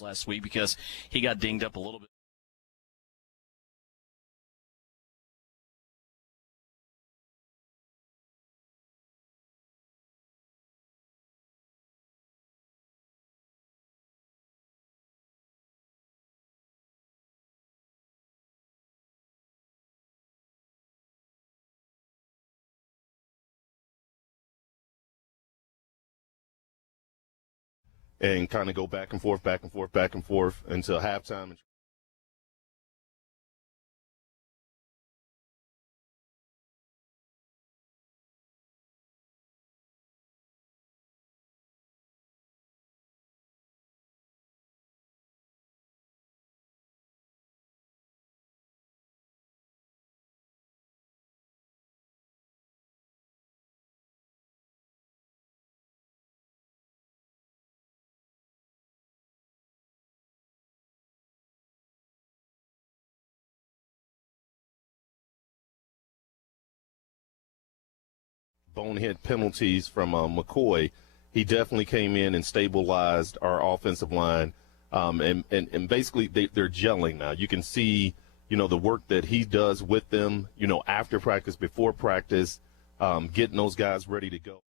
last week because he got dinged up a little bit. And kind of go back and forth until halftime. Bonehead penalties from McCoy, he definitely came in and stabilized our offensive line. And basically they're gelling now. You can see, the work that he does with them, after practice, before practice, getting those guys ready to go.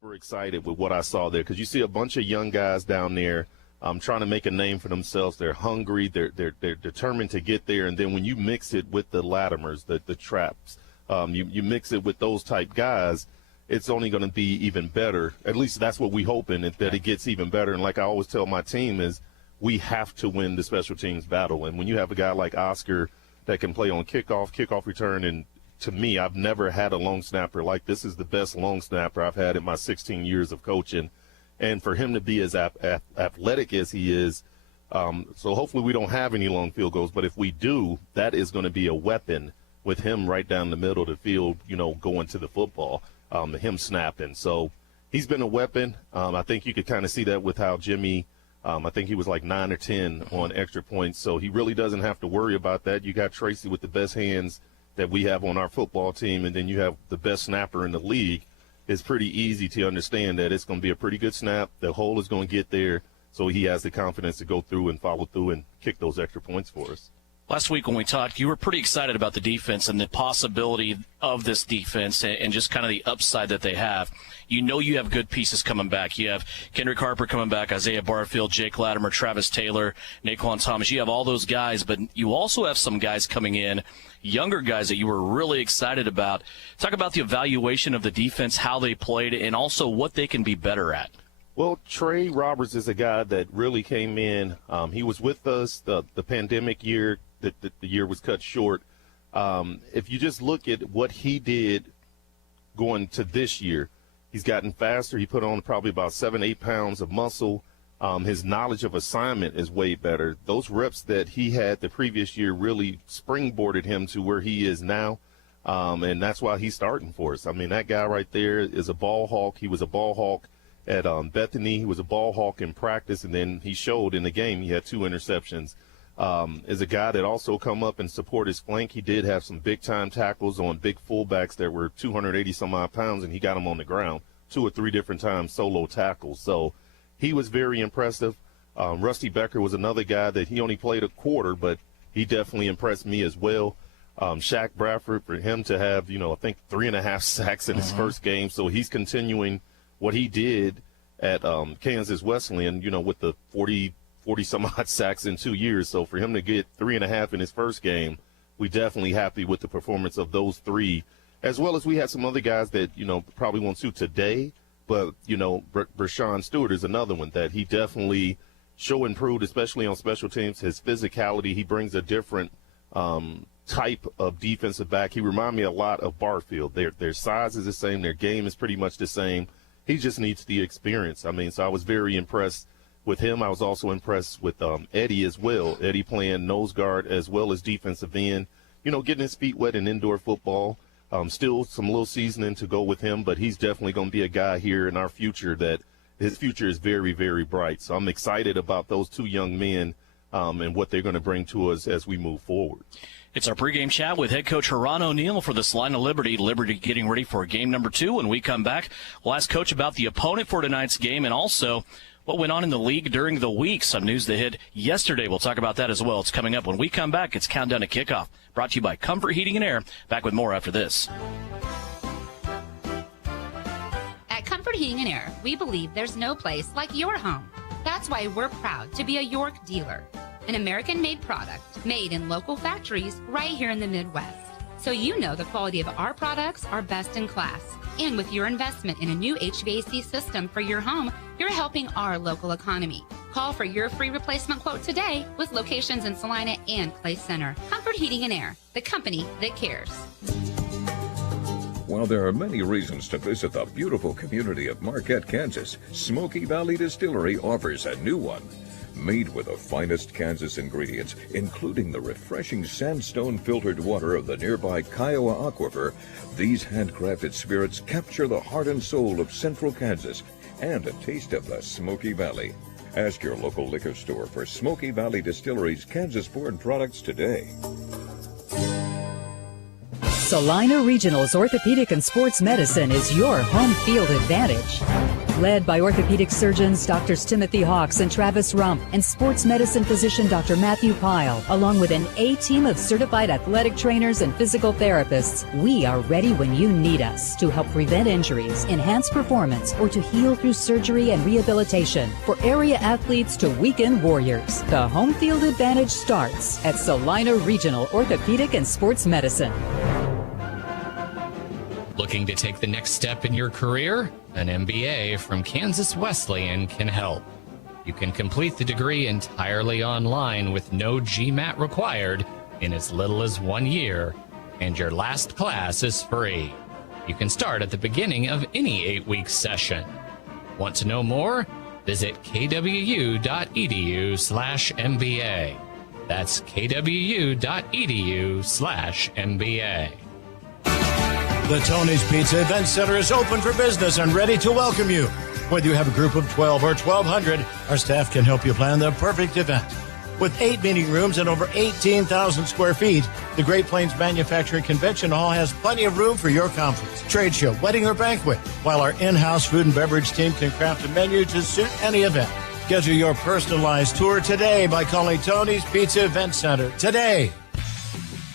Super excited with what I saw there because you see a bunch of young guys down there trying to make a name for themselves. They're hungry. They're determined to get there. And then when you mix it with the Latimers, the Traps, you mix it with those type guys, it's only going to be even better. At least that's what we hoping, that it gets even better. And like I always tell my team is we have to win the special teams battle. And when you have a guy like Oscar that can play on kickoff return, and to me, I've never had a long snapper like this. Is the best long snapper I've had in my 16 years of coaching. And for him to be as athletic as he is, so hopefully we don't have any long field goals. But if we do, that is going to be a weapon with him right down the middle of the field, going to the football, him snapping. So he's been a weapon. I think you could kind of see that with how Jimmy I think he was like 9 or 10 on extra points, so he really doesn't have to worry about that. You got Tracy with the best hands that we have on our football team, and then you have the best snapper in the league. It's pretty easy to understand that it's going to be a pretty good snap. The hole is going to get there, so he has the confidence to go through and follow through and kick those extra points for us. Last week when we talked, you were pretty excited about the defense and the possibility of this defense and just kind of the upside that they have. You know you have good pieces coming back. You have Kendrick Harper coming back, Isaiah Barfield, Jake Latimer, Travis Taylor, Naquan Thomas. You have all those guys, but you also have some guys coming in, younger guys that you were really excited about. Talk about the evaluation of the defense, how they played, and also what they can be better at. Well, Trey Roberts is a guy that really came in. He was with us the pandemic year. The year was cut short. If you just look at what he did going to this year, he's gotten faster. He put on probably about 7-8 pounds of muscle. His knowledge of assignment is way better. Those reps that he had the previous year really springboarded him to where he is now, and that's why he's starting for us. I mean, that guy right there is a ball hawk. He was a ball hawk at Bethany. He was a ball hawk in practice, and then he showed in the game. He had 2 interceptions. Is a guy that also come up and support his flank. He did have some big-time tackles on big fullbacks that were 280-some-odd pounds, and he got them on the ground 2 or 3 different times, solo tackles. So he was very impressive. Rusty Becker was another guy that he only played a quarter, but he definitely impressed me as well. Shaq Bradford, for him to have, I think 3.5 sacks in his first game. So he's continuing what he did at Kansas Wesleyan, with the 40-some-odd sacks in 2 years. So for him to get 3.5 in his first game, we definitely happy with the performance of those 3, as well as we had some other guys that, probably won't suit today. But, Brashawn Stewart is another one that he definitely improved, especially on special teams. His physicality, he brings a different type of defensive back. He reminds me a lot of Barfield. Their size is the same. Their game is pretty much the same. He just needs the experience. So I was very impressed with him. I was also impressed with Eddie as well. Eddie playing nose guard as well as defensive end, getting his feet wet in indoor football. Still some little seasoning to go with him, but he's definitely going to be a guy here in our future that his future is very, very bright. So I'm excited about those 2 young men and what they're going to bring to us as we move forward. It's our pregame chat with head coach Haran O'Neal for the Salina Liberty. Liberty getting ready for game number 2. When we come back, we'll ask Coach about the opponent for tonight's game and also what went on in the league during the week. Some news that hit yesterday. We'll talk about that as well. It's coming up when we come back. It's Countdown to Kickoff, brought to you by Comfort Heating and Air. Back with more after this. At Comfort Heating and Air, we believe there's no place like your home. That's why we're proud to be a York dealer, an American-made product made in local factories right here in the Midwest. So the quality of our products are best in class. And with your investment in a new HVAC system for your home, you're helping our local economy. Call for your free replacement quote today with locations in Salina and Clay Center. Comfort Heating and Air, the company that cares. While there are many reasons to visit the beautiful community of Marquette, Kansas, Smoky Valley Distillery offers a new one. Made with the finest Kansas ingredients, including the refreshing sandstone filtered water of the nearby Kiowa Aquifer, these handcrafted spirits capture the heart and soul of central Kansas and a taste of the Smoky Valley. Ask your local liquor store for Smoky Valley Distillery's Kansas-born products today. Salina Regional's Orthopedic and Sports Medicine is your home field advantage. Led by orthopedic surgeons Drs. Timothy Hawks and Travis Rump and sports medicine physician Dr. Matthew Pyle, along with an A-team of certified athletic trainers and physical therapists, we are ready when you need us to help prevent injuries, enhance performance, or to heal through surgery and rehabilitation. For area athletes to weekend warriors, the home field advantage starts at Salina Regional Orthopedic and Sports Medicine. Looking to take the next step in your career? An MBA from Kansas Wesleyan can help. You can complete the degree entirely online with no GMAT required in as little as 1 year, and your last class is free. You can start at the beginning of any 8-week session. Want to know more? Visit kwu.edu/MBA. That's kwu.edu/MBA. The Tony's Pizza Event Center is open for business and ready to welcome you. Whether you have a group of 12 or 1,200, our staff can help you plan the perfect event. With 8 meeting rooms and over 18,000 square feet, the Great Plains Manufacturing Convention Hall has plenty of room for your conference, trade show, wedding, or banquet, while our in-house food and beverage team can craft a menu to suit any event. Schedule your personalized tour today by calling Tony's Pizza Event Center today.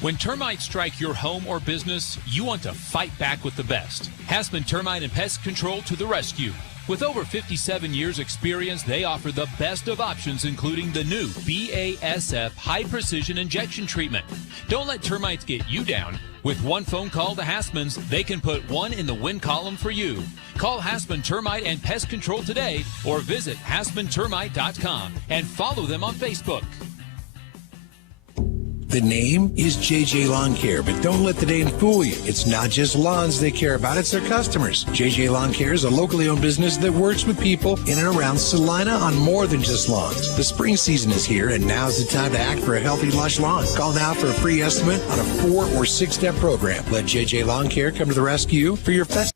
When termites strike your home or business, you want to fight back with the best. Hassman Termite and Pest Control to the rescue. With over 57 years experience, they offer the best of options, including the new BASF High Precision Injection Treatment. Don't let termites get you down. With one phone call to Hassman's, they can put one in the win column for you. Call Hassman Termite and Pest Control today or visit HassmanTermite.com and follow them on Facebook. The name is JJ Lawn Care, but don't let the name fool you. It's not just lawns they care about, it's their customers. JJ Lawn Care is a locally owned business that works with people in and around Salina on more than just lawns. The spring season is here, and now's the time to act for a healthy, lush lawn. Call now for a free estimate on a 4 or 6 step program. Let JJ Lawn Care come to the rescue for your festival.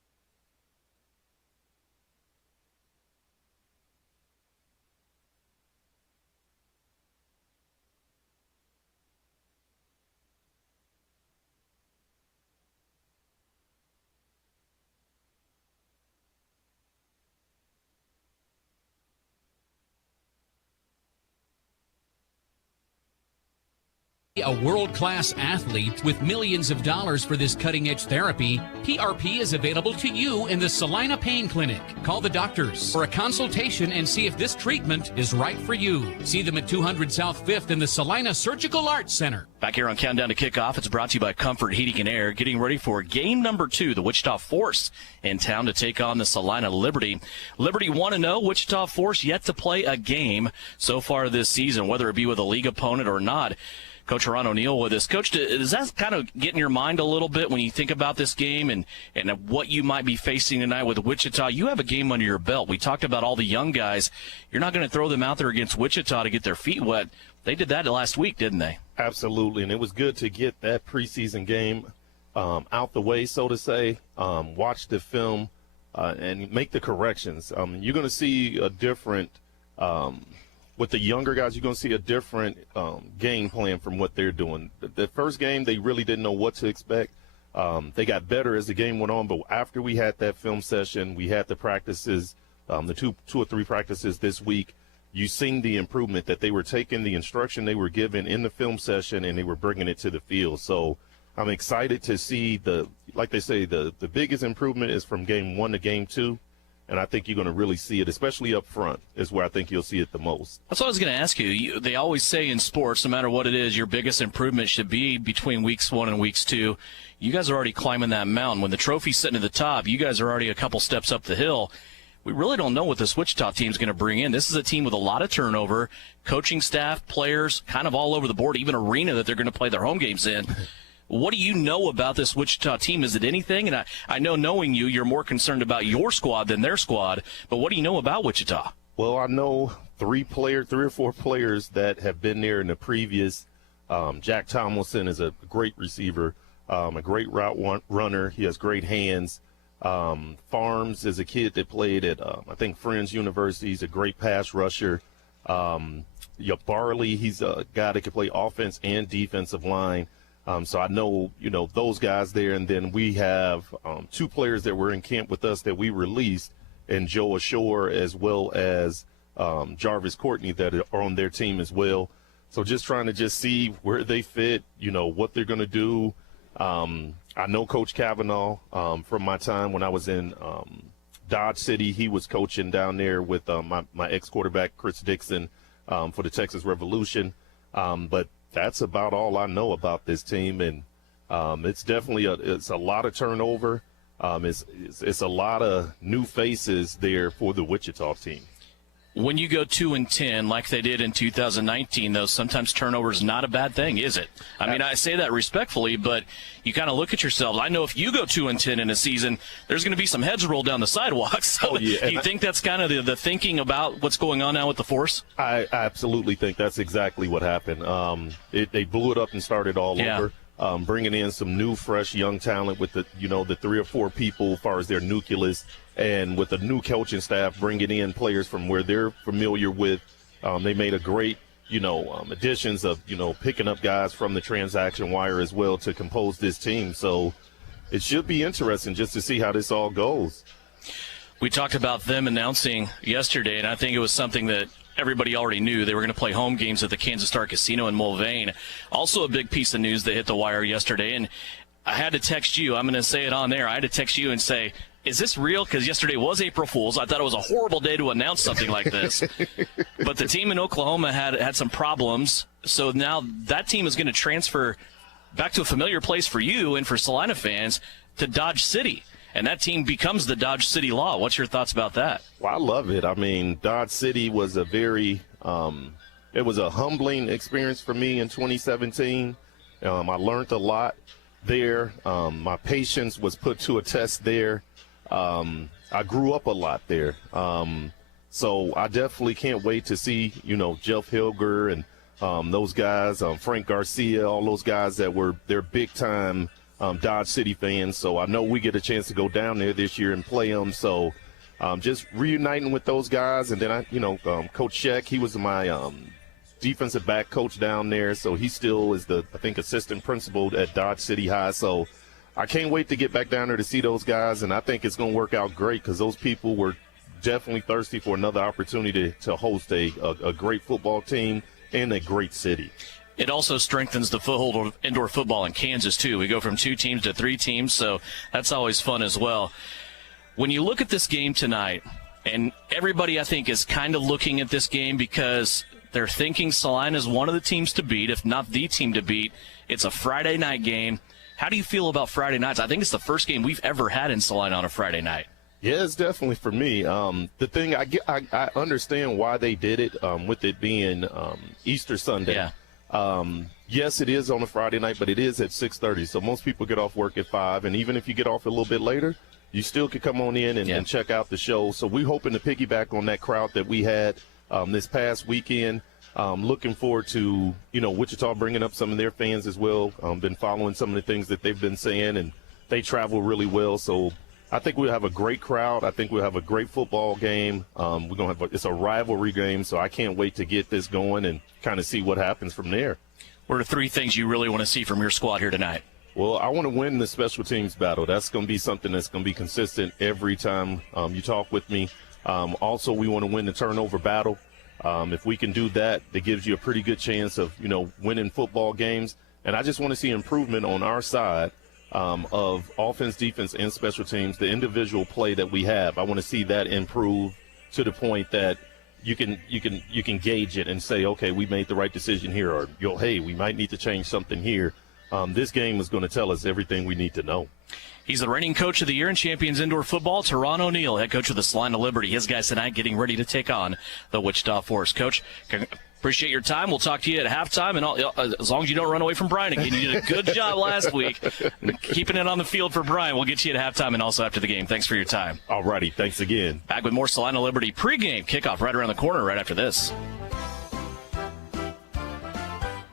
A world-class athlete with millions of dollars for this cutting-edge therapy, PRP is available to you in the Salina Pain Clinic. Call the doctors for a consultation and see if this treatment is right for you. See them at 200 South 5th in the Salina Surgical Arts Center. Back here on Countdown to Kickoff, it's brought to you by Comfort Heating and Air, getting ready for game number 2, the Wichita Force in town to take on the Salina Liberty. Liberty 1-0, Wichita Force yet to play a game so far this season, whether it be with a league opponent or not. Coach Ron O'Neill with us. Coach, does that kind of get in your mind a little bit when you think about this game and what you might be facing tonight with Wichita? You have a game under your belt. We talked about all the young guys. You're not going to throw them out there against Wichita to get their feet wet. They did that last week, didn't they? Absolutely, and it was good to get that preseason game out the way, so to say, watch the film and make the corrections. You're going to see a different with the younger guys, you're going to see a different game plan from what they're doing. The first game, they really didn't know what to expect. They got better as the game went on, but after we had that film session, we had the practices, the two or three practices this week, you seen the improvement that they were taking the instruction they were given in the film session and they were bringing it to the field. So I'm excited to see like they say, the biggest improvement is from game 1 to game 2. And I think you're going to really see it, especially up front, is where I think you'll see it the most. That's what I was going to ask you. They always say in sports, no matter what it is, your biggest improvement should be between weeks 1 and weeks 2. You guys are already climbing that mountain. When the trophy's sitting at the top, you guys are already a couple steps up the hill. We really don't know what this Wichita team's going to bring in. This is a team with a lot of turnover, coaching staff, players, kind of all over the board, even arena that they're going to play their home games in. What do you know about this Wichita team? Is it anything? And I know, knowing you, you're more concerned about your squad than their squad. But what do you know about Wichita? Well, I know 3 or 4 players that have been there in the previous. Jack Tomlinson is a great receiver, a great route runner. He has great hands. Farms is a kid that played at, I think, Friends University. He's a great pass rusher. Barley, he's a guy that can play offense and defensive line. So I know, those guys there. And then we have 2 players that were in camp with us that we released, and Joe Ashore as well as Jarvis Courtney that are on their team as well. So just trying to see where they fit, what they're going to do. I know Coach Kavanaugh from my time when I was in Dodge City. He was coaching down there with my ex-quarterback, Chris Dixon, for the Texas Revolution. But that's about all I know about this team, and it's definitely it's a lot of turnover. It's a lot of new faces there for the Wichita team. When you go 2-10 like they did in 2019, though, sometimes turnover is not a bad thing, is it? I mean, I say that respectfully, but you kind of look at yourselves. I know if you go 2-10 in a season, there's going to be some heads rolled down the sidewalk. So do you think that's kind of the thinking about what's going on now with the Force? I absolutely think that's exactly what happened. They blew it up and started all over. bringing in some new, fresh, young talent with the 3 or 4 people as far as their nucleus, and with a new coaching staff bringing in players from where they're familiar with. They made a great, additions of, picking up guys from the transaction wire as well to compose this team. So it should be interesting just to see how this all goes. We talked about them announcing yesterday, and I think it was something that everybody already knew. They were going to play home games at the Kansas Star Casino in Mulvane. Also a big piece of news that hit the wire yesterday, and I had to text you. I'm going to say it on there. I had to text you and say, is this real? Because yesterday was April Fool's. I thought it was a horrible day to announce something like this. But the team in Oklahoma had some problems, so now that team is going to transfer back to a familiar place for you and for Salina fans, to Dodge City. And that team becomes the Dodge City Law. What's your thoughts about that? Well, I love it. I mean, Dodge City was a very it was a humbling experience for me in 2017. I learned a lot there. My patience was put to a test there. I grew up a lot there. So I definitely can't wait to see, Jeff Hilger and those guys, Frank Garcia, all those guys they're big time Dodge City fans. So I know we get a chance to go down there this year and play them. So just reuniting with those guys. And then Coach Shaq, he was my defensive back coach down there. So he still is assistant principal at Dodge City High. So I can't wait to get back down there to see those guys, and I think it's going to work out great because those people were definitely thirsty for another opportunity to host a great football team in a great city. It also strengthens the foothold of indoor football in Kansas, too. We go from 2 teams to 3 teams, so that's always fun as well. When you look at this game tonight, and everybody, I think, is kind of looking at this game because they're thinking Salina is one of the teams to beat, if not the team to beat. It's a Friday night game. How do you feel about Friday nights? I think it's the first game we've ever had in Salina on a Friday night. Yeah, it's definitely for me. The thing, I understand why they did it with it being Easter Sunday. Yeah. Yes, it is on a Friday night, but it is at 6:30. So most people get off work at 5, and even if you get off a little bit later, you still could come on in and check out the show. So we're hoping to piggyback on that crowd that we had this past weekend. Looking forward to, Wichita bringing up some of their fans as well. Been following some of the things that they've been saying, and they travel really well. So I think we'll have a great crowd. I think we'll have a great football game. It's a rivalry game, so I can't wait to get this going and kind of see what happens from there. What are 3 things you really want to see from your squad here tonight? Well, I want to win the special teams battle. That's going to be something that's going to be consistent every time you talk with me. Also, we want to win the turnover battle. If we can do that, that gives you a pretty good chance of, winning football games. And I just want to see improvement on our side of offense, defense, and special teams, the individual play that we have. I want to see that improve to the point that you can gauge it and say, okay, we made the right decision here, or hey, we might need to change something here. This game is going to tell us everything we need to know. He's the reigning coach of the year in Champions Indoor Football, Teron O'Neill, head coach of the Salina Liberty. His guys tonight getting ready to take on the Wichita Forest. Coach, appreciate your time. We'll talk to you at halftime, and as long as you don't run away from Brian again. You did a good job last week keeping it on the field for Brian. We'll get you at halftime and also after the game. Thanks for your time. All righty. Thanks again. Back with more Salina Liberty pregame kickoff right around the corner right after this.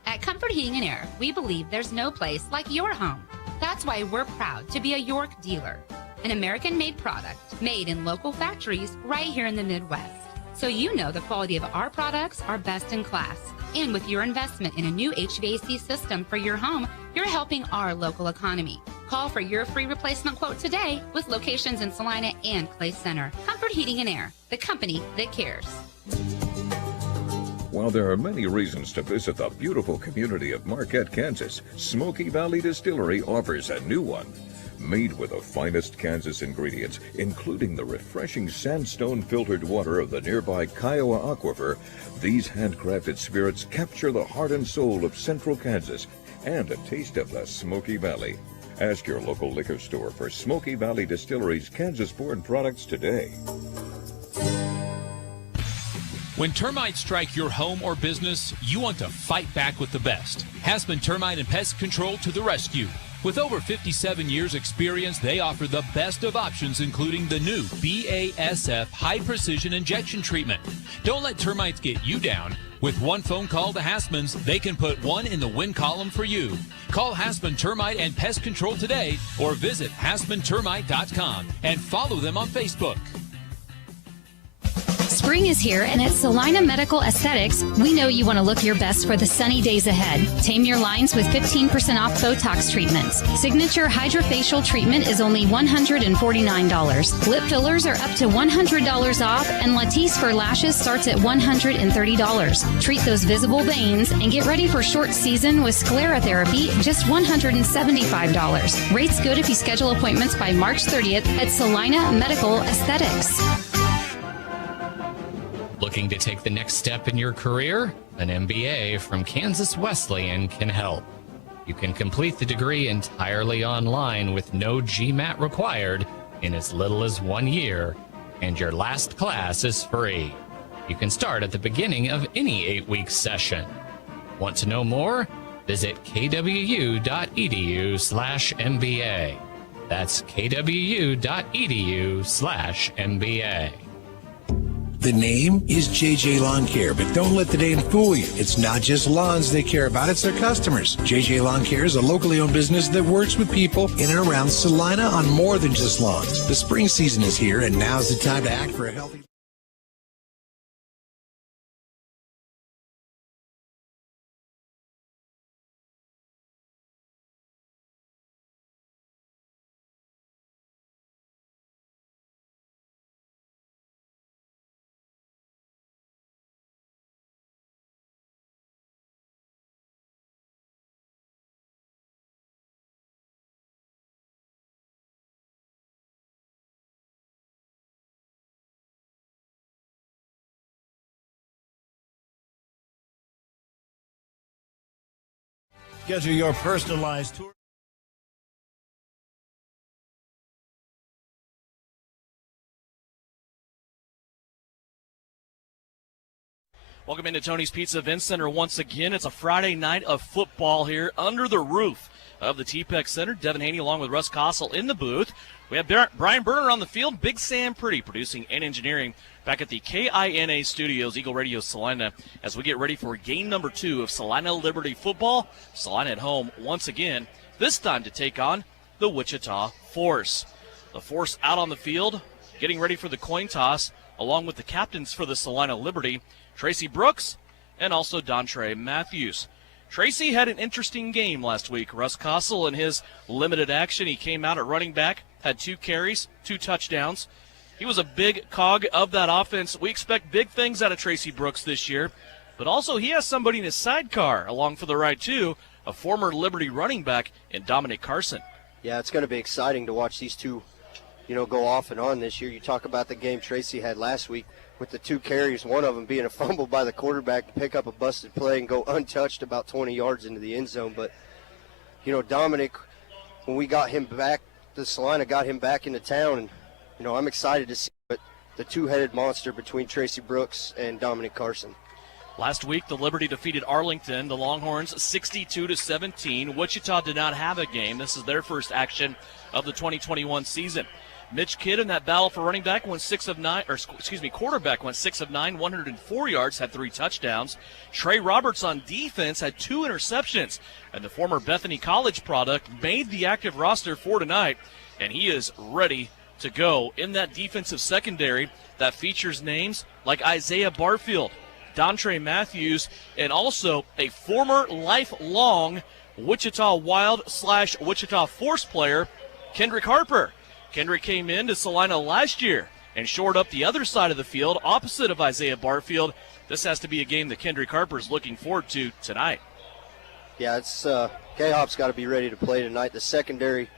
At Comfort Heating and Air, we believe there's no place like your home. That's why we're proud to be a York dealer, an American-made product made in local factories right here in the Midwest. So you know the quality of our products are best in class. And with your investment in a new HVAC system for your home, you're helping our local economy. Call for your free replacement quote today with locations in Salina and Clay Center. Comfort Heating and Air, the company that cares. While there are many reasons to visit the beautiful community of Marquette, Kansas, Smoky Valley Distillery offers a new one. Made with the finest Kansas ingredients, including the refreshing sandstone filtered water of the nearby Kiowa Aquifer, these handcrafted spirits capture the heart and soul of central Kansas and a taste of the Smoky Valley. Ask your local liquor store for Smoky Valley Distillery's Kansas-born products today. When termites strike your home or business, you want to fight back with the best. Hasman Termite and Pest Control to the rescue. With over 57 years experience, they offer the best of options, including the new BASF High Precision Injection Treatment. Don't let termites get you down. With one phone call to Hasman's, they can put one in the win column for you. Call Hasman Termite and Pest Control today or visit HasmanTermite.com and follow them on Facebook. Spring is here, and at Salina Medical Aesthetics, we know you want to look your best for the sunny days ahead. Tame your lines with 15% off Botox treatments. Signature Hydrofacial treatment is only $149. Lip fillers are up to $100 off, and Latisse for lashes starts at $130. Treat those visible veins and get ready for short season with sclerotherapy, just $175. Rates good if you schedule appointments by March 30th at Salina Medical Aesthetics. Looking to take the next step in your career? An MBA from Kansas Wesleyan can help. You can complete the degree entirely online with no GMAT required in as little as 1 year, and your last class is free. You can start at the beginning of any 8-week session. Want to know more? Visit kwu.edu/MBA. That's kwu.edu/MBA. The name is JJ Lawn Care, but don't let the name fool you. It's not just lawns they care about, it's their customers. JJ Lawn Care is a locally owned business that works with people in and around Salina on more than just lawns. The spring season is here, and now's the time to act for a healthy... Schedule your personalized tour. Welcome into Tony's Pizza Event Center once again. It's a Friday night of football here under the roof of the TPEC Center. Devin Haney along with Russ Kossel in the booth. We have Brian Berner on the field, Big Sam Pretty producing and engineering back at the KINA Studios, Eagle Radio Salina, as we get ready for game number 2 of Salina Liberty football. Salina at home once again, this time to take on the Wichita Force. The Force out on the field, getting ready for the coin toss, along with the captains for the Salina Liberty, Tracy Brooks and also Dontre Matthews. Tracy had an interesting game last week. Russ Kossel in his limited action, he came out at running back, had 2 carries, 2 touchdowns. He was a big cog of that offense. We expect big things out of Tracy Brooks this year, but also he has somebody in his sidecar along for the ride too, a former Liberty running back in Dominic Carson. Yeah, it's going to be exciting to watch these two, go off and on this year. You talk about the game Tracy had last week with the 2 carries, one of them being a fumble by the quarterback to pick up a busted play and go untouched about 20 yards into the end zone. But, Dominic, when we got him back, the Salina got him back into town, and, I'm excited to see the 2-headed monster between Tracy Brooks and Dominic Carson. Last week, the Liberty defeated Arlington, the Longhorns 62-17. Wichita did not have a game. This is their first action of the 2021 season. Mitch Kidd in that battle for running back went quarterback went 6 of 9, 104 yards, had 3 touchdowns. Trey Roberts on defense had 2 interceptions, and the former Bethany College product made the active roster for tonight, and he is ready to go in that defensive secondary that features names like Isaiah Barfield, Dontre Matthews, and also a former lifelong Wichita Wild / Wichita Force player, Kendrick Harper. Kendrick came into Salina last year and shored up the other side of the field, opposite of Isaiah Barfield. This has to be a game that Kendrick Harper is looking forward to tonight. Yeah, it's K-Hop's got to be ready to play tonight. The secondary,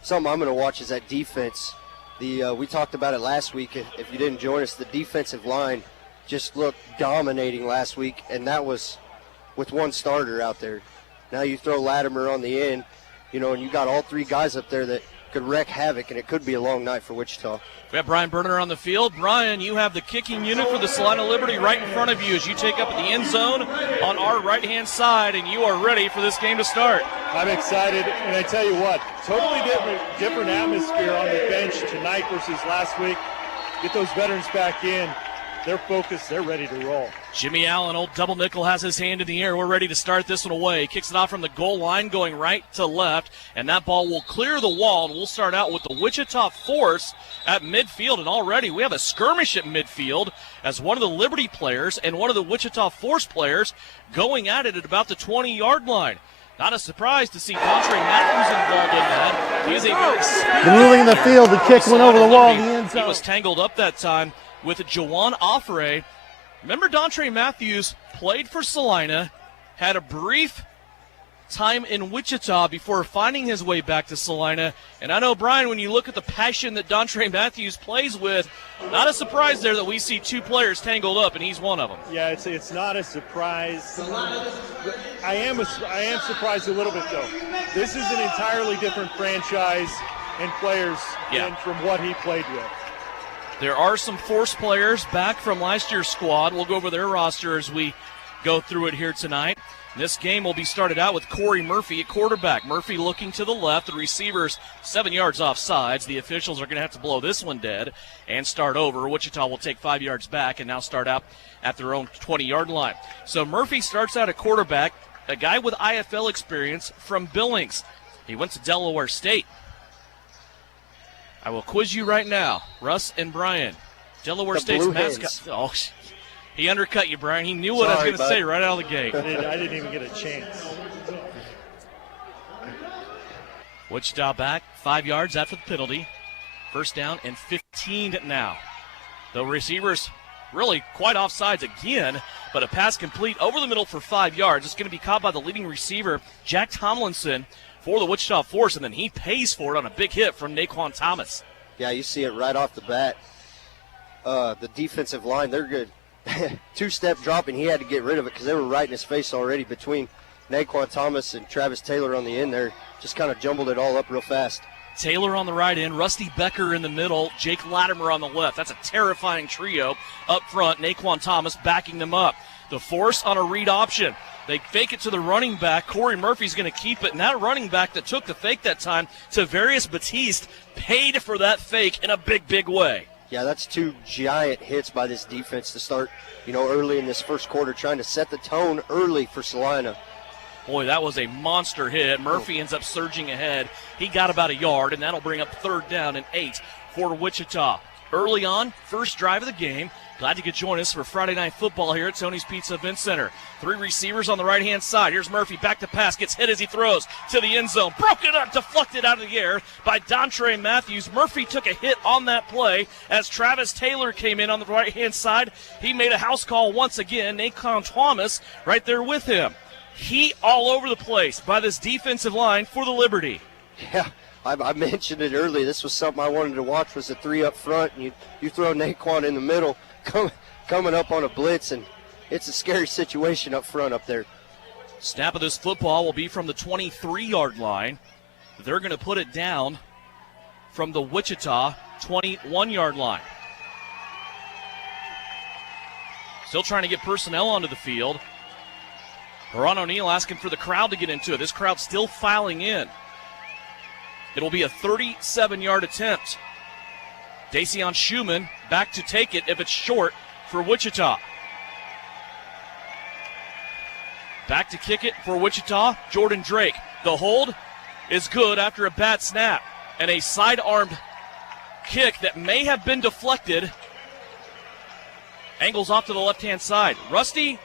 something I'm going to watch is that defense. We talked about it last week. If you didn't join us, the defensive line just looked dominating last week, and that was with one starter out there. Now you throw Latimer on the end, and you got all 3 guys up there that wreak havoc, and it could be a long night for Wichita. We have Brian Berner on the field. Brian, you have the kicking unit for the Salina Liberty right in front of you as you take up the end zone on our right-hand side, and you are ready for this game to start. I'm excited, and I tell you what, totally different atmosphere on the bench tonight versus last week. Get those veterans back in. They're focused. They're ready to roll. Jimmy Allen, old double nickel, has his hand in the air. We're ready to start this one away. Kicks it off from the goal line, going right to left, and that ball will clear the wall, and we'll start out with the Wichita Force at midfield. And already we have a skirmish at midfield as one of the Liberty players and one of the Wichita Force players going at it at about the 20-yard line. Not a surprise to see Dontre Matthews involved in that. He is a very the ruling in the field. The kick went over the wall. The end zone. He was tangled up that time with Jawan Offray. Remember, Dontre Matthews played for Salina, had a brief time in Wichita before finding his way back to Salina. And I know, Brian, when you look at the passion that Dontre Matthews plays with, not a surprise there that we see two players tangled up, and he's one of them. Yeah, it's not a surprise. I am surprised a little bit, though. This is an entirely different franchise and players than from what he played with. There are some Force players back from last year's squad. We'll go over their roster as we go through it here tonight. This game will be started out with Corey Murphy at quarterback. Murphy looking to the left. The receivers 7 yards off sides. The officials are going to have to blow this one dead and start over. Wichita will take 5 yards back and now start out at their own 20-yard line. So Murphy starts out at quarterback, a guy with IFL experience from Billings. He went to Delaware State. I will quiz you right now, Russ and Brian. Delaware State's mascot. Oh, he undercut you, Brian. He knew what I was going to say right out of the gate. I didn't even get a chance. Wichita back 5 yards after the penalty. First down and 15 now. The receivers really quite offsides again, but a pass complete over the middle for 5 yards. It's going to be caught by the leading receiver, Jack Tomlinson, for the Wichita Force, and then he pays for it on a big hit from Naquan Thomas. Yeah, you see it right off the bat. The defensive line, they're good. Two-step drop, and he had to get rid of it because they were right in his face already between Naquan Thomas and Travis Taylor on the end there. Just kind of jumbled it all up real fast. Taylor on the right end, Rusty Becker in the middle, Jake Latimer on the left. That's a terrifying trio up front. Naquan Thomas backing them up. The Force on a read option. They fake it to the running back. Corey Murphy's going to keep it, and that running back that took the fake that time, Tavarius Batiste, paid for that fake in a big, big way. Yeah, that's two giant hits by this defense to start, early in this first quarter, trying to set the tone early for Salina. Boy, that was a monster hit. Murphy ends up surging ahead. He got about a yard, and that'll bring up 3rd down and 8 for Wichita. Early on, first drive of the game. Glad you could join us for Friday Night Football here at Tony's Pizza Event Center. 3 receivers on the right-hand side. Here's Murphy back to pass. Gets hit as he throws to the end zone. Broken up, deflected out of the air by Dontre Matthews. Murphy took a hit on that play as Travis Taylor came in on the right-hand side. He made a house call once again. Naquan Thomas right there with him. Heat all over the place by this defensive line for the Liberty. Yeah, I mentioned it earlier. This was something I wanted to watch, was the 3 up front. And you throw Naquan in the middle, coming up on a blitz, and it's a scary situation up front up there. Snap of this football will be from the 23-yard line. They're going to put it down from the Wichita 21-yard line. Still trying to get personnel onto the field. Ron O'Neill asking for the crowd to get into it. This crowd still filing in. It'll be a 37-yard attempt. Dacian Schumann back to take it if it's short for Wichita. Back to kick it for Wichita, Jordan Drake. The hold is good after a bad snap. And a side-armed kick that may have been deflected. Angles off to the left-hand side. Rusty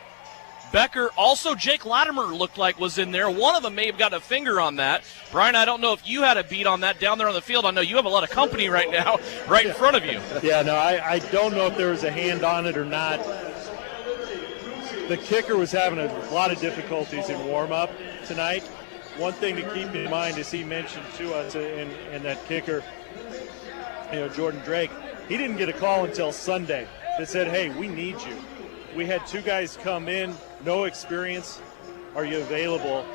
Becker, also Jake Latimer looked like was in there. One of them may have got a finger on that. Brian, I don't know if you had a beat on that down there on the field. I know you have a lot of company right now, right in front of you. Yeah, no, I don't know if there was a hand on it or not. The kicker was having a lot of difficulties in warm-up tonight. One thing to keep in mind, as he mentioned to us, and that kicker, Jordan Drake, he didn't get a call until Sunday that said, hey, we need you. We had 2 guys come in, no experience, are you available?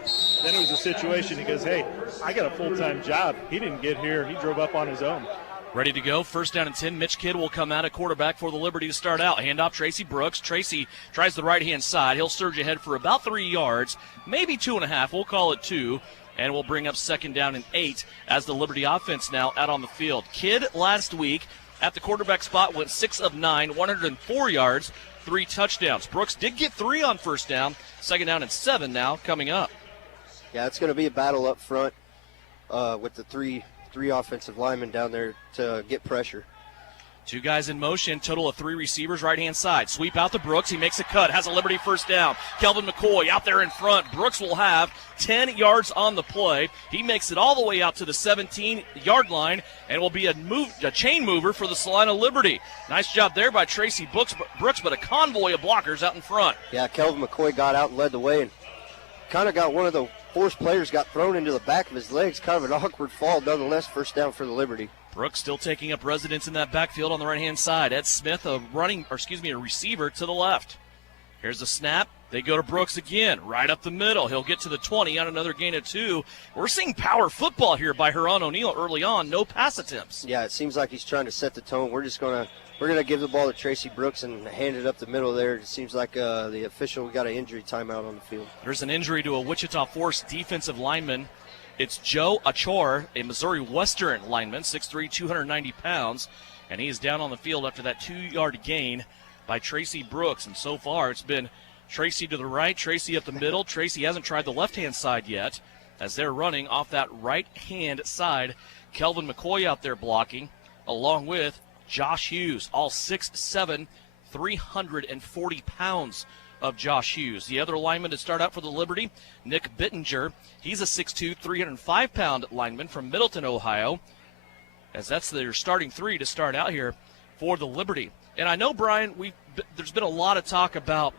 Then it was a situation, he goes, hey, I got a full-time job. He didn't get here. He drove up on his own. Ready to go. First down and 10. Mitch Kidd will come out at quarterback for the Liberty to start out. Handoff, Tracy Brooks. Tracy tries the right-hand side. He'll surge ahead for about 3 yards, maybe 2.5. We'll call it 2. And we'll bring up second down and 8 as the Liberty offense now out on the field. Kidd last week at the quarterback spot went 6 of 9, 104 yards, 3 touchdowns. Brooks did get 3 on first down. Second down and 7 now coming up. Yeah, it's going to be a battle up front with the three offensive linemen down there to get pressure. 2 guys in motion, total of 3 receivers, right-hand side. Sweep out to Brooks. He makes a cut, has a Liberty first down. Kelvin McCoy out there in front. Brooks will have 10 yards on the play. He makes it all the way out to the 17-yard line and will be a chain mover for the Salina Liberty. Nice job there by Tracy Brooks, but a convoy of blockers out in front. Yeah, Kelvin McCoy got out and led the way and kind of got one of the force players got thrown into the back of his legs. Kind of an awkward fall, nonetheless, first down for the Liberty. Brooks still taking up residence in that backfield on the right-hand side. Ed Smith, a receiver to the left. Here's the snap. They go to Brooks again, right up the middle. He'll get to the 20 on another gain of 2. We're seeing power football here by Huron O'Neill early on. No pass attempts. Yeah, it seems like he's trying to set the tone. We're gonna give the ball to Tracy Brooks and hand it up the middle there. It seems like the official got an injury timeout on the field. There's an injury to a Wichita Force defensive lineman. It's Joe Achor, a Missouri Western lineman, 6'3", 290 pounds, and he is down on the field after that 2-yard gain by Tracy Brooks. And so far it's been Tracy to the right, Tracy up the middle. Tracy hasn't tried the left-hand side yet as they're running off that right-hand side. Kelvin McCoy out there blocking, along with Josh Hughes, all 6'7", 340 pounds of Josh Hughes. The other lineman to start out for the Liberty, Nick Bittinger. He's a 6'2", 305-pound lineman from Middleton, Ohio, as that's their starting 3 to start out here for the Liberty. And I know, Brian, there's been a lot of talk about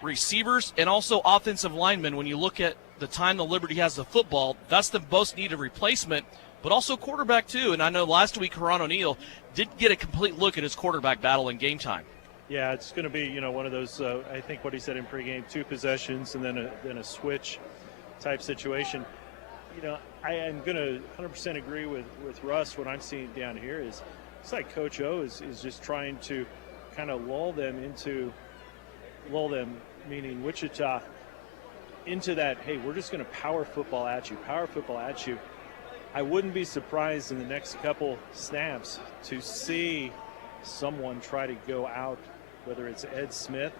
receivers and also offensive linemen. When you look at the time the Liberty has the football, that's the most needed replacement, but also quarterback too. And I know last week Huron O'Neill did get a complete look at his quarterback battle in game time. Yeah, it's going to be, one of those, I think what he said in pregame, 2 possessions and then a switch type situation. I am going to 100% agree with Russ. What I'm seeing down here is it's like Coach O is just trying to kind of lull them, meaning Wichita, into that, hey, we're just going to power football at you. I wouldn't be surprised in the next couple snaps to see someone try to go out, whether it's Ed Smith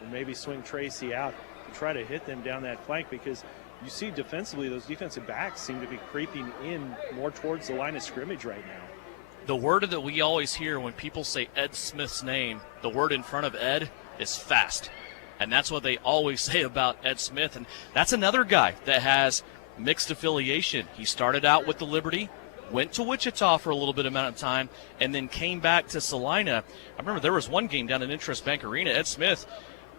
or maybe swing Tracy out to try to hit them down that flank, because you see defensively those defensive backs seem to be creeping in more towards the line of scrimmage right now. The word that we always hear when people say Ed Smith's name, the word in front of Ed is fast. And that's what they always say about Ed Smith. And that's another guy that has mixed affiliation. He started out with the Liberty, went to Wichita for a little bit amount of time, and then came back to Salina. I remember there was one game down at Interest Bank Arena. Ed Smith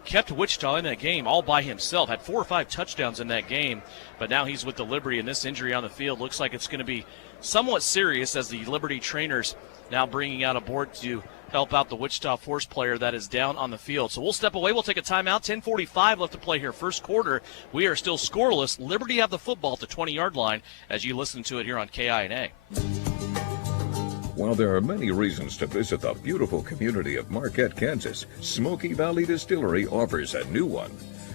kept Wichita in that game all by himself, had 4 or 5 touchdowns in that game, but now he's with the Liberty, and this injury on the field looks like it's going to be somewhat serious as the Liberty trainers now bringing out a board to help out the Wichita Force player that is down on the field. So we'll step away. We'll take a timeout. 10:45 left to play here. First quarter, we are still scoreless. Liberty have the football at the 20-yard line as you listen to it here on KINA. While there are many reasons to visit the beautiful community of Marquette, Kansas, Smoky Valley Distillery offers a new one.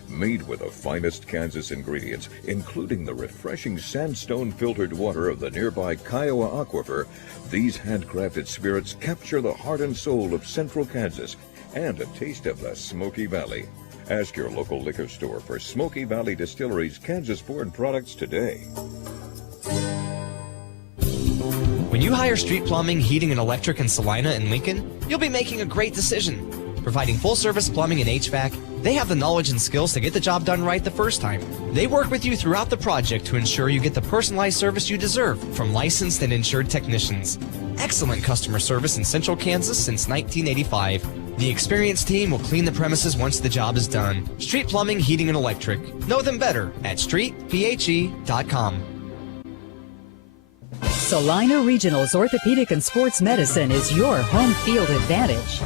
Made with the finest Kansas ingredients, including the refreshing sandstone filtered water of the nearby Kiowa Aquifer, these handcrafted spirits capture the heart and soul of central Kansas and a taste of the Smoky Valley. Ask your local liquor store for Smoky Valley Distillery's Kansas-born products today. When you hire Street Plumbing, Heating, and Electric in Salina and Lincoln, you'll be making a great decision. Providing full-service plumbing and HVAC, they have the knowledge and skills to get the job done right the first time. They work with you throughout the project to ensure you get the personalized service you deserve from licensed and insured technicians. Excellent customer service in Central Kansas since 1985. The experienced team will clean the premises once the job is done. Street Plumbing, Heating, and Electric. Know them better at streetphe.com. Salina Regional's Orthopedic and Sports Medicine is your home field advantage.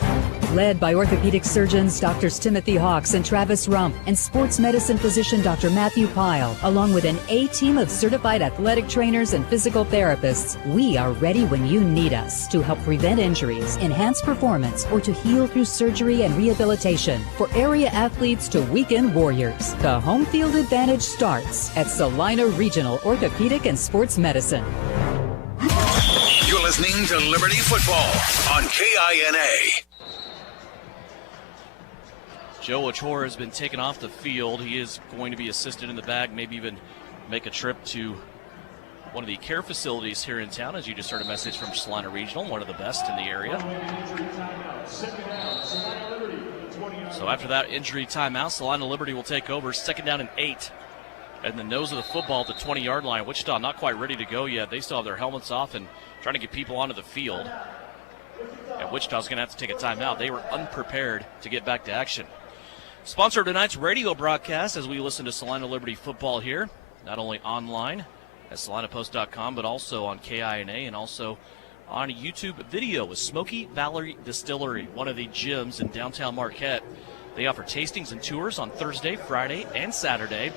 Led by orthopedic surgeons Drs. Timothy Hawks and Travis Rump and sports medicine physician Dr. Matthew Pyle, along with an A-team of certified athletic trainers and physical therapists, we are ready when you need us to help prevent injuries, enhance performance, or to heal through surgery and rehabilitation. For area athletes to weekend warriors, the home field advantage starts at Salina Regional Orthopedic and Sports Medicine. You're listening to Liberty Football on KINA. Joe Ochoa has been taken off the field. He is going to be assisted in the bag, maybe even make a trip to one of the care facilities here in town, as you just heard a message from Salina Regional, one of the best in the area. So after that injury timeout, Salina Liberty will take over. 2nd down and 8. And the nose of the football at the 20-yard line. Wichita not quite ready to go yet. They still have their helmets off and trying to get people onto the field. And Wichita's going to have to take a timeout. They were unprepared to get back to action. Sponsor of tonight's radio broadcast as we listen to Salina Liberty football here, not only online at salinapost.com, but also on KINA and also on YouTube video with Smoky Valley Distillery, one of the gyms in downtown Marquette. They offer tastings and tours on Thursday, Friday, and Saturday.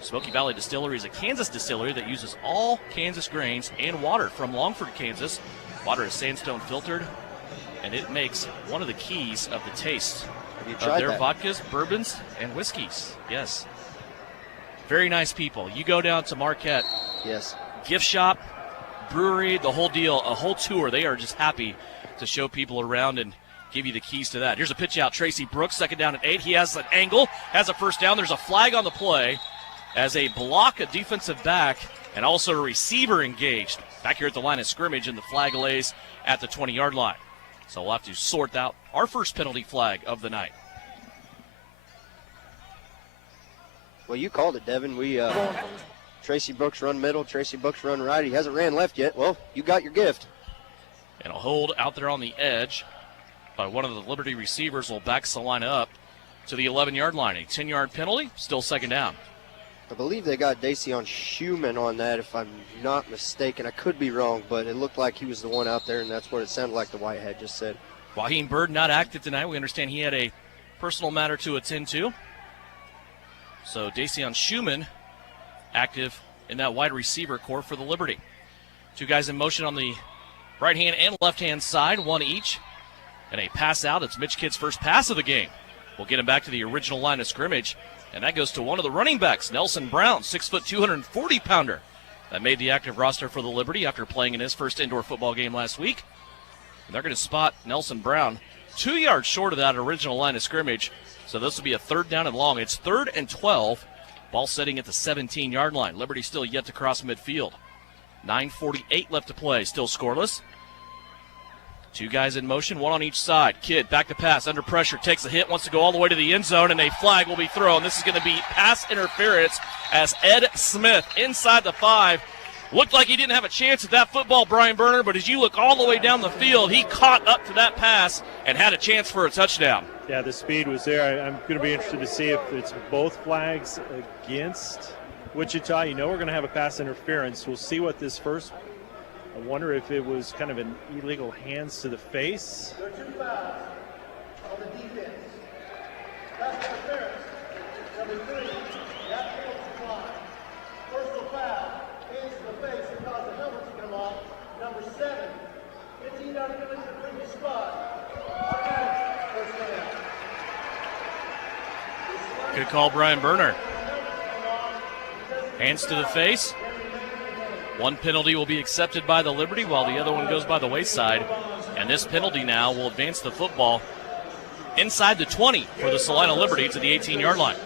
Smoky Valley Distillery is a Kansas distillery that uses all Kansas grains and water from Longford, Kansas. Water is sandstone filtered, and it makes one of the keys of the taste of their vodkas, bourbons, and whiskeys. Yes. Very nice people. You go down to Marquette. Yes. Gift shop, brewery, the whole deal, a whole tour. They are just happy to show people around and give you the keys to that. Here's a pitch out. Tracy Brooks, 2nd down and 8. He has an angle, has a first down. There's a flag on the play as a block, a defensive back, and also a receiver engaged. Back here at the line of scrimmage, and the flag lays at the 20-yard line. So we'll have to sort out our first penalty flag of the night. Well, you called it, Devin. Tracy Brooks run middle, Tracy Brooks run right. He hasn't ran left yet. Well, you got your gift. And a hold out there on the edge by one of the Liberty receivers will back Salina up to the 11-yard line. A 10-yard penalty, still 2nd down. I believe they got Dacion Schumann on that, if I'm not mistaken. I could be wrong, but it looked like he was the one out there, and that's what it sounded like the Whitehead just said. Waheem Bird not active tonight. We understand he had a personal matter to attend to. So Dacion Schumann active in that wide receiver core for the Liberty. Two guys in motion on the right-hand and left-hand side, one each. And a pass out. It's Mitch Kidd's first pass of the game. We'll get him back to the original line of scrimmage. And that goes to one of the running backs, Nelson Brown, 6', 240-pounder. That made the active roster for the Liberty after playing in his first indoor football game last week. And they're going to spot Nelson Brown 2 yards short of that original line of scrimmage. So this will be a 3rd down and long. It's 3rd and 12. Ball setting at the 17-yard line. Liberty still yet to cross midfield. 9:48 left to play. Still scoreless. Two guys in motion, one on each side. Kidd back to pass, under pressure, takes a hit, wants to go all the way to the end zone, and a flag will be thrown. This is going to be pass interference as Ed Smith inside the 5. Looked like he didn't have a chance at that football, Brian Berner, but as you look all the way down the field, he caught up to that pass and had a chance for a touchdown. Yeah, the speed was there. I'm going to be interested to see if it's both flags against Wichita. You know we're going to have a pass interference. We'll see what this first. I wonder if it was kind of an illegal hands to the face. There are 2 fouls on the defense. Pass interference. Number 3, that penalty line. Personal foul, hands to the face that caused the helmet to come off. Number 7, 15-yard penalty to the previous spot. First down. Good call, Brian Berner. Hands to the face. One penalty will be accepted by the Liberty while the other one goes by the wayside. And this penalty now will advance the football inside the 20 for the Salina Liberty to the 18-yard line.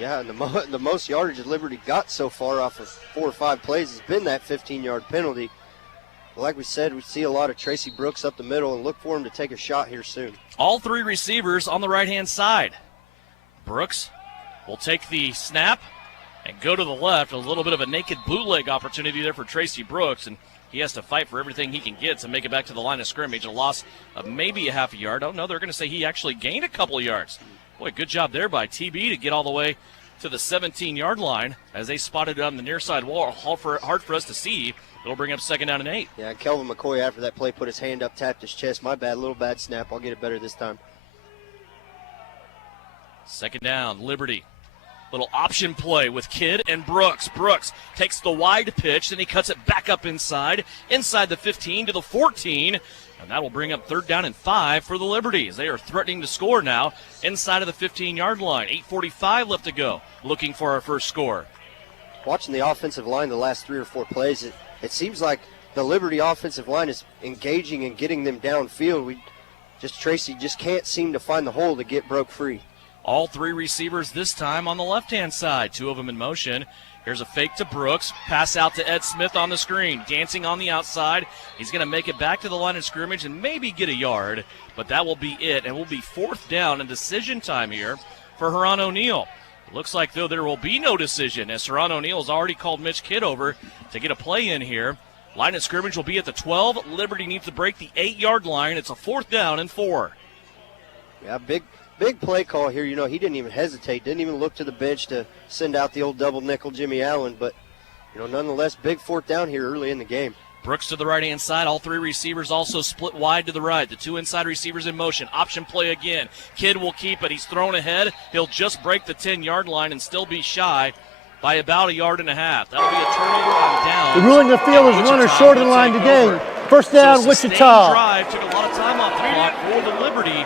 Yeah, and the most yardage that Liberty got so far off of 4 or 5 plays has been that 15-yard penalty. Like we said, we see a lot of Tracy Brooks up the middle and look for him to take a shot here soon. All 3 receivers on the right-hand side. Brooks will take the snap and go to the left. A little bit of a naked bootleg opportunity there for Tracy Brooks, and he has to fight for everything he can get to make it back to the line of scrimmage. A loss of maybe a half a yard. Oh, no, they're going to say he actually gained a couple of yards. Boy, good job there by TB to get all the way to the 17-yard line as they spotted it on the near side wall. Hard for us to see. It'll bring up 2nd down and 8. Yeah, Kelvin McCoy after that play put his hand up, tapped his chest. My bad, little bad snap. I'll get it better this time. 2nd down, Liberty. Little option play with Kidd and Brooks. Brooks takes the wide pitch, then he cuts it back up inside the 15 to the 14. And that will bring up 3rd down and 5 for the Liberties. They are threatening to score now inside of the 15-yard line. 8:45 left to go, looking for our first score. Watching the offensive line the last 3 or 4 plays, it seems like the Liberty offensive line is engaging and getting them downfield. Tracy just can't seem to find the hole to get broke free. All 3 receivers this time on the left-hand side, 2 of them in motion. Here's a fake to Brooks, pass out to Ed Smith on the screen, dancing on the outside. He's going to make it back to the line of scrimmage and maybe get a yard, but that will be it, and will be 4th down and decision time here for Huron O'Neill. It looks like, though, there will be no decision as Huron O'Neill has already called Mitch Kidd over to get a play in here. Line of scrimmage will be at the 12. Liberty needs to break the 8-yard line. It's a 4th down and 4. Yeah, big play call here. He didn't even hesitate, didn't even look to the bench to send out the old double nickel Jimmy Allen. But, nonetheless, big 4th down here early in the game. Brooks to the right-hand side. All 3 receivers also split wide to the right. The 2 inside receivers in motion. Option play again. Kidd will keep it. He's thrown ahead. He'll just break the 10-yard line and still be shy by about 1.5 yards. That'll be a turnover on down. The ruling the field is runner short of the line to gain. First down, so Wichita. Drive took a lot of time off the clock for the Liberty.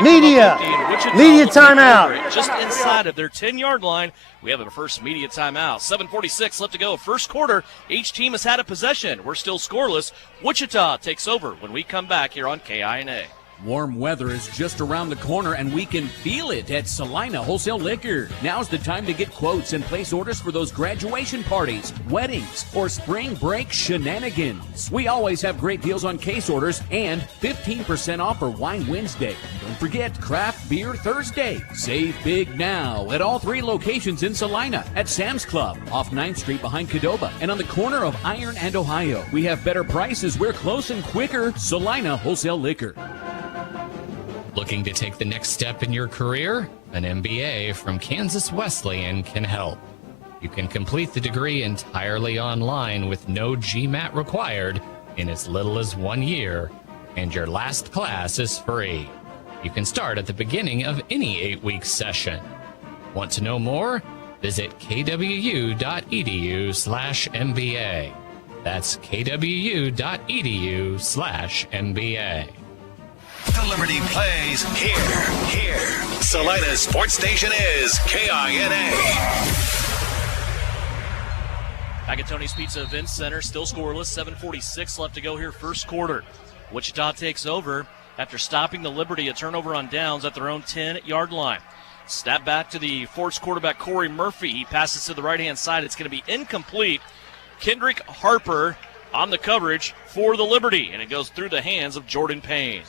Media timeout. Just inside of their 10-yard line. We have a first media timeout. 7:46 left to go. First quarter. Each team has had a possession. We're still scoreless. Wichita takes over when we come back here on KINA. Warm weather is just around the corner, and we can feel it at Salina Wholesale Liquor. Now's the time to get quotes and place orders for those graduation parties, weddings, or spring break shenanigans. We always have great deals on case orders and 15% off for Wine Wednesday. Don't forget Craft Beer Thursday. Save big now at all 3 locations in Salina, at Sam's Club, off 9th Street behind Cadova, and on the corner of Iron and Ohio. We have better prices. We're close and quicker. Salina Wholesale Liquor. Looking to take the next step in your career? An MBA from Kansas Wesleyan can help. You can complete the degree entirely online with no GMAT required in as little as 1 year, and your last class is free. You can start at the beginning of any 8-week session. Want to know more? Visit kwu.edu/MBA. That's kwu.edu/MBA. The Liberty plays here. Salina's sports station is KINA. Back at Tony's Pizza Event Center, still scoreless, 7:46 left to go here, first quarter. Wichita takes over after stopping the Liberty, a turnover on downs at their own 10-yard line. Snap back to the Force quarterback, Corey Murphy. He passes to the right-hand side. It's going to be incomplete. Kendrick Harper on the coverage for the Liberty, and it goes through the hands of Jordan Payne.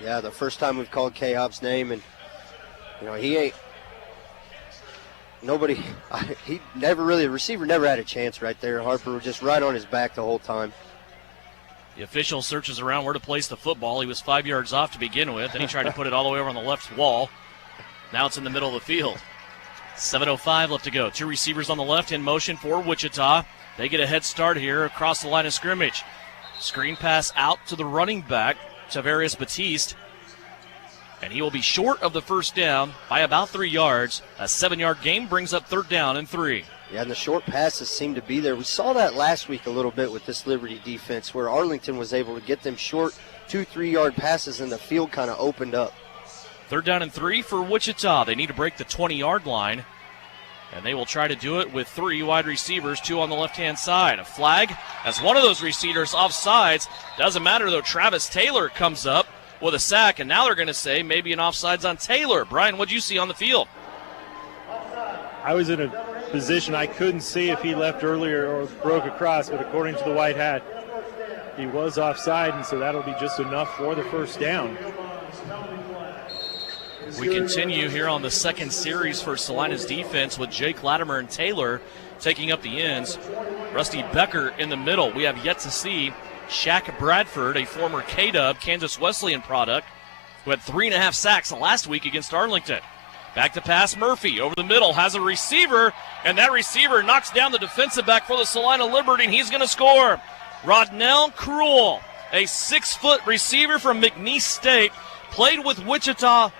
Yeah, the first time we've called K-Hop's name, and, the receiver never had a chance right there. Harper was just right on his back the whole time. The official searches around where to place the football. He was 5 yards off to begin with, and he tried to put it all the way over on the left wall. Now it's in the middle of the field. 7:05 left to go. 2 receivers on the left in motion for Wichita. They get a head start here across the line of scrimmage. Screen pass out to the running back, Tavares Batiste, and he will be short of the first down by about 3 yards. A 7-yard gain brings up 3rd down and 3. Yeah, and the short passes seem to be there. We saw that last week a little bit with this Liberty defense, where Arlington was able to get them short 2-3 yard passes, and the field kind of opened up. 3rd down and 3 for Wichita. They need to break the 20-yard line, and they will try to do it with 3 wide receivers, 2 on the left-hand side. A flag as one of those receivers offsides. Doesn't matter, though. Travis Taylor comes up with a sack, and now they're going to say maybe an offsides on Taylor. Brian, what'd you see on the field? I was in a position I couldn't see if he left earlier or broke across, but according to the white hat, he was offside, and so that'll be just enough for the first down. We continue here on the second series for Salina's defense with Jake Latimer and Taylor taking up the ends. Rusty Becker in the middle. We have yet to see Shaq Bradford, a former K-Dub Kansas Wesleyan product, who had 3.5 sacks last week against Arlington. Back to pass, Murphy over the middle, has a receiver, and that receiver knocks down the defensive back for the Salina Liberty, and he's going to score. Rodnell Cruel, a 6-foot receiver from McNeese State, played with Wichita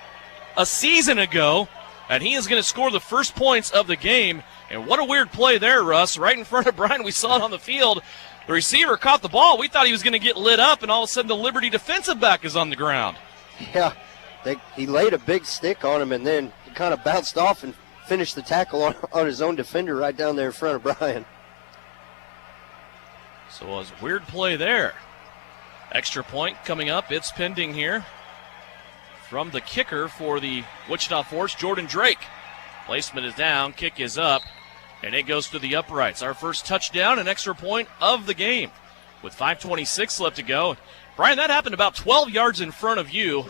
a season ago, and he is going to score the first points of the game. And what a weird play there, Russ. Right in front of Brian, we saw it on the field. The receiver caught the ball. We thought he was going to get lit up, and all of a sudden the Liberty defensive back is on the ground. Yeah, he laid a big stick on him, and then he kind of bounced off and finished the tackle on his own defender right down there in front of Brian. So it was a weird play there. Extra point coming up. It's pending here from the kicker for the Wichita Force, Jordan Drake. Placement is down, kick is up, and it goes to the uprights. Our first touchdown, an extra point of the game with 5:26 left to go. Brian, that happened about 12 yards in front of you.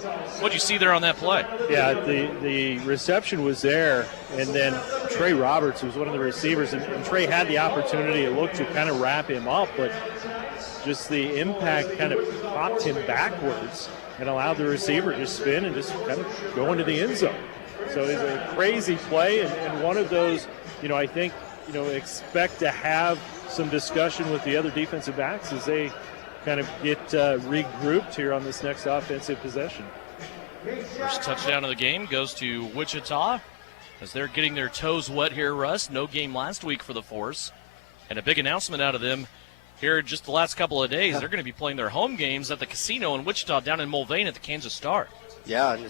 What did you see there on that play? Yeah, the reception was there, and then Trey Roberts was one of the receivers, and Trey had the opportunity, it looked, to kind of wrap him up, but just the impact kind of popped him backwards and allowed the receiver to spin and just kind of go into the end zone. So it's a crazy play, and one of those, I think, expect to have some discussion with the other defensive backs as they kind of get regrouped here on this next offensive possession. First touchdown of the game goes to Wichita as they're getting their toes wet here, Russ. No game last week for the Force. And a big announcement out of them here just the last couple of days. They're going to be playing their home games at the casino in Wichita down in Mulvane at the Kansas Star. Yeah, and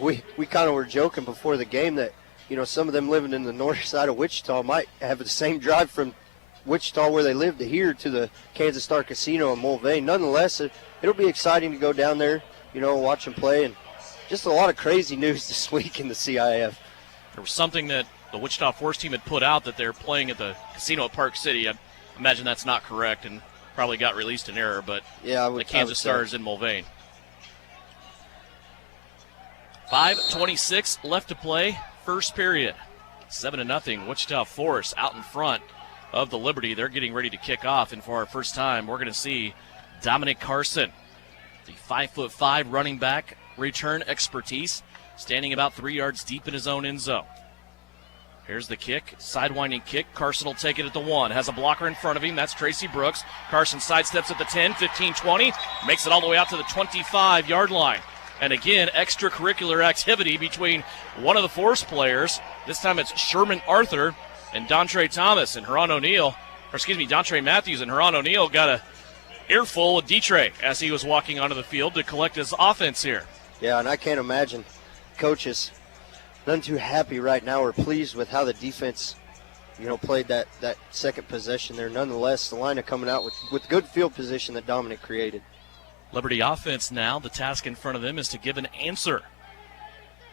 we kind of were joking before the game that, some of them living in the north side of Wichita might have the same drive from Wichita where they live to here to the Kansas Star Casino in Mulvane. Nonetheless, it'll be exciting to go down there, watch them play, and just a lot of crazy news this week in the CIF. There was something that the Wichita Force team had put out that they're playing at the casino at Park City. I imagine that's not correct and probably got released in error, but yeah, the Kansas Star is in Mulvane. 5:26 left to play, first period. 7-0, Wichita Force out in front of the Liberty. They're getting ready to kick off, and for our first time, we're going to see Dominic Carson, the 5'5" running back, return expertise, standing about 3 yards deep in his own end zone. Here's the kick, sidewinding kick. Carson will take it at the 1. Has a blocker in front of him. That's Tracy Brooks. Carson sidesteps at the 10, 15, 20. Makes it all the way out to the 25-yard line. And again, extracurricular activity between one of the Force players. This time it's Sherman Arthur and Dontre Thomas and Dontre Matthews and Huron O'Neill got a earful of Detre as he was walking onto the field to collect his offense here. Yeah, and I can't imagine coaches none too happy right now or pleased with how the defense, played that second possession there. Nonetheless, Salina coming out with good field position that Dominic created. Liberty offense now, the task in front of them is to give an answer.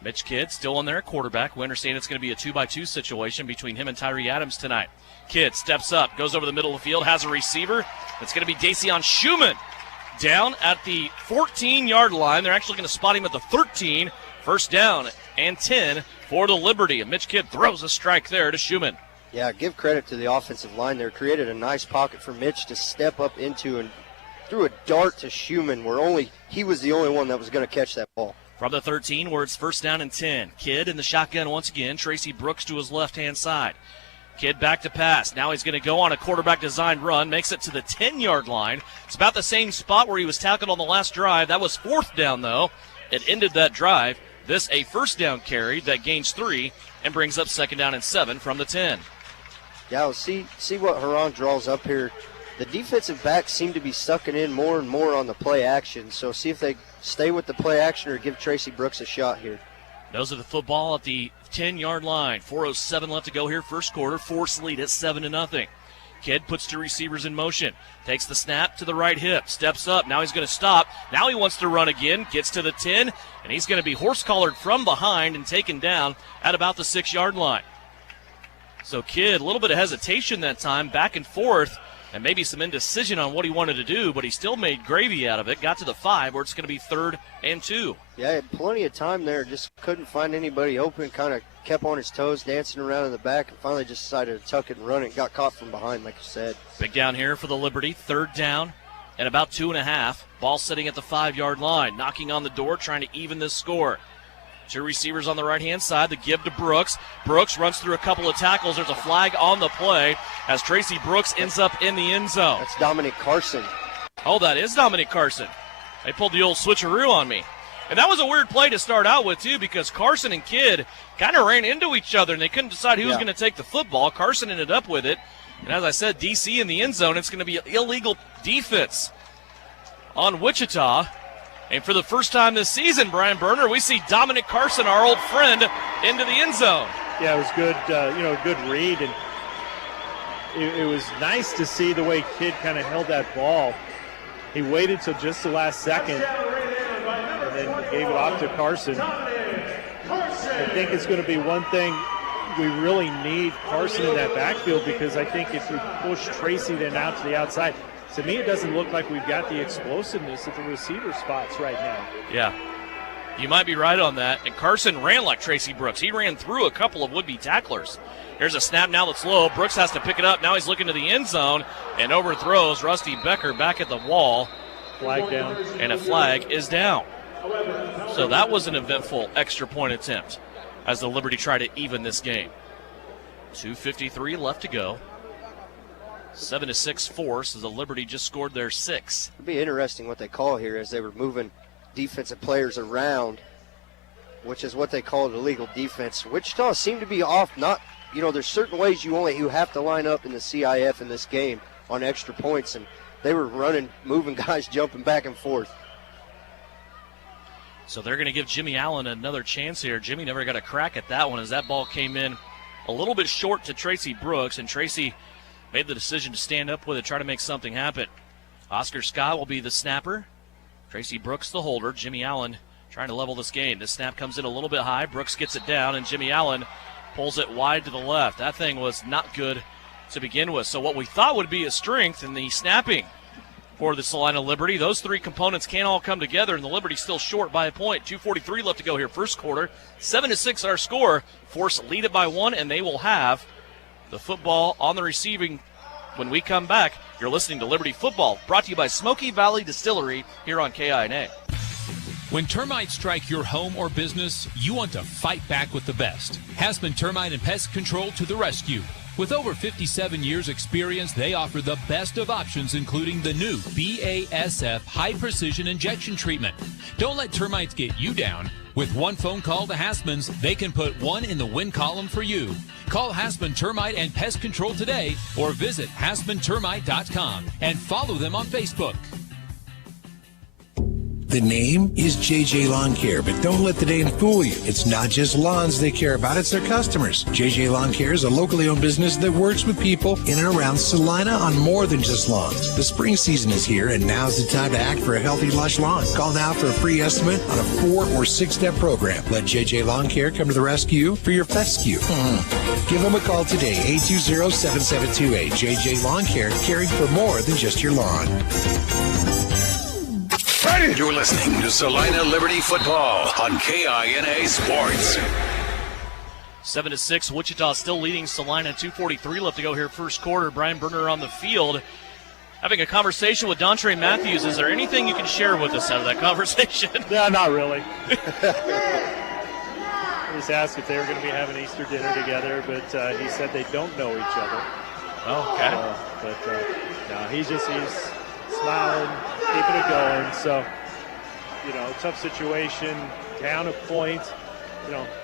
Mitch Kidd still on there, quarterback. We understand it's going to be a 2-by-2 situation between him and Tyree Adams tonight. Kidd steps up, goes over the middle of the field, has a receiver. It's going to be Dacian Schumann down at the 14-yard line. They're actually going to spot him at the 13. First down and 10 for the Liberty. And Mitch Kidd throws a strike there to Schumann. Yeah, give credit to the offensive line there. Created a nice pocket for Mitch to step up into and threw a dart to Schumann where he was the only one that was going to catch that ball. From the 13, where it's first down and 10. Kidd in the shotgun once again. Tracy Brooks to his left-hand side. Kidd back to pass. Now he's going to go on a quarterback-designed run. Makes it to the 10-yard line. It's about the same spot where he was tackled on the last drive. That was fourth down, though. It ended that drive. This a first down carry that gains 3 and brings up second down and 7 from the 10. Yeah, we'll see what Huron draws up here. The defensive backs seem to be sucking in more and more on the play action, so see if they stay with the play action or give Tracy Brooks a shot here. Nose of the football at the 10-yard line. 4:07 left to go here, first quarter. Force lead at 7-0. Kidd puts 2 receivers in motion. Takes the snap to the right hip. Steps up. Now he's going to stop. Now he wants to run again. Gets to the 10, and he's going to be horse-collared from behind and taken down at about the 6-yard line. So Kidd, a little bit of hesitation that time, back and forth, and maybe some indecision on what he wanted to do, but he still made gravy out of it. Got to the 5, where it's going to be 3rd and 2. Yeah, he had plenty of time there. Just couldn't find anybody open. Kind of kept on his toes, dancing around in the back, and finally just decided to tuck it and run it. Got caught from behind, like you said. Big down here for the Liberty. 3rd down and about 2.5. Ball sitting at the 5-yard line. Knocking on the door, trying to even this score. Two receivers on the right-hand side. The give to Brooks. Brooks runs through a couple of tackles. There's a flag on the play as Tracy Brooks ends up in the end zone. That's Dominic Carson. Oh, that is Dominic Carson. They pulled the old switcheroo on me. And that was a weird play to start out with, too, because Carson and Kidd kind of ran into each other, and they couldn't decide who was going to take the football. Carson ended up with it. And as I said, DC in the end zone, it's going to be an illegal defense on Wichita. And for the first time this season, Brian Berner, we see Dominic Carson, our old friend, into the end zone. Yeah, it was good, good read. And it was nice to see the way Kidd kind of held that ball. He waited till just the last second and then gave it off to Carson. I think it's going to be one thing we really need Carson in that backfield, because I think if you push Tracy then out to the outside, to me it doesn't look like we've got the explosiveness at the receiver spots right now. Yeah, you might be right on that. And Carson ran like Tracy Brooks. He ran through a couple of would-be tacklers. Here's a snap now that's low. Brooks has to pick it up. Now he's looking to the end zone and overthrows Rusty Becker back at the wall. Flag down. And a flag is down. So that was an eventful extra point attempt as the Liberty tried to even this game. 2:53 left to go. 7-6 force as the Liberty just scored their 6th. It'll be interesting what they call here as they were moving defensive players around, which is what they call an illegal defense. Wichita seemed to be off. There's certain ways you have to line up in the CIF in this game on extra points, and they were running, moving guys, jumping back and forth. So they're going to give Jimmy Allen another chance here. Jimmy never got a crack at that one as that ball came in a little bit short to Tracy Brooks, and Tracy made the decision to stand up with it, try to make something happen. Oscar Scott will be the snapper. Tracy Brooks the holder. Jimmy Allen trying to level this game. This snap comes in a little bit high. Brooks gets it down, and Jimmy Allen pulls it wide to the left. That thing was not good to begin with. So what we thought would be a strength in the snapping for the Salina Liberty, those three components can't all come together, and the Liberty still short by a point. 2:43 left to go here, first quarter. 7-6 our score. Force lead it by 1, and they will have the football on the receiving when we come back. You're listening to Liberty Football, brought to you by Smoky Valley Distillery here on KINA. When termites strike your home or business, you want to fight back with the best. Hasman Termite and Pest Control to the rescue. With over 57 years experience, they offer the best of options, including the new BASF High Precision Injection Treatment. Don't let termites get you down. With one phone call to Hasman's, they can put one in the win column for you. Call Hasman Termite and Pest Control today or visit HasmanTermite.com and follow them on Facebook. The name is JJ Lawn Care, but don't let the name fool you. It's not just lawns they care about, it's their customers. JJ Lawn Care is a locally owned business that works with people in and around Salina on more than just lawns. The spring season is here, and now's the time to act for a healthy, lush lawn. Call now for a free estimate on a 4 or 6 step program. Let JJ Lawn Care come to the rescue for your fescue. Give them a call today, 820-7728. JJ Lawn Care, caring for more than just your lawn. You're listening to Salina Liberty Football on KINA Sports. 7-6, Wichita still leading Salina. 2:43 left to go here, first quarter. Brian Berner on the field, having a conversation with Dontre Matthews. Is there anything you can share with us out of that conversation? Yeah, not really. I just asked if they were going to be having Easter dinner together, but he said they don't know each other. Oh, okay. No, he's smiling, keeping it going. So, tough situation, down a point.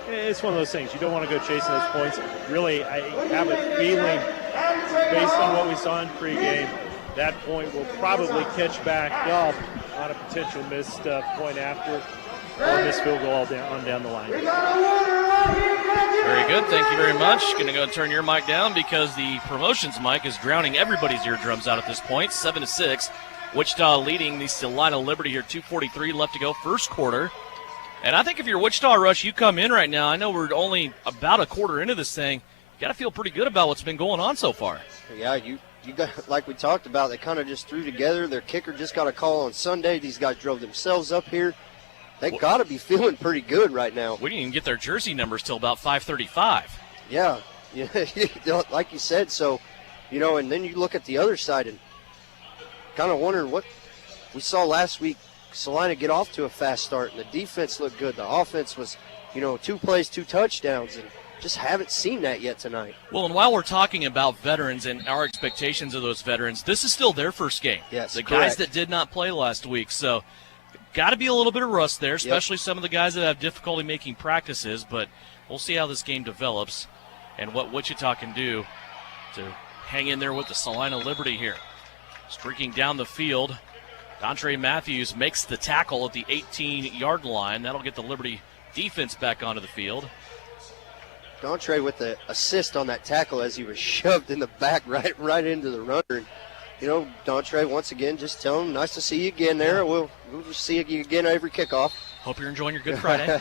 It's one of those things. You don't want to go chasing those points. Really, I have a feeling, based on what we saw in pregame, that point will probably catch back up on a potential missed point after, or missed field goal down the line. Very good. Thank you very much. Going to go and turn your mic down because the promotions mic is drowning everybody's eardrums out at this point. 7-6. Wichita leading the Salina Liberty here. 2:43 left to go, first quarter. And I think if you're Wichita Rush, you come in right now. I know we're only about a quarter into this thing. You got to feel pretty good about what's been going on so far. Yeah, you got, like we talked about, they kind of just threw together. Their kicker just got a call on Sunday. These guys drove themselves up here. They got to be feeling pretty good right now. We didn't even get their jersey numbers till about 5:35. Yeah, like you said. So, and then you look at the other side and kind of wondering what we saw last week. Salina get off to a fast start, and the defense looked good. The offense was 2 plays, 2 touchdowns, and just haven't seen that yet tonight. Well, and while we're talking about veterans and our expectations of those veterans, this is still their first game. Yes, the correct. guys that did not play last week. So got to be a little bit of rust there, especially some of the guys that have difficulty making practices. But we'll see how this game develops and what Wichita can do to hang in there with the Salina Liberty here. Streaking down the field, Dontre Matthews makes the tackle at the 18-yard line. That'll get the Liberty defense back onto the field. Dontre with the assist on that tackle as he was shoved in the back right into the runner. Dontre, once again, just tell him, nice to see you again there. We'll just see you again every kickoff. Hope you're enjoying your Good Friday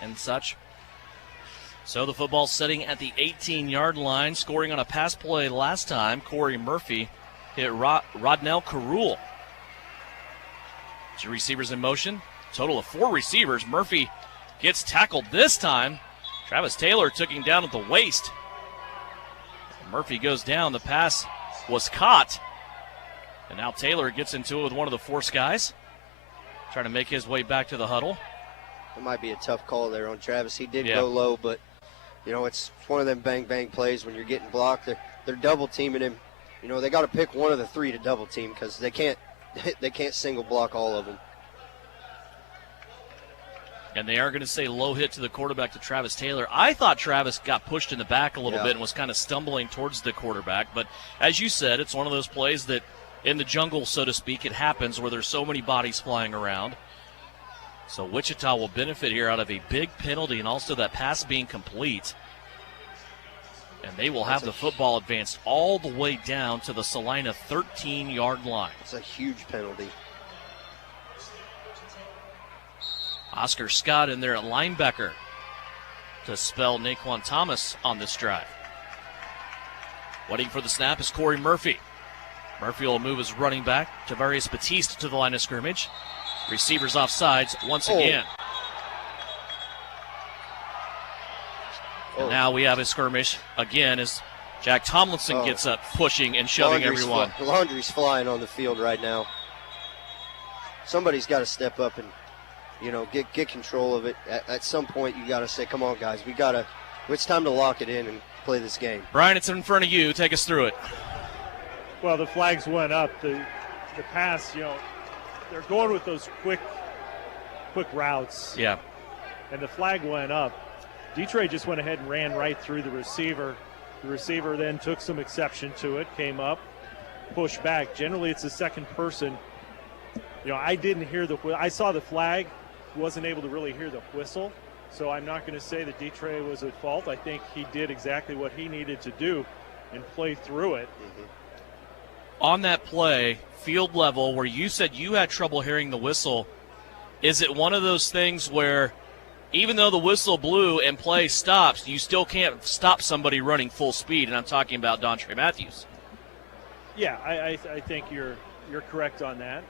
and such. So the football sitting at the 18-yard line, scoring on a pass play last time. Corey Murphy hit Rodnell Carule. 2 receivers in motion. Total of 4 receivers. Murphy gets tackled this time. Travis Taylor took him down at the waist. Murphy goes down. The pass was caught. And now Taylor gets into it with one of the Force guys, trying to make his way back to the huddle. It might be a tough call there on Travis. He did go low, but, it's one of them bang-bang plays when you're getting blocked. They're double-teaming him. They got to pick one of the 3 to double-team because they can't single block all of them. And they are going to say low hit to the quarterback, to Travis Taylor. I thought Travis got pushed in the back a little bit and was kind of stumbling towards the quarterback. But as you said, it's one of those plays that in the jungle, so to speak, it happens where there's so many bodies flying around. So Wichita will benefit here out of a big penalty and also that pass being complete. And they will have the football advanced all the way down to the Salina 13-yard line. It's a huge penalty. Oscar Scott in there at linebacker to spell Naquan Thomas on this drive. Waiting for the snap is Corey Murphy. Murphy will move his running back, Tavarius Batiste, to the line of scrimmage. Receivers offsides once again. And now we have a skirmish again as Jack Tomlinson gets up, pushing and shoving everyone. Laundry's flying on the field right now. Somebody's got to step up and get control of it. At some point, you got to say, come on, guys, it's time to lock it in and play this game. Brian, it's in front of you. Take us through it. Well, the flags went up. The pass, they're going with those quick routes. Yeah. And the flag went up. Detroit just went ahead and ran right through the receiver. The receiver then took some exception to it, came up, pushed back. Generally, it's the second person. I didn't hear I saw the flag, wasn't able to really hear the whistle, so I'm not going to say that Detroit was at fault. I think he did exactly what he needed to do and play through it. On that play, field level, where you said you had trouble hearing the whistle, is it one of those things where even though the whistle blew and play stops, you still can't stop somebody running full speed? And I'm talking about Dontre Matthews. Yeah, I think you're correct on that.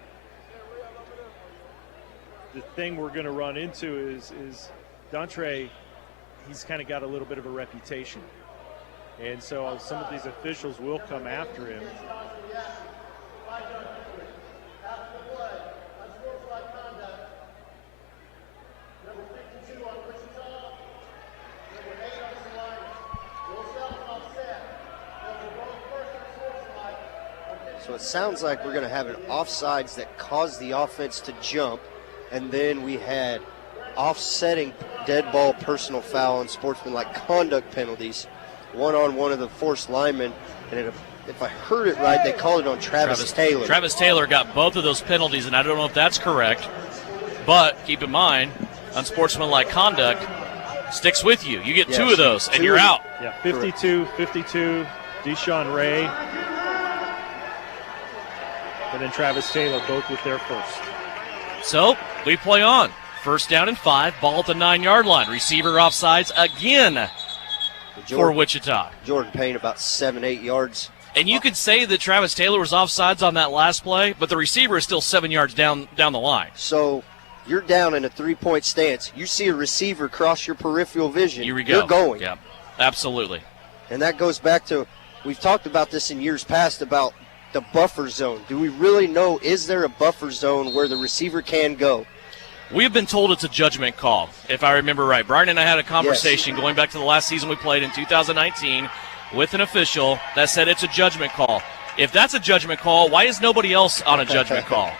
The thing we're going to run into is Dontre, he's kind of got a little bit of a reputation. And so some of these officials will come after him. So it sounds like we're going to have an offsides that caused the offense to jump, and then we had offsetting dead ball personal foul and sportsmanlike conduct penalties, one on one of the Force linemen, and if I heard it right, they called it on Travis Taylor. Travis Taylor got both of those penalties, and I don't know if that's correct, but keep in mind, unsportsmanlike conduct sticks with you. You get 2 of those, and you're out. Yeah, 52, Deshaun Ray, and then Travis Taylor, both with their first. So we play on. First down and 5, ball at the 9-yard line. Receiver offsides again for Wichita. Jordan Payne about 7-8 yards. And you could say that Travis Taylor was offsides on that last play, but the receiver is still 7 yards down the line. So you're down in a 3-point stance. You see a receiver cross your peripheral vision. Here we go. You're going. Yeah, absolutely. And that goes back to, we've talked about this in years past about the buffer zone. Do we really know, is there a buffer zone where the receiver can go? We have been told it's a judgment call, if I remember right. Brian and I had a conversation going back to the last season we played in 2019 with an official that said it's a judgment call. If that's a judgment call, why is nobody else on a judgment call?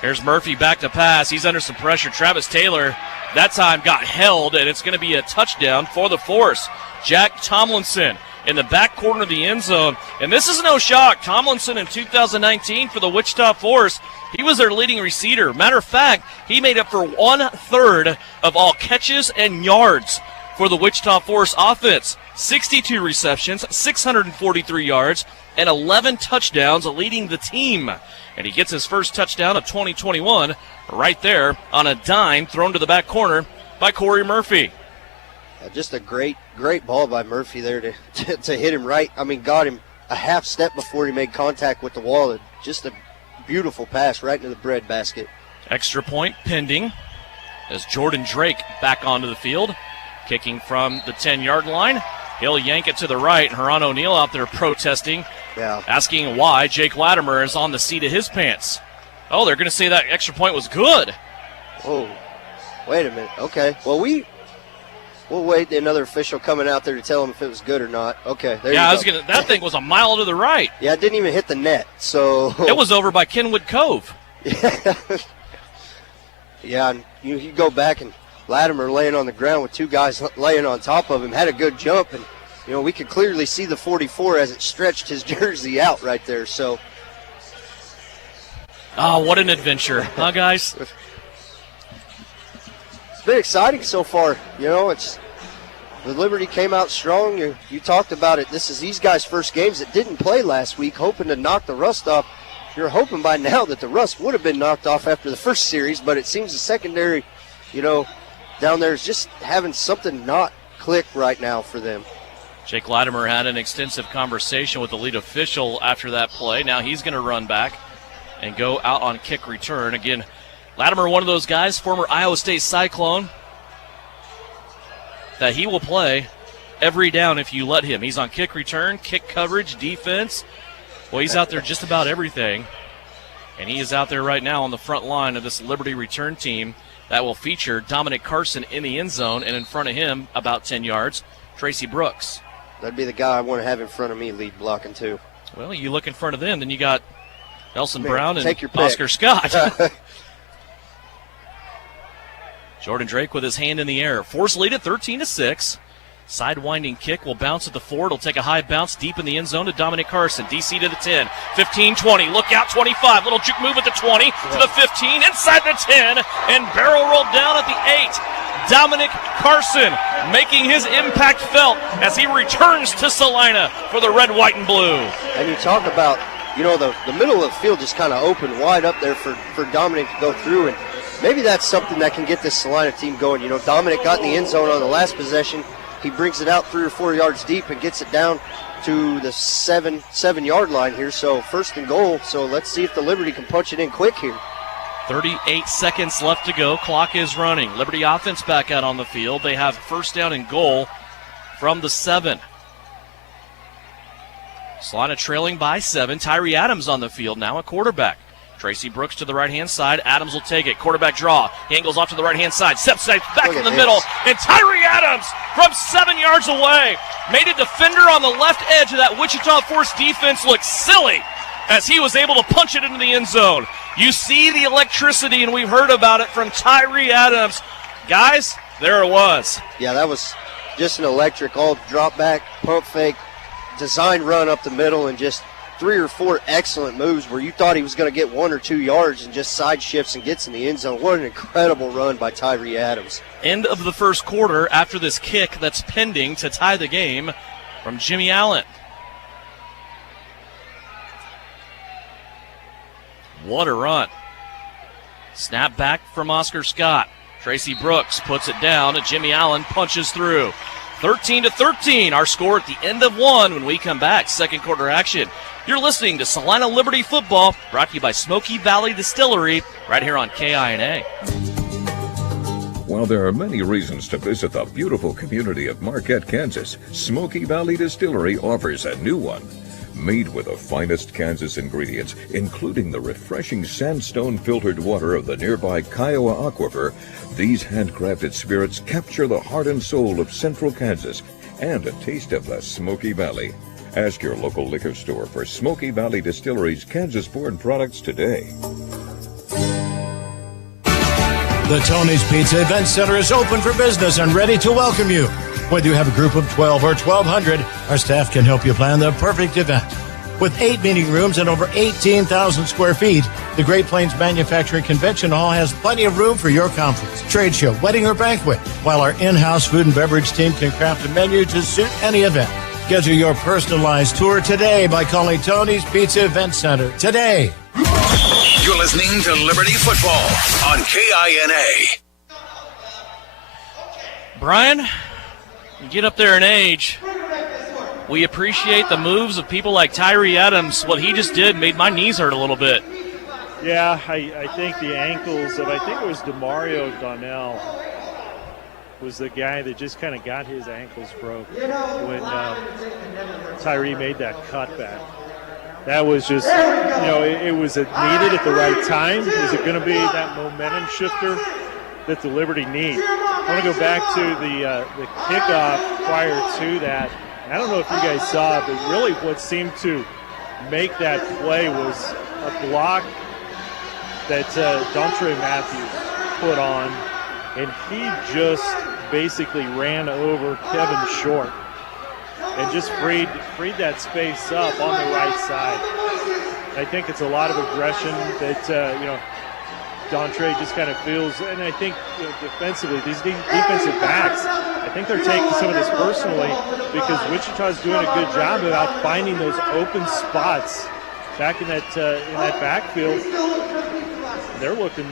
Here's Murphy back to pass. He's under some pressure. Travis Taylor, that time, got held, and it's going to be a touchdown for the Force. Jack Tomlinson in the back corner of the end zone. And this is no shock. Tomlinson in 2019 for the Wichita Force, he was their leading receiver. Matter of fact, he made up for 1/3 of all catches and yards for the Wichita Force offense. 62 receptions, 643 yards, and 11 touchdowns, leading the team. And he gets his first touchdown of 2021 right there on a dime thrown to the back corner by Corey Murphy. Just a great ball by Murphy there to hit him right. I mean, got him a half step before he made contact with the wall. Just a beautiful pass right into the bread basket. Extra point pending as Jordan Drake back onto the field, kicking from the 10-yard line. He'll yank it to the right. Haran O'Neal out there protesting, asking why Jake Latimer is on the seat of his pants. Oh, they're going to say that extra point was good. Oh, wait a minute. Okay. Well, we'll wait another official coming out there to tell him if it was good or not. Okay. There you go. That thing was a mile to the right. Yeah, it didn't even hit the net. So it was over by Kenwood Cove. Yeah, and you go back and Latimer laying on the ground with two guys laying on top of him, had a good jump, and we could clearly see the 44 as it stretched his jersey out right there. So, oh, what an adventure, huh, guys? It's been exciting so far. It's the Liberty came out strong. You talked about it. This is these guys' first games that didn't play last week, hoping to knock the rust off. You're hoping by now that the rust would have been knocked off after the first series, but it seems the secondary, down there is just having something not click right now for them. Jake Latimer had an extensive conversation with the lead official after that play. Now he's going to run back and go out on kick return. Again, Latimer, one of those guys, former Iowa State Cyclone, that he will play every down if you let him. He's on kick return, kick coverage, defense. Well, he's out there just about everything. And he is out there right now on the front line of this Liberty return team that will feature Dominic Carson in the end zone, and in front of him, about 10 yards, Tracy Brooks. That'd be the guy I want to have in front of me lead blocking too. Well, you look in front of them, then you got Nelson Brown and take your Oscar Scott. Jordan Drake with his hand in the air. Force lead at 13-6. Sidewinding kick will bounce at the 4. It'll take a high bounce deep in the end zone to Dominic Carson. DC to the 10, 15-20. Look out, 25. Little juke move at the 20 to the 15, inside the 10, and barrel rolled down at the 8. Dominic Carson making his impact felt as he returns to Salina for the red, white, and blue. And you talk about, the middle of the field just kind of open wide up there for Dominic to go through, and maybe that's something that can get this Salina team going. Dominic got in the end zone on the last possession. He brings it out 3 or 4 yards deep and gets it down to the 7-yard line here. So 1st and goal. So let's see if the Liberty can punch it in quick here. 38 seconds left to go. Clock is running. Liberty offense back out on the field. They have 1st down and goal from the 7. Salina trailing by 7. Tyree Adams on the field now, a quarterback. Tracy Brooks to the right-hand side. Adams will take it. Quarterback draw. He angles off to the right-hand side. Steps back in the middle. And Tyree Adams from 7 yards away made a defender on the left edge of that Wichita Force defense look silly as he was able to punch it into the end zone. You see the electricity, and we've heard about it from Tyree Adams. Guys, there it was. Yeah, that was just an electric all drop back, pump fake, design run up the middle, and just 3 or 4 excellent moves where you thought he was going to get 1 or 2 yards and just side shifts and gets in the end zone. What an incredible run by Tyree Adams. End of the first quarter after this kick that's pending to tie the game from Jimmy Allen. What a run. Snap back from Oscar Scott. Tracy Brooks puts it down, and Jimmy Allen punches through. 13-13, our score at the end of 1 when we come back. Second quarter action. You're listening to Salina Liberty Football, brought to you by Smoky Valley Distillery, right here on KINA. While there are many reasons to visit the beautiful community of Marquette, Kansas, Smoky Valley Distillery offers a new one. Made with the finest Kansas ingredients, including the refreshing sandstone filtered water of the nearby Kiowa Aquifer, these handcrafted spirits capture the heart and soul of central Kansas and a taste of the Smoky Valley. Ask your local liquor store for Smoky Valley Distillery's Kansas-born products today. The Tony's Pizza Event Center is open for business and ready to welcome you. Whether you have a group of 12 or 1,200, our staff can help you plan the perfect event. With 8 meeting rooms and over 18,000 square feet, the Great Plains Manufacturing Convention Hall has plenty of room for your conference, trade show, wedding, or banquet, while our in-house food and beverage team can craft a menu to suit any event. Schedule your personalized tour today by calling Tony's Pizza Event Center today. You're listening to Liberty Football on KINA. Brian, you get up there in age. We appreciate the moves of people like Tyree Adams. What he just did made my knees hurt a little bit. Yeah, I think the ankles of, I think it was DeMario Donnell was the guy that just kind of got his ankles broke when Tyree made that cutback. That was just, it was needed at the right time. Is it going to be that momentum shifter that the Liberty need? I want to go back to the kickoff prior to that. I don't know if you guys saw it, but really what seemed to make that play was a block that Dontre Matthews put on, and he just basically ran over Kevin Short and just freed that space up on the right side. I think it's a lot of aggression that, Dontre just kind of feels, and I think defensively, these defensive backs, I think they're taking some of this personally because Wichita's doing a good job about finding those open spots back in that backfield. They're looking,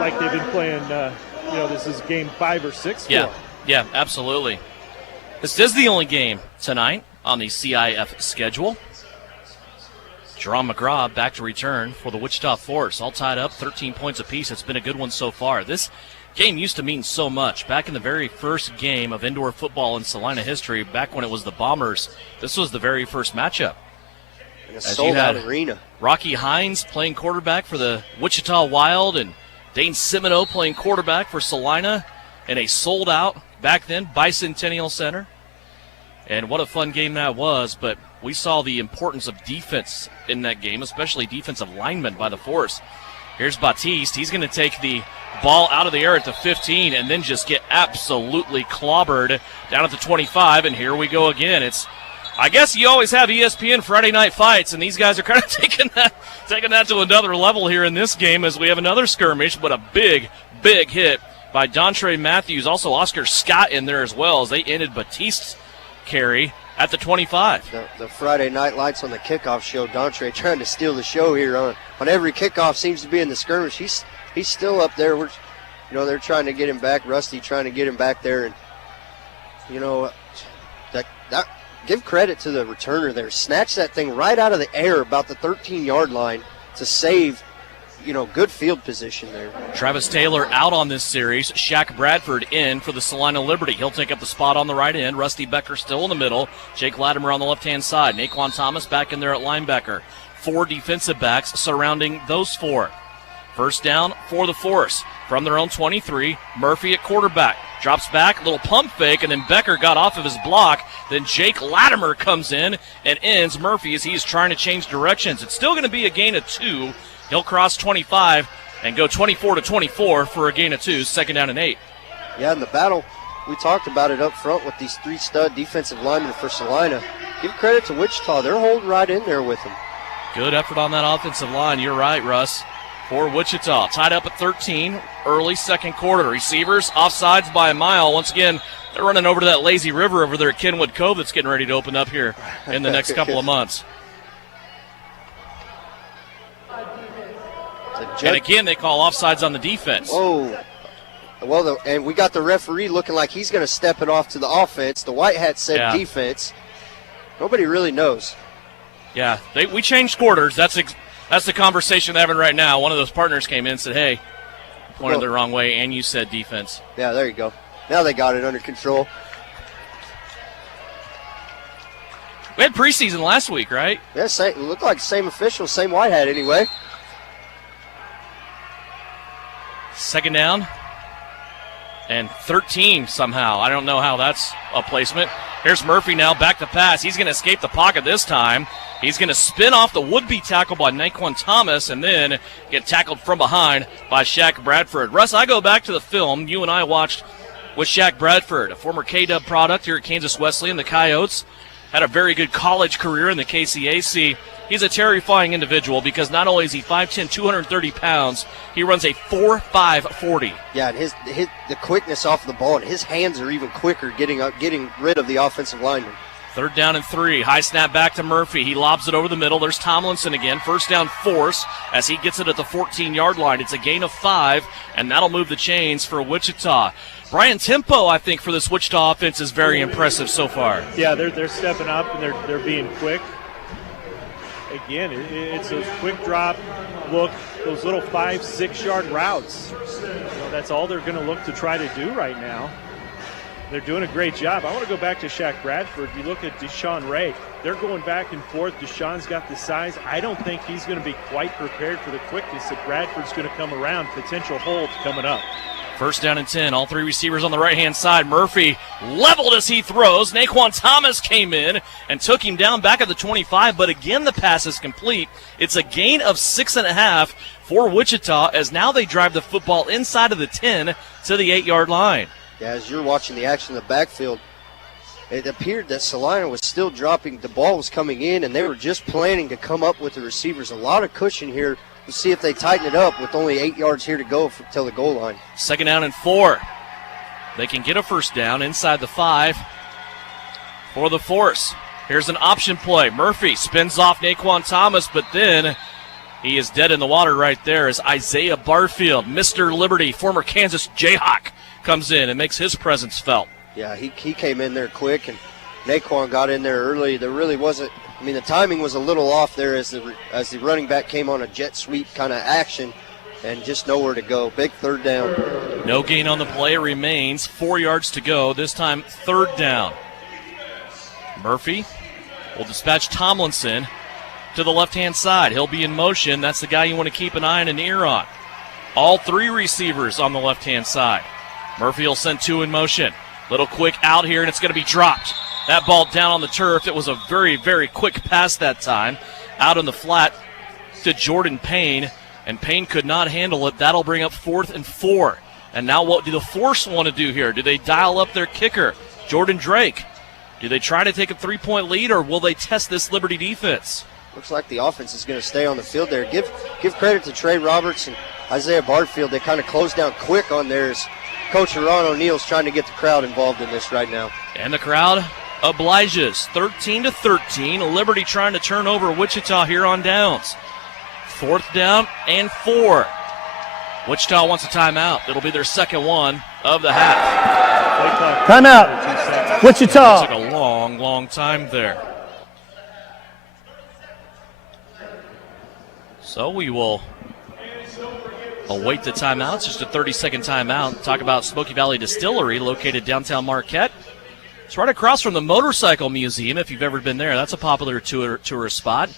like they've been playing, this is game 5 or 6 for them. Yeah, absolutely. This is the only game tonight on the CIF schedule. Jerome McGraw back to return for the Wichita Force. All tied up, 13 points apiece. It's been a good one so far. This game used to mean so much. Back in the very first game of indoor football in Salina history, back when it was the Bombers, this was the very first matchup. In a sold-out arena. Rocky Hines playing quarterback for the Wichita Wild and Dane Semino playing quarterback for Salina in a sold-out, back then, Bicentennial Center. And what a fun game that was, but we saw the importance of defense in that game, especially defensive linemen by the Force. Here's Batiste. He's going to take the ball out of the air at the 15 and then just get absolutely clobbered down at the 25, and here we go again. I guess you always have ESPN Friday Night Fights, and these guys are kind of taking that to another level here in this game as we have another skirmish, but a big, big hit by Dontre Matthews. Also Oscar Scott in there as well as they ended Batiste's carry at the 25. The Friday Night Lights on the kickoff show, Dontre trying to steal the show here on every kickoff seems to be in the skirmish. He's still up there. They're trying to get him back. Rusty trying to get him back there, and give credit to the returner there. Snatch that thing right out of the air about the 13-yard line to save, good field position there. Travis Taylor out on this series. Shaq Bradford in for the Salina Liberty. He'll take up the spot on the right end. Rusty Becker still in the middle. Jake Latimer on the left-hand side. Naquan Thomas back in there at linebacker. 4 defensive backs surrounding those 4. First down for the Force. From their own 23, Murphy at quarterback. Drops back, little pump fake, and then Becker got off of his block. Then Jake Latimer comes in and ends Murphy as he's trying to change directions. It's still going to be a gain of 2. He'll cross 25 and go 24-24 for a gain of 2, second down and 8. Yeah, in the battle, we talked about it up front with these 3 stud defensive linemen for Salina. Give credit to Wichita. They're holding right in there with them. Good effort on that offensive line. You're right, Russ. For Wichita, tied up at 13, early second quarter. Receivers, offsides by a mile. Once again, they're running over to that lazy river over there at Kenwood Cove that's getting ready to open up here in the next couple of months. And again, they call offsides on the defense. Oh, well, and we got the referee looking like he's going to step it off to the offense. The white hat said defense. Nobody really knows. Yeah, we changed quarters. That's the conversation they're having right now. One of those partners came in and said, hey, pointed the wrong way, and you said defense. Yeah, there you go. Now they got it under control. We had preseason last week, right? Yeah, it looked like same official, same white hat anyway. Second down and 13 somehow. I don't know how that's a placement. Here's Murphy now, back to pass. He's going to escape the pocket this time. He's going to spin off the would-be tackle by Naquan Thomas and then get tackled from behind by Shaq Bradford. Russ, I go back to the film you and I watched with Shaq Bradford, a former K-Dub product here at Kansas Wesleyan. The Coyotes had a very good college career in the KCAC. He's a terrifying individual because not only is he 5'10", 230 pounds, he runs a 4.5 40. Yeah, and the quickness off the ball, and his hands are even quicker getting rid of the offensive lineman. Third down and 3. High snap back to Murphy. He lobs it over the middle. There's Tomlinson again. First down force as he gets it at the 14-yard line. It's a gain of 5, and that'll move the chains for Wichita. Brian, tempo, I think, for this Wichita offense is very impressive so far. Yeah, they're stepping up, and they're being quick. Again, it's those quick drop look, those little 5-6 yard routes. That's all they're going to look to try to do right now. They're doing a great job. I want to go back to Shaq Bradford. You look at Deshaun Ray. They're going back and forth. Deshaun's got the size. I don't think he's going to be quite prepared for the quickness that Bradford's going to come around. Potential holds coming up. First down and 10. All 3 receivers on the right-hand side. Murphy leveled as he throws. Naquan Thomas came in and took him down back at the 25, but again the pass is complete. It's a gain of 6.5 for Wichita as now they drive the football inside of the 10 to the 8-yard line. Yeah, as you're watching the action in the backfield, it appeared that Salina was still dropping. The ball was coming in, and they were just planning to come up with the receivers. A lot of cushion here. We'll see if they tighten it up with only 8 yards here to go till the goal line. Second down and 4. They can get a first down inside the 5 for the Force. Here's an option play. Murphy spins off Naquan Thomas, but then he is dead in the water right there as Isaiah Barfield, Mr. Liberty, former Kansas Jayhawk, comes in and makes his presence felt. Yeah, he came in there quick, and Naquan got in there early. There really wasn't. I mean, the timing was a little off there as the running back came on a jet sweep kind of action and just nowhere to go. Big third down. No gain on the play. It remains 4 yards to go. This time, third down. Murphy will dispatch Tomlinson to the left-hand side. He'll be in motion. That's the guy you want to keep an eye and an ear on. All 3 receivers on the left-hand side. Murphy will send 2 in motion. Little quick out here, and it's going to be dropped. That ball down on the turf. It was a very, very quick pass that time. Out on the flat to Jordan Payne, and Payne could not handle it. That'll bring up 4th and 4. And now what do the Force want to do here? Do they dial up their kicker, Jordan Drake? Do they try to take a 3-point lead, or will they test this Liberty defense? Looks like the offense is going to stay on the field there. Give credit to Trey Roberts and Isaiah Barfield. They kind of closed down quick on theirs. Coach Ron O'Neill's trying to get the crowd involved in this right now. And the crowd obliges. 13-13. Liberty trying to turn over Wichita here on downs. 4th down and 4. Wichita wants a timeout. It'll be their second one of the half. Timeout. Wichita. It took a long, long time there. So we will await the timeout. It's just a 30-second timeout. Talk about Smoky Valley Distillery, located downtown Marquette. It's right across from the Motorcycle Museum, if you've ever been there. That's a popular tourist spot.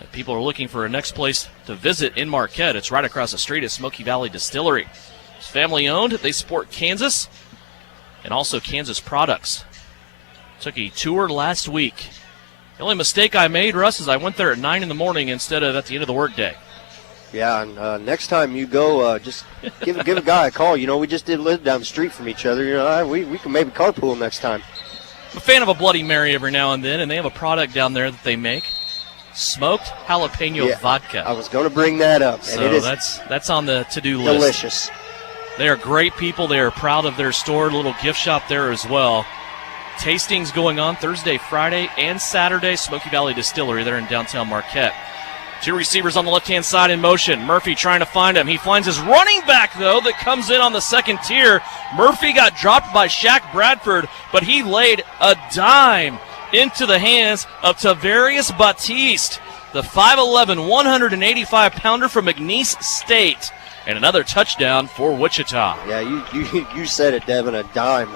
If people are looking for a next place to visit in Marquette, it's right across the street at Smoky Valley Distillery. It's family-owned. They support Kansas and also Kansas products. Took a tour last week. The only mistake I made, Russ, is I went there at 9 in the morning instead of at the end of the workday. Yeah, and next time you go, just give a guy a call. You know, we just did live down the street from each other. You know, we can maybe carpool next time. I'm a fan of a Bloody Mary every now and then, and they have a product down there that they make. Smoked jalapeno vodka. I was going to bring that up. And so it is that's on the to-do list. Delicious. They are great people. They are proud of their store. A little gift shop there as well. Tastings going on Thursday, Friday, and Saturday. Smoky Valley Distillery there in downtown Marquette. 2 receivers on the left-hand side in motion. Murphy trying to find him. He finds his running back, though, that comes in on the second tier. Murphy got dropped by Shaq Bradford, but he laid a dime into the hands of Tavarius Batiste, the 5'11", 185-pounder from McNeese State. And another touchdown for Wichita. Yeah, you said it, Devin, a dime.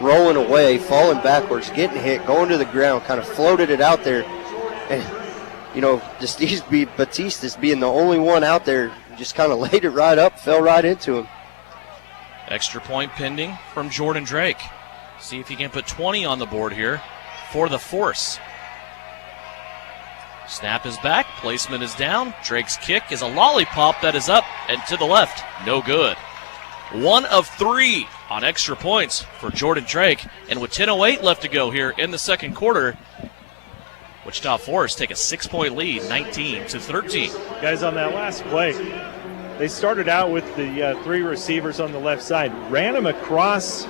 rolling away, falling backwards, getting hit, going to the ground, kind of floated it out there. And, Batistas being the only one out there, just kind of laid it right up, fell right into him. Extra point pending from Jordan Drake. See if he can put 20 on the board here for the Force. Snap is back, placement is down. Drake's kick is a lollipop that is up and to the left. No good. 1 of 3 on extra points for Jordan Drake. And with 10:08 left to go here in the second quarter, Wichita Forest take a 6-point lead, 19-13. Guys, on that last play, they started out with the 3 receivers on the left side, ran them across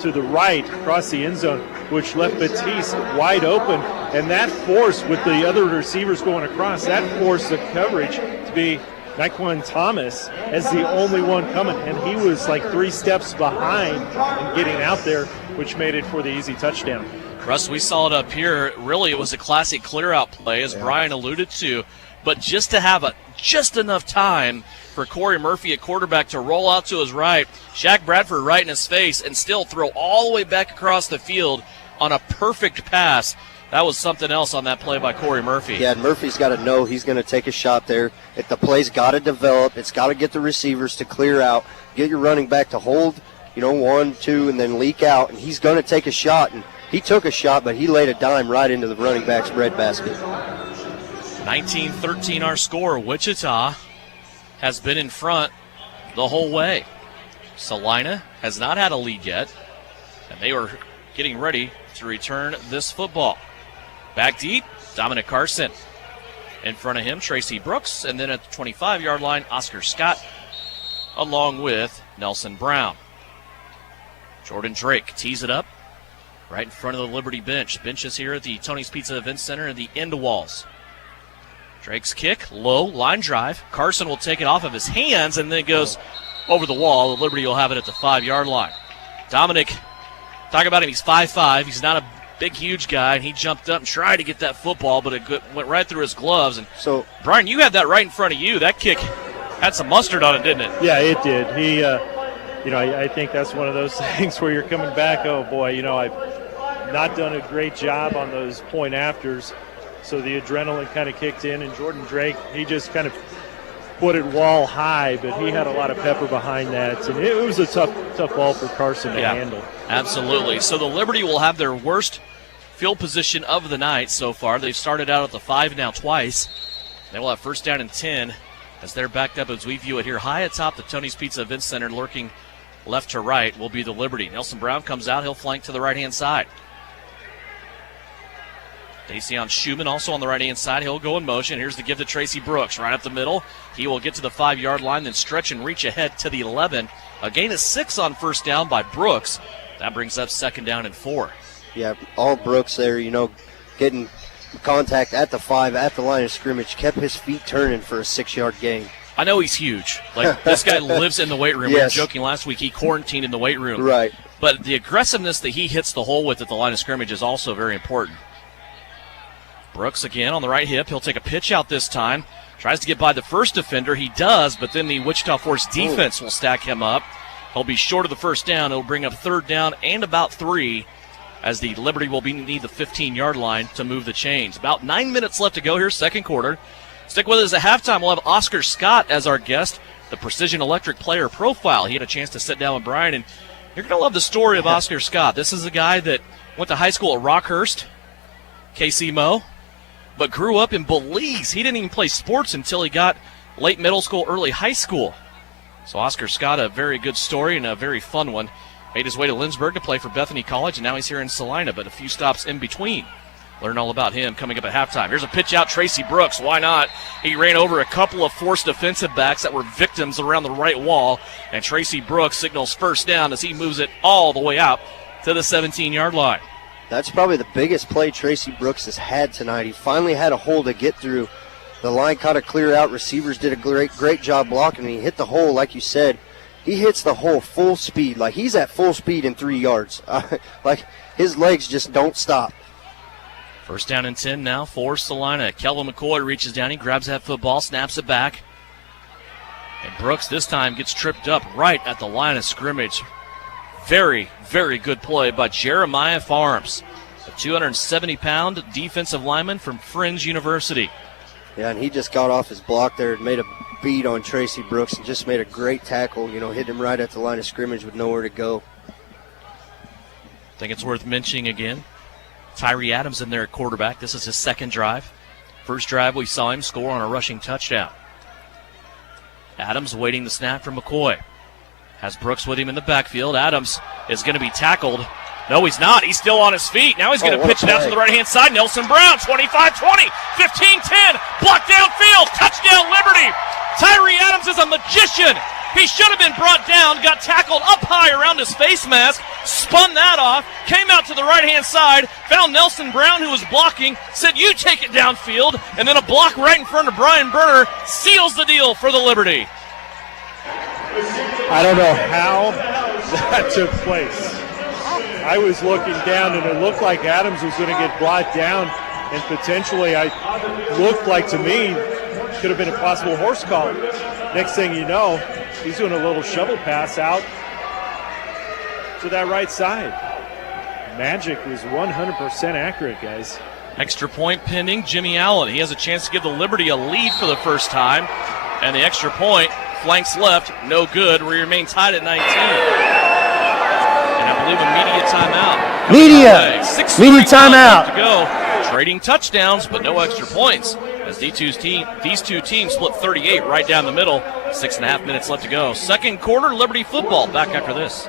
to the right, across the end zone, which left Batiste wide open. And that forced, with the other receivers going across, that forced the coverage to be Naquan Thomas as the only one coming. And he was like 3 steps behind and getting out there, which made it for the easy touchdown. Russ, we saw it up here. Really, it was a classic clear-out play, as Brian alluded to. But just to have just enough time for Corey Murphy at quarterback to roll out to his right, Shaq Bradford right in his face, and still throw all the way back across the field on a perfect pass. That was something else on that play by Corey Murphy. Yeah, and Murphy's got to know he's going to take a shot there. If the play's got to develop, it's got to get the receivers to clear out, get your running back to hold, 1, 2, and then leak out, and he's going to take a shot. And he took a shot, but he laid a dime right into the running back's breadbasket. 19-13 our score. Wichita has been in front the whole way. Salina has not had a lead yet, and they were getting ready to return this football. Back deep, Dominic Carson. In front of him, Tracy Brooks, and then at the 25-yard line, Oscar Scott, along with Nelson Brown. Jordan Drake tees it up right in front of the Liberty bench. Benches here at the Tony's Pizza Event Center in the end walls. Drake's kick, low, line drive. Carson will take it off of his hands and then goes over the wall. The Liberty will have it at the 5-yard line. Dominic, talk about him, he's 5'5". He's not a big, huge guy, and he jumped up and tried to get that football, but it went right through his gloves. And so, Brian, you had that right in front of you. That kick had some mustard on it, didn't it? Yeah, it did. He, I think that's one of those things where you're coming back, oh boy, I've not done a great job on those point afters. So the adrenaline kind of kicked in, and Jordan Drake, he just kind of put it wall high, but he had a lot of pepper behind that. And it was a tough ball for Carson to handle. Absolutely. So the Liberty will have their worst field position of the night so far. They've started out at the 5 now twice. They will have first down and 10 as they're backed up as we view it here. High atop the Tony's Pizza Event Center, lurking left to right, will be the Liberty. Nelson Brown comes out. He'll flank to the right-hand side. Dacian Schumann also on the right-hand side. He'll go in motion. Here's the give to Tracy Brooks right up the middle. He will get to the 5-yard line, then stretch and reach ahead to the 11. A gain of 6 on first down by Brooks. That brings up second down and 4. Yeah, all Brooks there, getting contact at the 5, at the line of scrimmage, kept his feet turning for a 6-yard gain. I know he's huge. Like, this guy lives in the weight room. Yes. We were joking last week, he quarantined in the weight room. Right. But the aggressiveness that he hits the hole with at the line of scrimmage is also very important. Brooks again on the right hip. He'll take a pitch out this time. Tries to get by the first defender. He does, but then the Wichita Force defense will stack him up. He'll be short of the first down. It'll bring up third down and about 3 as the Liberty will need the 15-yard line to move the chains. About 9 minutes left to go here, second quarter. Stick with us at halftime. We'll have Oscar Scott as our guest, the Precision Electric player profile. He had a chance to sit down with Brian, and you're going to love the story of Oscar Scott. This is a guy that went to high school at Rockhurst, KC Mo, but grew up in Belize. He didn't even play sports until he got late middle school, early high school. So Oscar Scott, a very good story and a very fun one. Made his way to Lynchburg to play for Bethany College, and now he's here in Salina, but a few stops in between. Learn all about him coming up at halftime. Here's a pitch out, Tracy Brooks. Why not? He ran over a couple of Force defensive backs that were victims around the right wall, and Tracy Brooks signals first down as he moves it all the way out to the 17-yard line. That's probably the biggest play Tracy Brooks has had tonight. He finally had a hole to get through. The line kind of cleared out. Receivers did a great job blocking, and he hit the hole, like you said. He hits the hole full speed. Like, he's at full speed in 3 yards. Like, his legs just don't stop. First down and 10 now for Salina. Kelvin McCoy reaches down. He grabs that football, snaps it back. And Brooks this time gets tripped up right at the line of scrimmage. very, very good play by Jeremiah Farms, a 270-pound defensive lineman from Fringe University. Yeah, and he just got off his block there and made a beat on Tracy Brooks and just made a great tackle, hitting him right at the line of scrimmage with nowhere to go. I think it's worth mentioning again, Tyree Adams in there at quarterback. This is his second drive. First drive we saw him score on a rushing touchdown. Adams waiting the snap from McCoy. Has Brooks with him in the backfield. Adams is going to be tackled. No, he's not. He's still on his feet. Now he's going to pitch it out to the right-hand side. Nelson Brown, 25-20, 15-10. Blocked downfield. Touchdown, Liberty. Tyree Adams is a magician. He should have been brought down, got tackled up high around his face mask, spun that off, came out to the right-hand side, found Nelson Brown, who was blocking, said, you take it downfield, and then a block right in front of Brian Berner seals the deal for the Liberty. I don't know how that took place. I was looking down, and it looked like Adams was going to get brought down, and potentially looked like to me could have been a possible horse collar. Next thing you know, he's doing a little shovel pass out to that right side. Magic was 100% accurate, guys. Extra point pending. Jimmy Allen, he has a chance to give the Liberty a lead for the first time, and the extra point flanks left, no good. We remain tied at 19. And I believe a media timeout. Media timeout. To go. Trading touchdowns, but no extra points. As these two teams split 38 right down the middle. 6.5 minutes left to go. Second quarter, Liberty football. Back after this.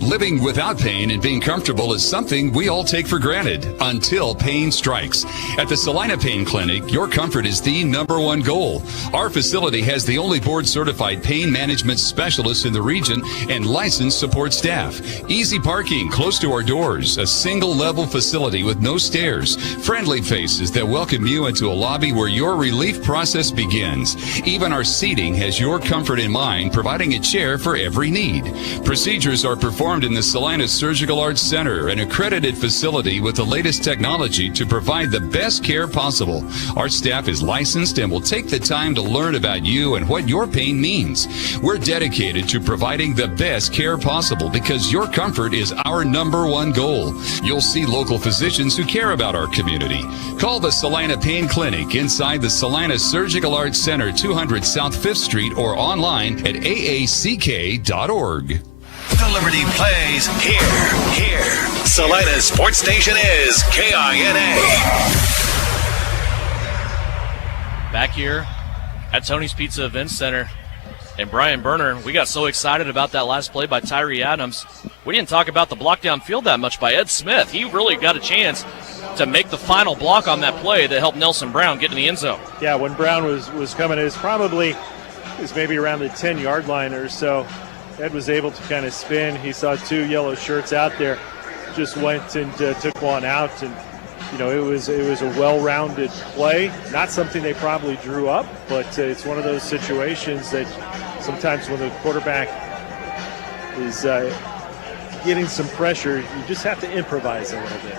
Living without pain and being comfortable is something we all take for granted until pain strikes. At the Salina Pain Clinic, your comfort is the #1 goal. Our facility has the only board-certified pain management specialist in the region and licensed support staff. Easy parking close to our doors, a single-level facility with no stairs, friendly faces that welcome you into a lobby where your relief process begins. Even our seating has your comfort in mind, providing a chair for every need. Procedures are performed in the Salina Surgical Arts Center, an accredited facility with the latest technology to provide the best care possible. Our staff is licensed and will take the time to learn about you and what your pain means. We're dedicated to providing the best care possible because your comfort is our #1 goal. You'll see local physicians who care about our community. Call the Salina Pain Clinic inside the Salina Surgical Arts Center, 200 South 5th Street, or online at aack.org. The Liberty plays here. Salina's sports station is KINA. Back here at Tony's Pizza Event Center. And Brian Berner, we got so excited about that last play by Tyree Adams. We didn't talk about the block downfield that much by Ed Smith. He really got a chance to make the final block on that play that helped Nelson Brown get in the end zone. Yeah, when Brown was coming, it was maybe around the 10-yard line or so. Ed was able to kind of spin. He saw two yellow shirts out there, just went and took one out, and it was a well-rounded play. Not something they probably drew up, but it's one of those situations that sometimes when the quarterback is getting some pressure, you just have to improvise a little bit.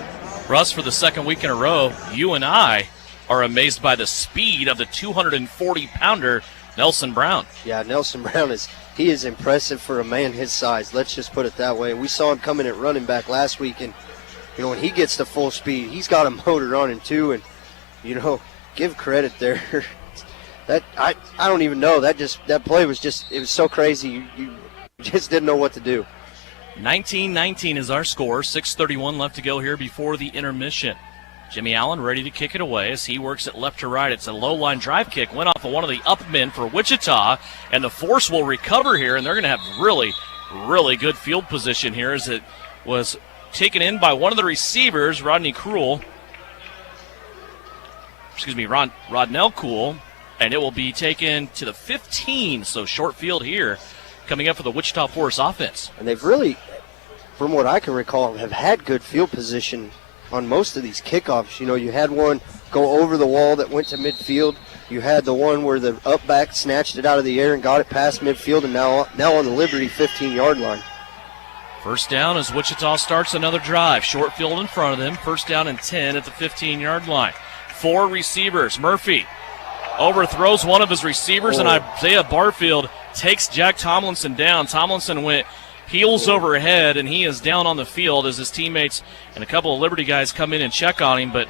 Russ, for the second week in a row, you and I are amazed by the speed of the 240-pounder Nelson Brown. Yeah, Nelson Brown is impressive for a man his size. Let's just put it that way. We saw him coming at running back last week, and when he gets to full speed, he's got a motor on him too. And give credit there. That I don't even know. That play was it was so crazy. You just didn't know what to do. 19-19 is our score. 6:31 left to go here before the intermission. Jimmy Allen ready to kick it away as he works it left to right. It's a low-line drive kick. Went off of one of the up men for Wichita, and the Force will recover here, and they're going to have really, really good field position here as it was taken in by one of the receivers, Rodnell Cool, and it will be taken to the 15, so short field here coming up for the Wichita Force offense. And they've really, from what I can recall, have had good field position on most of these kickoffs. You had one go over the wall that went to midfield. You had the one where the up back snatched it out of the air and got it past midfield, and now on the Liberty 15-yard line. First down as Wichita starts another drive. Short field in front of them. First down and 10 at the 15-yard line. 4 receivers. Murphy overthrows one of his receivers, and Isaiah Barfield takes Jack Tomlinson down. Tomlinson went heels over head, and he is down on the field as his teammates and a couple of Liberty guys come in and check on him, but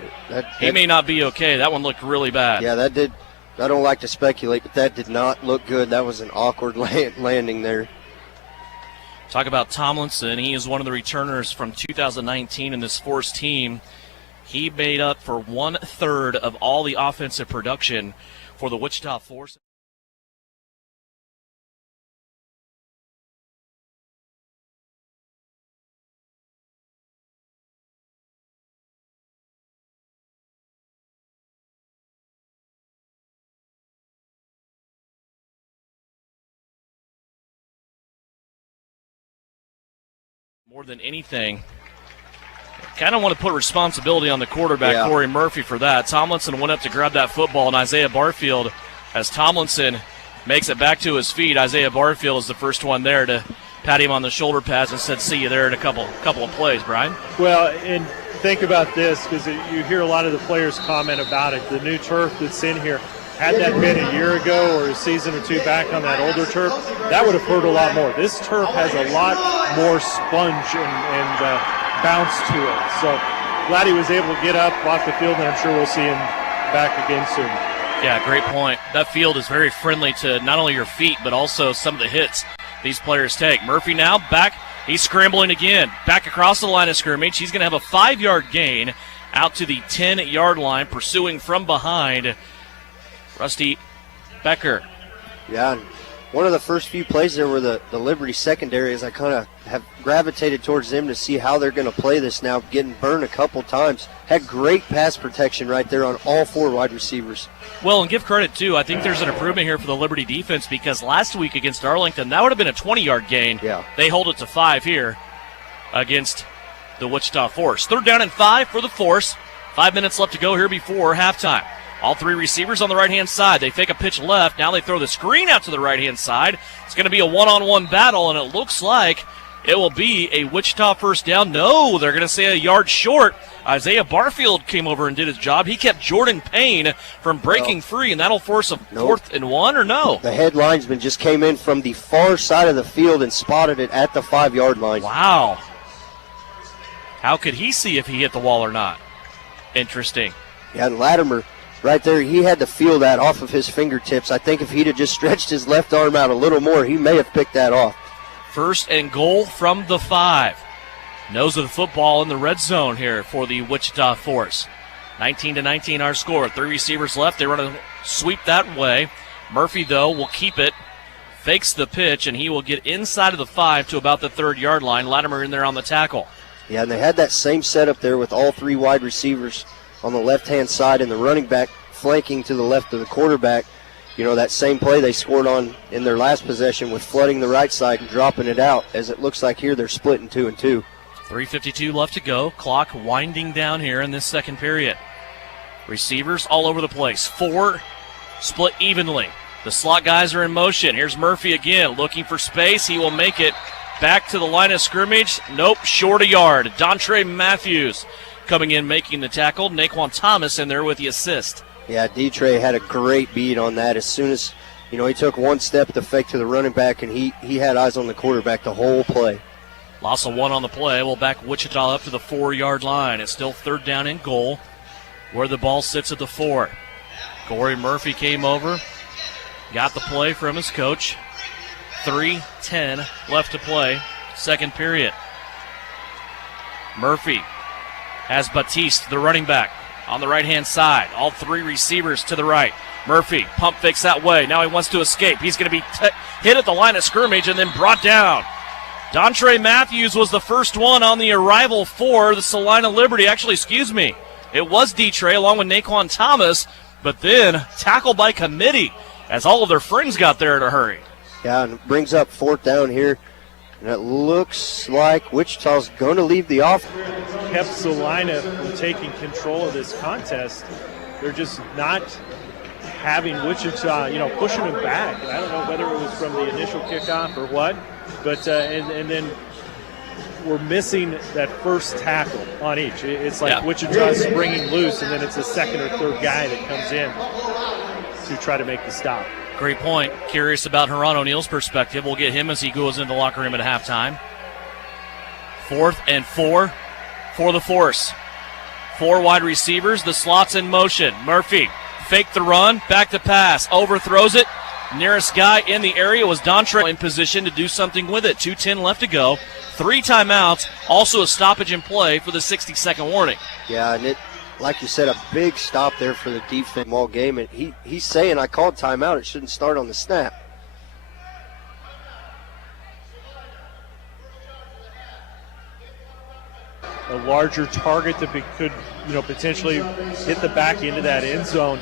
he may not be okay. That one looked really bad. Yeah, that did. I don't like to speculate, but that did not look good. That was an awkward landing there. Talk about Tomlinson. He is one of the returners from 2019 in this Force team. He made up for 1/3 of all the offensive production for the Wichita Force. More than anything, kind of want to put responsibility on the quarterback, Corey Murphy, for that. Tomlinson went up to grab that football, and Isaiah Barfield, as Tomlinson makes it back to his feet, Isaiah Barfield is the first one there to pat him on the shoulder pads and said, see you there in a couple of plays, Brian. Well, and think about this, because you hear a lot of the players comment about it. The new turf that's in here, had that been a year ago or a season or two back on that older turf, that would have hurt a lot more. This turf has a lot more sponge and bounce to it. So glad he was able to get up off the field, and I'm sure we'll see him back again soon. Yeah, great point. That field is very friendly to not only your feet, but also some of the hits these players take. Murphy now back. He's scrambling again. Back across the line of scrimmage. He's going to have a 5-yard gain out to the 10-yard line, pursuing from behind Rusty Becker. Yeah, one of the first few plays there were the Liberty secondary, as I kind of have gravitated towards them to see how they're going to play this now, getting burned a couple times. Had great pass protection right there on all 4 wide receivers. Well, and give credit, too. I think there's an improvement here for the Liberty defense, because last week against Arlington, that would have been a 20-yard gain. Yeah. They hold it to 5 here against the Wichita Force. 3rd down and 5 for the Force. 5 minutes left to go here before halftime. All 3 receivers on the right-hand side. They fake a pitch left. Now they throw the screen out to the right-hand side. It's going to be a one-on-one battle, and it looks like it will be a Wichita first down. No, they're going to say a yard short. Isaiah Barfield came over and did his job. He kept Jordan Payne from breaking free, and that'll force a 4th and 1, or no? The head linesman just came in from the far side of the field and spotted it at the 5-yard line. Wow. How could he see if he hit the wall or not? Interesting. Yeah, and Latimer, right there, he had to feel that off of his fingertips. I think if he'd have just stretched his left arm out a little more, he may have picked that off. 1st and goal from the 5. Nose of the football in the red zone here for the Wichita Force. 19-19 our score. 3 receivers left. They run a sweep that way. Murphy, though, will keep it. Fakes the pitch, and he will get inside of the 5 to about the 3rd-yard line. Latimer in there on the tackle. Yeah, and they had that same setup there with all 3 wide receivers on the left-hand side and the running back flanking to the left of the quarterback. You know, that same play they scored on in their last possession with flooding the right side and dropping it out. As it looks like here, they're splitting 2 and 2. 3:52 left to go. Clock winding down here in this second period. Receivers all over the place. 4 split evenly. The slot guys are in motion. Here's Murphy again, looking for space. He will make it back to the line of scrimmage. Nope, short a yard. Dontre Matthews coming in, making the tackle. Naquan Thomas in there with the assist. Yeah, D-Trey had a great beat on that. As soon as, you know, he took one step to fake to the running back, and he had eyes on the quarterback the whole play. Loss of 1 on the play. We'll back Wichita up to the 4-yard line. It's still 3rd down and goal where the ball sits at the 4. Corey Murphy came over, got the play from his coach. 3:10 left to play, second period. Murphy has Batiste, the running back, on the right-hand side. All 3 receivers to the right. Murphy pump fakes that way. Now he wants to escape. He's going to be hit at the line of scrimmage and then brought down. Dontre Matthews was the first one on the arrival for the Salina Liberty. Actually, excuse me, it was D-Trey along with Naquan Thomas, but then tackled by committee as all of their friends got there in a hurry. Yeah, and it brings up 4th down here. And it looks like Wichita's going to leave the offense. Kept Salina from taking control of this contest. They're just not having Wichita, pushing them back. And I don't know whether it was from the initial kickoff or what, but and then we're missing that first tackle on each. It's like Wichita's springing loose, and then it's the 2nd or 3rd guy that comes in to try to make the stop. Great point. Curious about Heron O'Neal's perspective. We'll get him as he goes into the locker room at halftime. 4th and 4 for the Force. 4 wide receivers. The slot's in motion. Murphy fake the run, back to pass, overthrows it. Nearest guy in the area was Dontre in position to do something with it. 2:10 left to go. 3 timeouts. Also a stoppage in play for the 60-second warning. Yeah, and like you said, a big stop there for the defense all game. And he's saying, I called timeout. It shouldn't start on the snap. A larger target that could, potentially hit the back end of that end zone.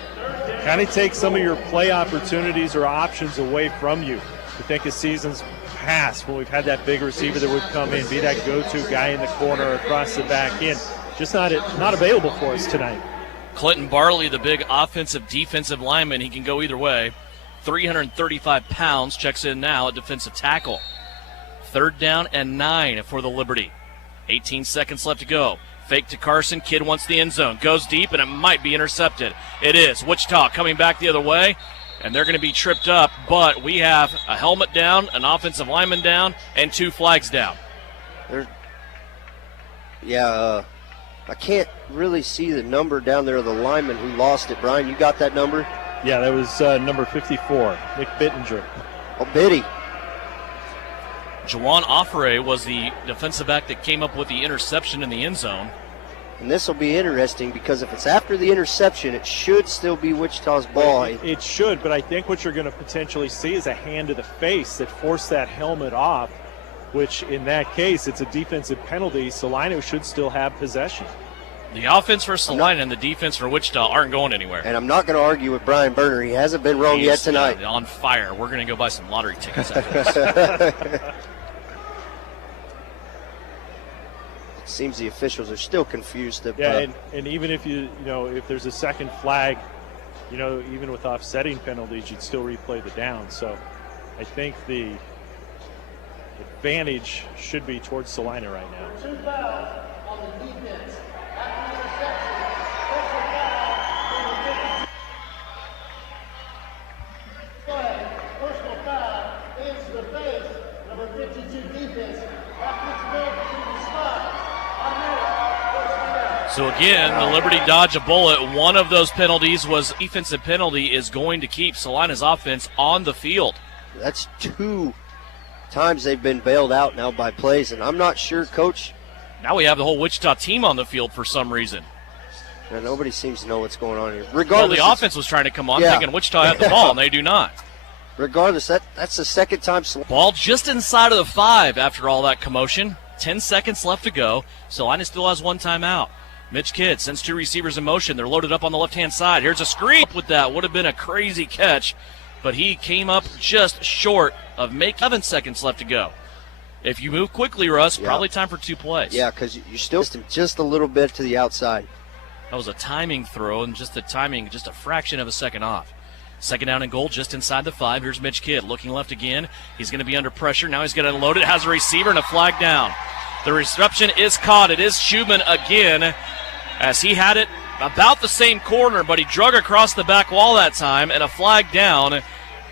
Kind of take some of your play opportunities or options away from you. I think of seasons past when we've had that big receiver that would come in, be that go-to guy in the corner or across the back end. Just not available for us tonight. Clinton Barley, the big offensive defensive lineman, he can go either way. 335 pounds, checks in now at defensive tackle. 3rd down and 9 for the Liberty. 18 seconds left to go. Fake to Carson. Kid wants the end zone. Goes deep, and it might be intercepted. It is. Wichita coming back the other way, and they're going to be tripped up. But we have a helmet down, an offensive lineman down, and 2 flags down. I can't really see the number down there of the lineman who lost it. Brian, you got that number? Yeah, that was number 54, Nick Bittinger. Oh, Biddy. Juwan Offray was the defensive back that came up with the interception in the end zone. And this will be interesting because if it's after the interception, it should still be Wichita's ball. It should, but I think what you're going to potentially see is a hand to the face that forced that helmet off, which in that case, it's a defensive penalty. Salina should still have possession. The offense for Salina and the defense for Wichita aren't going anywhere. And I'm not going to argue with Brian Berner. He hasn't been wrong yet tonight. On fire. We're going to go buy some lottery tickets after this. It seems the officials are still confused. And even if if there's a second flag, even with offsetting penalties, you'd still replay the down. So I think the advantage should be towards Salina right now. 2 fouls on the defense. After interception, personal foul into the face, number 52 defense. So again, the Liberty dodge a bullet. One of those penalties was defensive penalty is going to keep Salina's offense on the field. That's 2 times they've been bailed out now by plays, and I'm not sure, Coach. Now we have the whole Wichita team on the field for some reason. And nobody seems to know what's going on here. Regardless, the offense was trying to come on, thinking Wichita had the ball, and they do not. Regardless, that's the second time. Ball just inside of the 5 after all that commotion. 10 seconds left to go. Salina still has 1 timeout. Mitch Kidd sends 2 receivers in motion. They're loaded up on the left-hand side. Here's a screen with that. Would have been a crazy catch, but he came up just short of 7 seconds left to go. If you move quickly, Russ, probably time for 2 plays. Yeah, because you're still just a little bit to the outside. That was a timing throw, and just a fraction of a second off. 2nd down and goal just inside the 5. Here's Mitch Kidd looking left again. He's going to be under pressure. Now he's going to unload it. Has a receiver and a flag down. The reception is caught. It is Schumann again, as he had it about the same corner, but he drug across the back wall that time, and a flag down.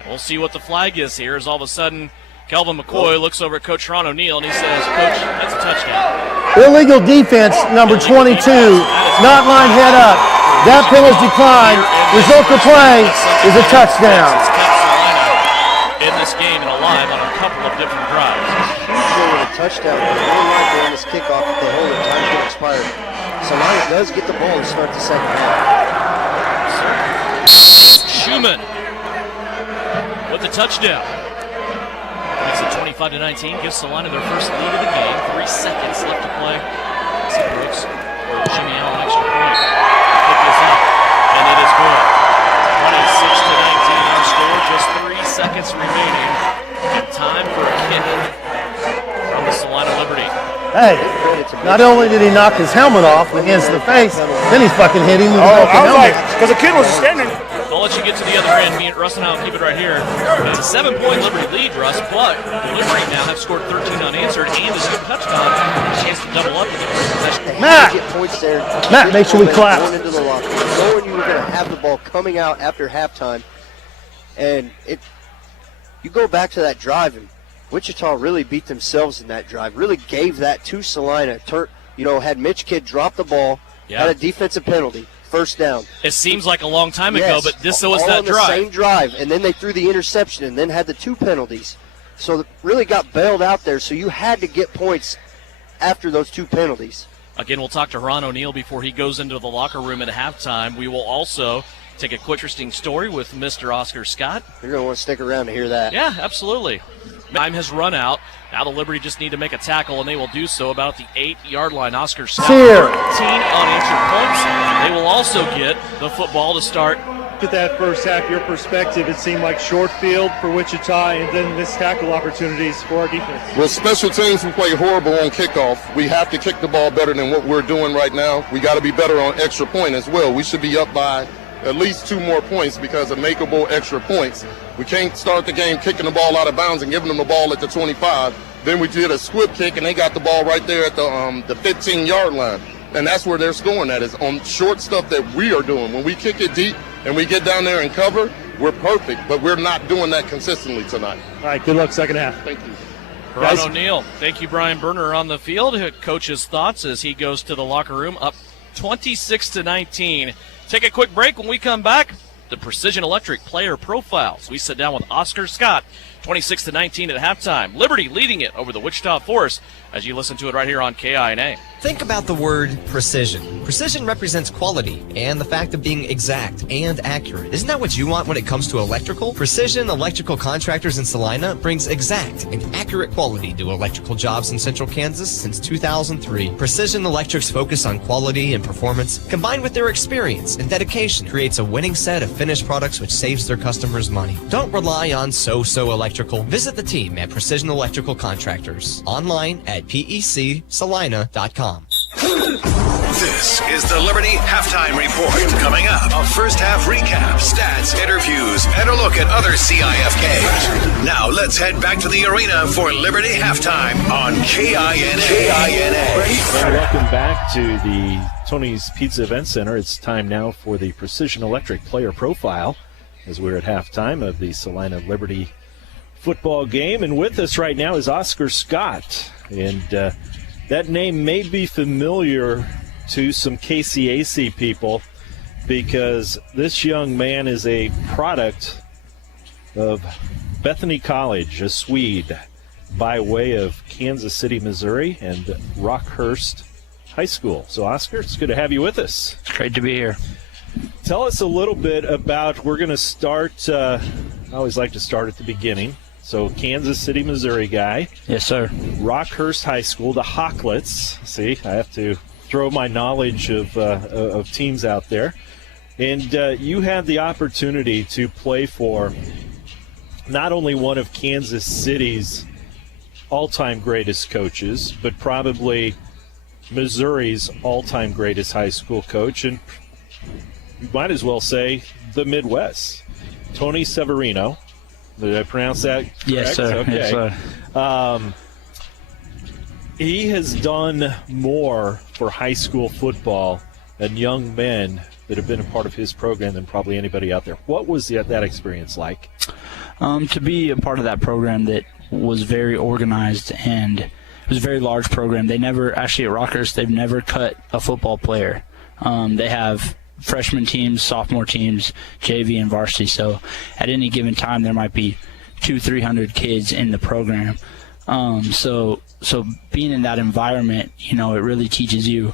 We'll see what the flag is here, as all of a sudden Kelvin McCoy looks over at Coach Ron O'Neal, and he says, Coach, that's a touchdown. Illegal defense, number 22, not line head up. That penalty declined. Result of play is a touchdown. In this game and alive on a couple of different drives. With a touchdown, but more likely on this kickoff if they hold it, time's going to expire. Salina does get the ball to start the second half. Schumann with the touchdown. Makes it 25-19, gives Salina their first lead of the game. 3 seconds left to play. Brooks or Jimmy Allen extra point. Pick this up, and it is good. 26-19 on score, just 3 seconds remaining. Time for a kick from the Salina Liberty. Hey, not only did he knock his helmet off against the face, then he fucking hit him with the helmet. Because the kid was standing. I'll let you get to the other end. Me and Russ and I will keep it right here. It's a 7-point Liberty lead, Russ, but the Liberty now have scored 13 unanswered and is 2 touchdowns. A chance to double up. Matt, make sure we clap. Going into the locker room, knowing you were going to have the ball coming out after halftime, And you go back to that drive, and Wichita really beat themselves in that drive, really gave that to Salina. Had Mitch Kidd drop the ball, had a defensive penalty, first down. It seems like a long time ago, but this was that drive. All on the same drive, and then they threw the interception and then had the 2 penalties. So really got bailed out there, so you had to get points after those 2 penalties. Again, we'll talk to Ron O'Neill before he goes into the locker room at halftime. We will also take a quick interesting story with Mr. Oscar Scott. You're going to want to stick around to hear that. Yeah, absolutely. Time has run out. Now the Liberty just need to make a tackle, and they will do so about the 8-yard line. Oscar Scott, 13 unanswered points. They will also get the football to start. Look at that first half, your perspective, it seemed like short field for Wichita and then missed tackle opportunities for our defense. Well, special teams, we play horrible on kickoff. We have to kick the ball better than what we're doing right now. We got to be better on extra point as well. We should be up by at least 2 more points because of makeable extra points. We can't start the game kicking the ball out of bounds and giving them the ball at the 25. Then we did a squib kick, and they got the ball right there at the 15-yard line. And that's where they're scoring at, is on short stuff that we are doing. When we kick it deep and we get down there and cover, we're perfect, but we're not doing that consistently tonight. All right, good luck second half. Thank you. Ron O'Neill. Thank you, Brian Berner, on the field. Coach's thoughts as he goes to the locker room, up 26-19. Take a quick break. When we come back, the Precision Electric player profiles. We sit down with Oscar Scott, 26-19 at halftime. Liberty leading it over the Wichita Force as you listen to it right here on KINA. Think about the word precision. Precision represents quality and the fact of being exact and accurate. Isn't that what you want when it comes to electrical? Precision Electrical Contractors in Salina brings exact and accurate quality to electrical jobs in central Kansas since 2003. Precision Electric's focus on quality and performance, combined with their experience and dedication, creates a winning set of finished products which saves their customers money. Don't rely on so-so electrical. Visit the team at Precision Electrical Contractors, online at pecsalina.com. This is the Liberty Halftime Report. Coming up, a first half recap, stats, interviews, and a look at other CIFKs. Now let's head back to the arena for Liberty Halftime on KINA. And welcome back to the Tony's Pizza Event Center. It's time now for the Precision Electric player profile as we're at halftime of the Salina Liberty football game. And with us right now is Oscar Scott. And that name may be familiar to some KCAC people because this young man is a product of Bethany College, a Swede, by way of Kansas City, Missouri, and Rockhurst High School. So, Oscar, it's good to have you with us. It's great to be here. Tell us a little bit about, we're going to start, I always like to start at the beginning. So, Kansas City, Missouri guy. Yes, sir. Rockhurst High School, the Hawklets. See, I have to throw my knowledge of teams out there. And you had the opportunity to play for not only one of Kansas City's all-time greatest coaches, but probably Missouri's all-time greatest high school coach, and you might as well say the Midwest, Tony Severino. Did I pronounce that correct? Yes, sir. Okay. Yes, sir. He has done more for high school football and young men that have been a part of his program than probably anybody out there. What was that experience like? To be a part of that program that was very organized, and it was a very large program. They never, actually at Rockhurst, they've never cut a football player. They have freshman teams, sophomore teams, JV and varsity. So at any given time, there might be 200-300 kids in the program. So being in that environment, it really teaches you.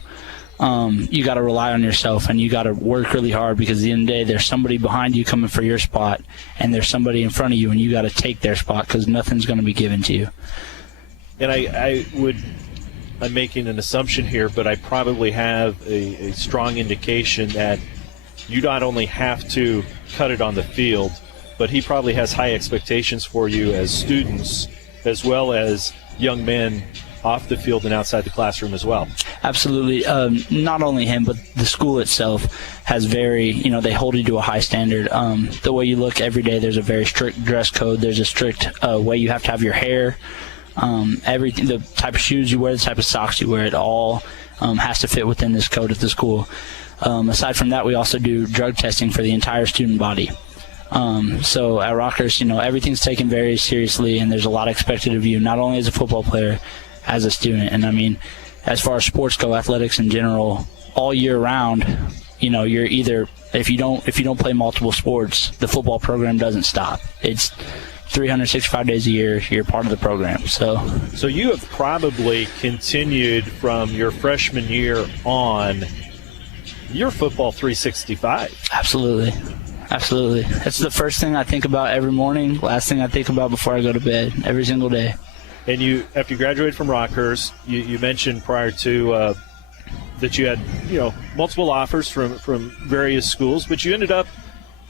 You got to rely on yourself, and you got to work really hard, because at the end of the day, there's somebody behind you coming for your spot, and there's somebody in front of you, and you got to take their spot, because nothing's going to be given to you. And I'm making an assumption here, but I probably have a strong indication that you not only have to cut it on the field, but he probably has high expectations for you as students, as well as young men off the field and outside the classroom as well. Absolutely. Not only him, but the school itself has they hold you to a high standard. The way you look every day, there's a very strict dress code. There's a strict way you have to have your hair. Everything, the type of shoes you wear, the type of socks you wear, it all has to fit within this code at the school. Aside from that, we also do drug testing for the entire student body. So at Rockhurst, everything's taken very seriously, and there's a lot expected of you, not only as a football player, as a student. And I mean, as far as sports go, athletics in general, all year round, you're either, if you don't play multiple sports, the football program doesn't stop. It's 365 days a year, you're part of the program. So you have probably continued from your freshman year on your football 365. Absolutely. That's the first thing I think about every morning, last thing I think about before I go to bed, every single day. And after you graduated from Rockhurst, you mentioned prior to that you had multiple offers from various schools, but you ended up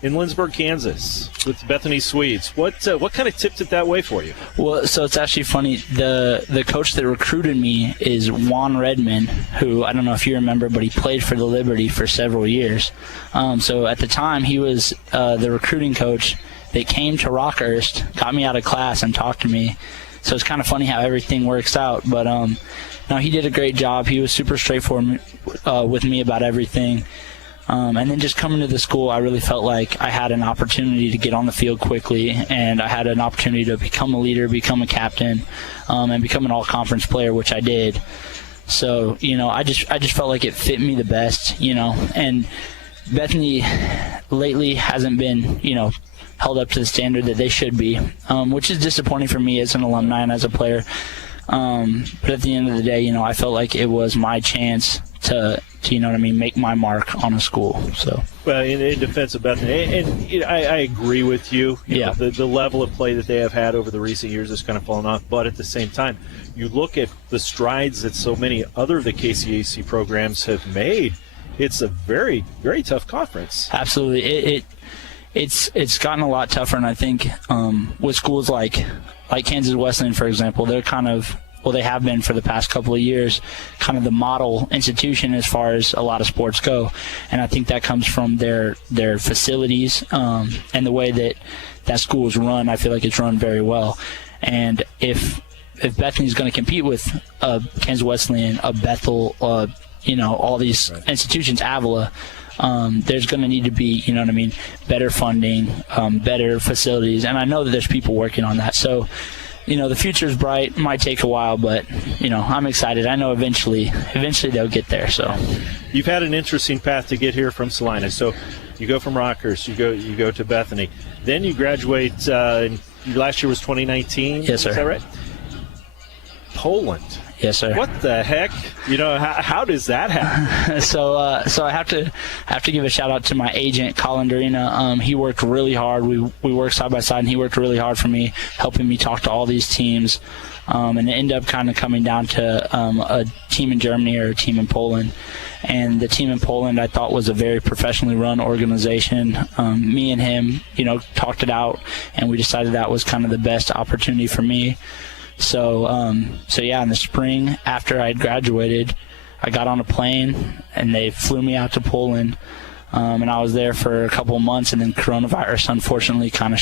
in Lindsborg, Kansas, with Bethany Swedes. What kind of tipped it that way for you? Well, so it's actually funny. The coach that recruited me is Juan Redmond, who I don't know if you remember, but he played for the Liberty for several years. So at the time, he was the recruiting coach that came to Rockhurst, got me out of class, and talked to me. So it's kind of funny how everything works out. But no, he did a great job. He was super straightforward with me about everything. And then just coming to the school, I really felt like I had an opportunity to get on the field quickly, and I had an opportunity to become a leader, become a captain, and become an all-conference player, which I did. So, I just felt like it fit me the best, and Bethany lately hasn't been, held up to the standard that they should be, which is disappointing for me as an alumni and as a player. But at the end of the day, I felt like it was my chance to make my mark on a school. So, well, in defense of Bethany, and I agree with you. Yeah. The level of play that they have had over the recent years has kind of fallen off. But at the same time, you look at the strides that so many other of the KCAC programs have made. It's a very, very tough conference. Absolutely, it's gotten a lot tougher, and I think with schools like Kansas Wesleyan, for example, they're kind of, they have been for the past couple of years, kind of the model institution as far as a lot of sports go. And I think that comes from their facilities and the way that school is run. I feel like it's run very well. And if Bethany's going to compete with Kansas Wesleyan, Bethel, all these institutions, Avila, there's going to need to be, better funding, better facilities. And I know that there's people working on that. So, the future is bright. It might take a while, but, I'm excited. I know eventually they'll get there. So, you've had an interesting path to get here from Salina. So you go from Rockhurst, you go to Bethany. Then you graduate, last year was 2019. Yes, sir. Is that right? Poland. Yes, sir. What the heck? How does that happen? So I have to give a shout out to my agent, Colin Durina. He worked really hard. We worked side by side, and he worked really hard for me, helping me talk to all these teams. And it ended up kind of coming down to a team in Germany or a team in Poland. And the team in Poland, I thought, was a very professionally run organization. Me and him, talked it out, and we decided that was kind of the best opportunity for me. So yeah, in the spring after I had graduated, I got on a plane and they flew me out to Poland, and I was there for a couple of months, and then coronavirus unfortunately kind of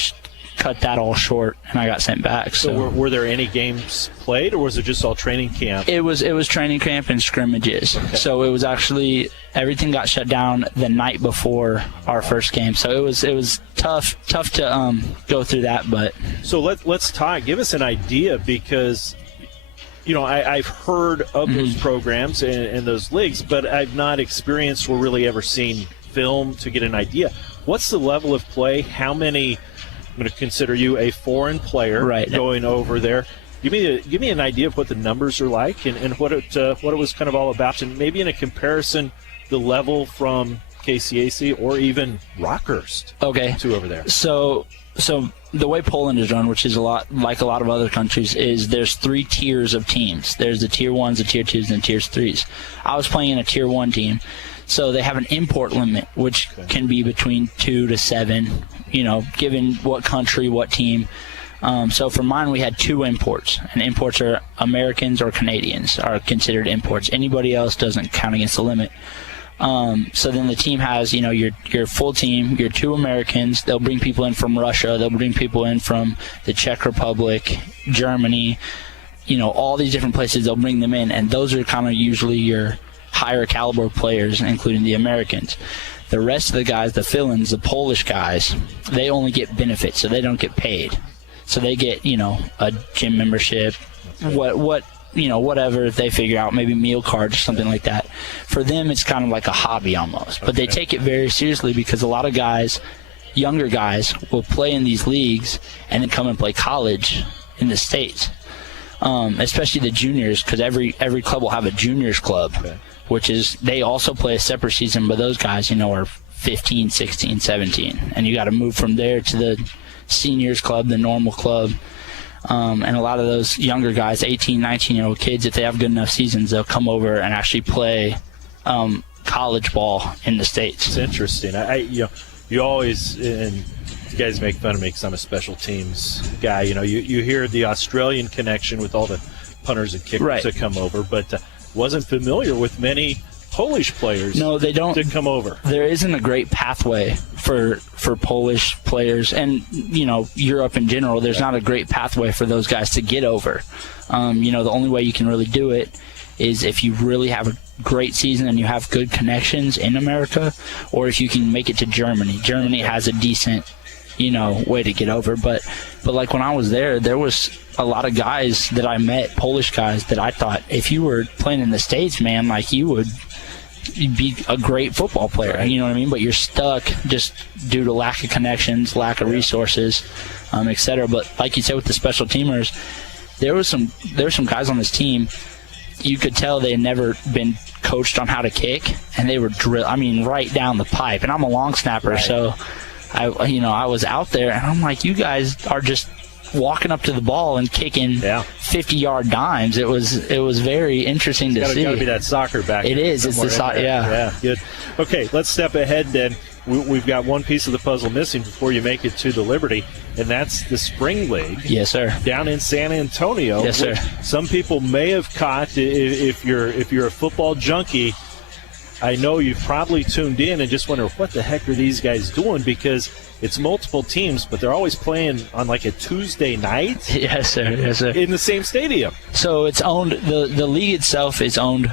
cut that all short, and I got sent back. So were there any games played, or was it just all training camp? It was training camp and scrimmages. Okay. So it was actually, everything got shut down the night before our first game. So it was tough to go through that. But so let's talk. Give us an idea, because I've heard of those programs and those leagues, but I've not experienced or really ever seen film to get an idea. What's the level of play? How many? I'm going to consider you a foreign player, right, going over there. Give me an idea of what the numbers are like and what it was kind of all about, and maybe in a comparison, the level from KCAC or even Rockhurst. Okay. To over there. So the way Poland is run, which is a lot like a lot of other countries, is there's 3 tiers of teams. There's the tier 1s, the tier 2s, and the tier 3s. I was playing in a tier 1 team. So they have an import limit, which can be between 2 to 7, given what country, what team. So for mine, we had 2 imports, and imports are Americans or Canadians are considered imports. Anybody else doesn't count against the limit. So then the team has, your full team, your 2 Americans. They'll bring people in from Russia. They'll bring people in from the Czech Republic, Germany, all these different places. They'll bring them in, and those are kind of usually your higher caliber players, including the Americans. The rest of the guys, the fill-ins, the Polish guys, they only get benefits, so they don't get paid. So they get, a gym membership, whatever they figure out, maybe meal cards or something like that. For them, it's kind of like a hobby almost. But they take it very seriously because a lot of guys, younger guys, will play in these leagues and then come and play college in the States. Especially the juniors, because every club will have a juniors club, which is they also play a separate season, but those guys, are 15, 16, 17. And you got to move from there to the seniors club, the normal club. And a lot of those younger guys, 18, 19-year-old kids, if they have good enough seasons, they'll come over and actually play college ball in the States. It's interesting. You always, and you guys make fun of me because I'm a special teams guy. You hear the Australian connection with all the punters and kickers that come over, but wasn't familiar with many Polish players. No, they don't. To come over. There isn't a great pathway for Polish players, and Europe in general. There's not a great pathway for those guys to get over. The only way you can really do it is if you really have a great season and you have good connections in America, or if you can make it to Germany. Germany has a decent, way to get over. But like when I was there was a lot of guys that I met, Polish guys, that I thought if you were playing in the States, man, like you'd be a great football player. You know what I mean? But you're stuck just due to lack of connections, lack of resources, etc. But like you said with the special teamers, there were some guys on this team. You could tell they had never been coached on how to kick, and they were right down the pipe. And I'm a long snapper, so I was out there, and I'm like, you guys are just walking up to the ball and kicking 50-yard dimes. It was very interesting to see. It's got to be that soccer back. It is. It's the soccer. Yeah, good. Okay, let's step ahead then. We've got one piece of the puzzle missing before you make it to the Liberty, and that's the Spring League. Yes, sir. Down in San Antonio. Yes, sir. Some people may have caught, if you're a football junkie, I know you've probably tuned in and just wonder, what the heck are these guys doing? Because it's multiple teams, but they're always playing on like a Tuesday night. Yes, sir. Yes, sir. In the same stadium. So it's owned. The league itself is owned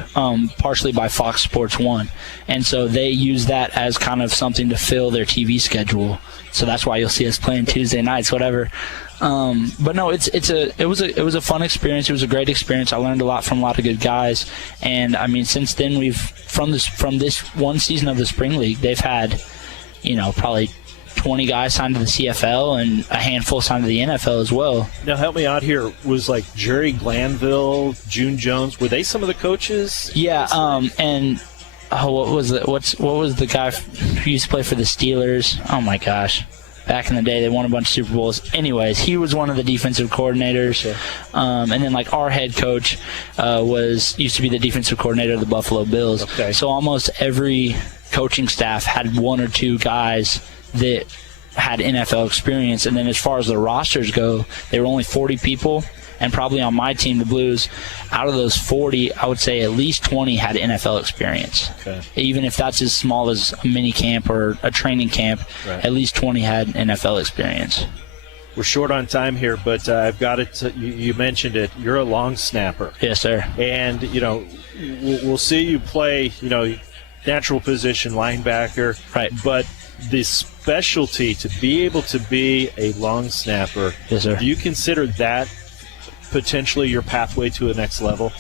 partially by Fox Sports 1, and so they use that as kind of something to fill their TV schedule. So that's why you'll see us playing Tuesday nights, whatever. But no, it was a fun experience. It was a great experience. I learned a lot from a lot of good guys, and I mean, since then we've from this one season of the Spring League, they've had, probably 20 guys signed to the CFL and a handful signed to the NFL as well. Now help me out here. Was like Jerry Glanville, June Jones, were they some of the coaches? Yeah, and what was the guy who used to play for the Steelers? Oh my gosh. Back in the day, they won a bunch of Super Bowls. Anyways, he was one of the defensive coordinators. Okay. And then, like, our head coach used to be the defensive coordinator of the Buffalo Bills. Okay. So almost every coaching staff had one or two guys that had NFL experience. And then as far as the rosters go, there were only 40 people. And probably on my team, the Blues, out of those 40, I would say at least 20 had NFL experience. Okay. Even if that's as small as a mini camp or a training camp, at least 20 had NFL experience. We're short on time here, but I've got it. You mentioned it. You're a long snapper. Yes, sir. And, we'll see you play, natural position linebacker. Right. But the specialty to be able to be a long snapper, yes, sir. Do you consider that potentially your pathway to a next level?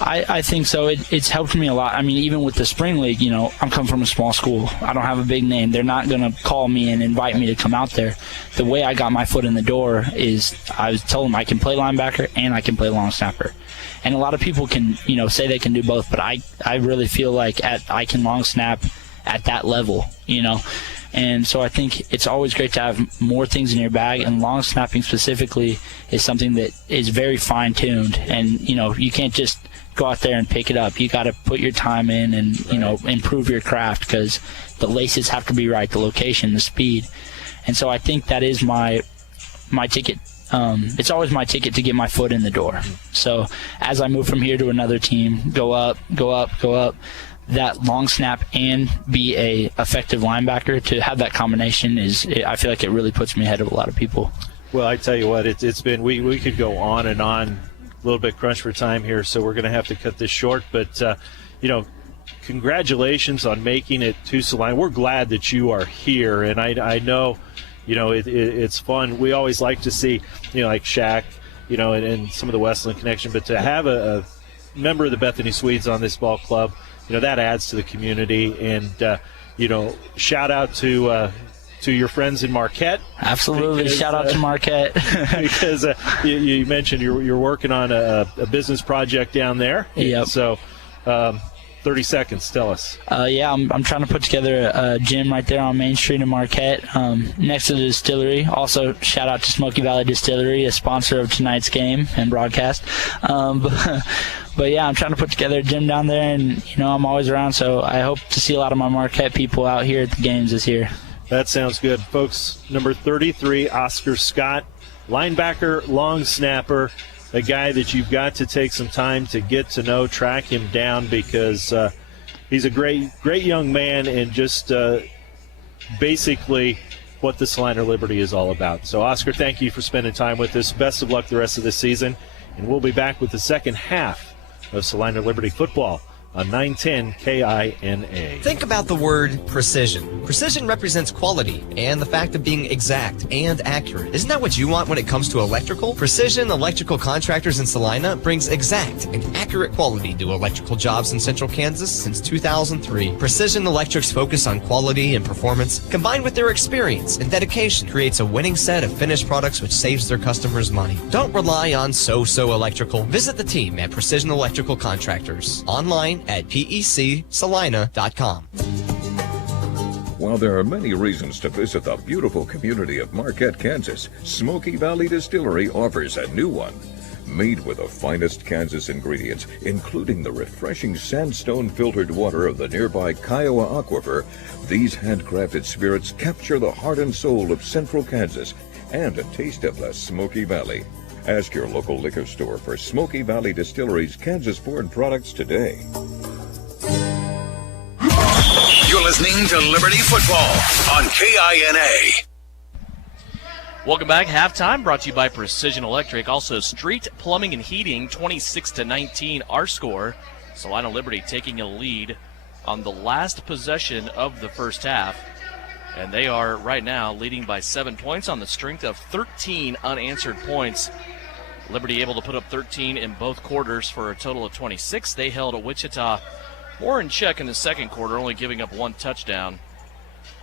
I think so. It's helped me a lot. I mean, even with the Spring League, I'm coming from a small school. I don't have a big name. They're not going to call me and invite me to come out there. The way I got my foot in the door is I was told them I can play linebacker and I can play long snapper. And a lot of people can, say they can do both, but I really feel like I can long snap at that level, And so I think it's always great to have more things in your bag, and long snapping specifically is something that is very fine-tuned. And, you can't just go out there and pick it up. You got to put your time in and, improve your craft, because the laces have to be right, the location, the speed. And so I think that is my ticket. It's always my ticket to get my foot in the door. So as I move from here to another team, go up, that long snap and be a effective linebacker, to have that combination I feel like it really puts me ahead of a lot of people. Well, I tell you what, it's been, we could go on and on, a little bit crunch for time here, so we're going to have to cut this short. But, congratulations on making it to Salina. We're glad that you are here, and I know, it's fun. We always like to see, like Shaq, and some of the Westland connection, but to have a member of the Bethany Swedes on this ball club, that adds to the community. And shout out to your friends in Marquette. Absolutely, because, shout out to Marquette. Because you mentioned you're working on a business project down there. Yep. So 30 seconds, tell us. I'm trying to put together a gym right there on Main Street in Marquette, next to the distillery. Also, shout out to Smoky Valley Distillery, a sponsor of tonight's game and broadcast. But yeah, I'm trying to put together a gym down there, and I'm always around, so I hope to see a lot of my Marquette people out here at the games this year. That sounds good. Folks, number 33, Oscar Scott, linebacker, long snapper, a guy that you've got to take some time to get to know, track him down, because he's a great young man, and just basically what the Salina Liberty is all about. So, Oscar, thank you for spending time with us. Best of luck the rest of this season, and we'll be back with the second half of Salina Liberty football on 910 KINA. Think about the word precision. Precision represents quality and the fact of being exact and accurate. Isn't that what you want when it comes to electrical? Precision Electrical Contractors in Salina brings exact and accurate quality to electrical jobs in Central Kansas since 2003. Precision Electric's focus on quality and performance, combined with their experience and dedication, creates a winning set of finished products which saves their customers money. Don't rely on so-so electrical. Visit the team at Precision Electrical Contractors online at pecsalina.com. While there are many reasons to visit the beautiful community of Marquette, Kansas, Smoky Valley Distillery offers a new one. Made with the finest Kansas ingredients, including the refreshing sandstone filtered water of the nearby Kiowa Aquifer, these handcrafted spirits capture the heart and soul of Central Kansas and a taste of the Smoky Valley. Ask your local liquor store for Smoky Valley Distillery's Kansas-born products today. You're listening to Liberty Football on KINA. Welcome back. Halftime brought to you by Precision Electric. Also, Street Plumbing and Heating, 26-19, our score. Salina Liberty taking a lead on the last possession of the first half. And they are right now leading by 7 points on the strength of 13 unanswered points. Liberty able to put up 13 in both quarters for a total of 26. They held Wichita more in check in the second quarter, only giving up one touchdown.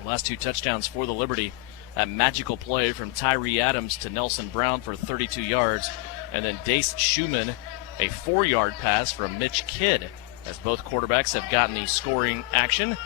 The last two touchdowns for the Liberty, that magical play from Tyree Adams to Nelson Brown for 32 yards, and then Dace Schumann, a 4-yard pass from Mitch Kidd, as both quarterbacks have gotten the scoring action.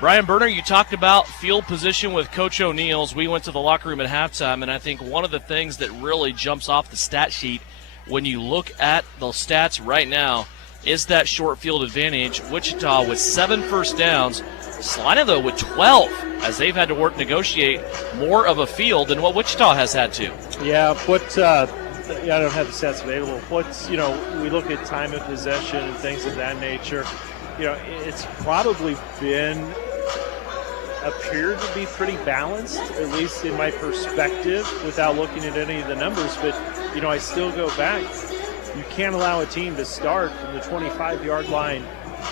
Brian Berner, you talked about field position with Coach O'Neill's. We went to the locker room at halftime, and I think one of the things that really jumps off the stat sheet when you look at the stats right now is that short field advantage. Wichita with 7 first downs. Salina, though, with 12, as they've had to negotiate more of a field than what Wichita has had to. Yeah, I don't have the stats available. We look at time of possession and things of that nature. It's probably appeared to be pretty balanced, at least in my perspective, without looking at any of the numbers. But, I still go back. You can't allow a team to start from the 25-yard line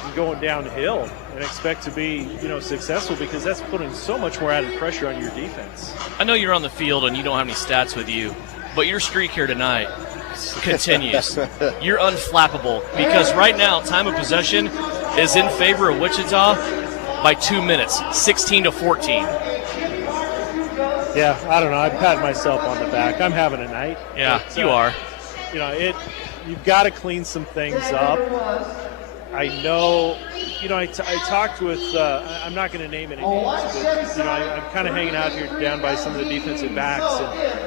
and going downhill and expect to be, successful, because that's putting so much more added pressure on your defense. I know you're on the field and you don't have any stats with you, but your streak here tonight continues. You're unflappable, because right now time of possession is in favor of Wichita by 2 minutes, 16-14. Yeah, I don't know. I pat myself on the back. I'm having a night. Yeah, but, you are. You've got to clean some things up. I know, I talked with, I'm not going to name any names, but, I'm kind of hanging out here down by some of the defensive backs and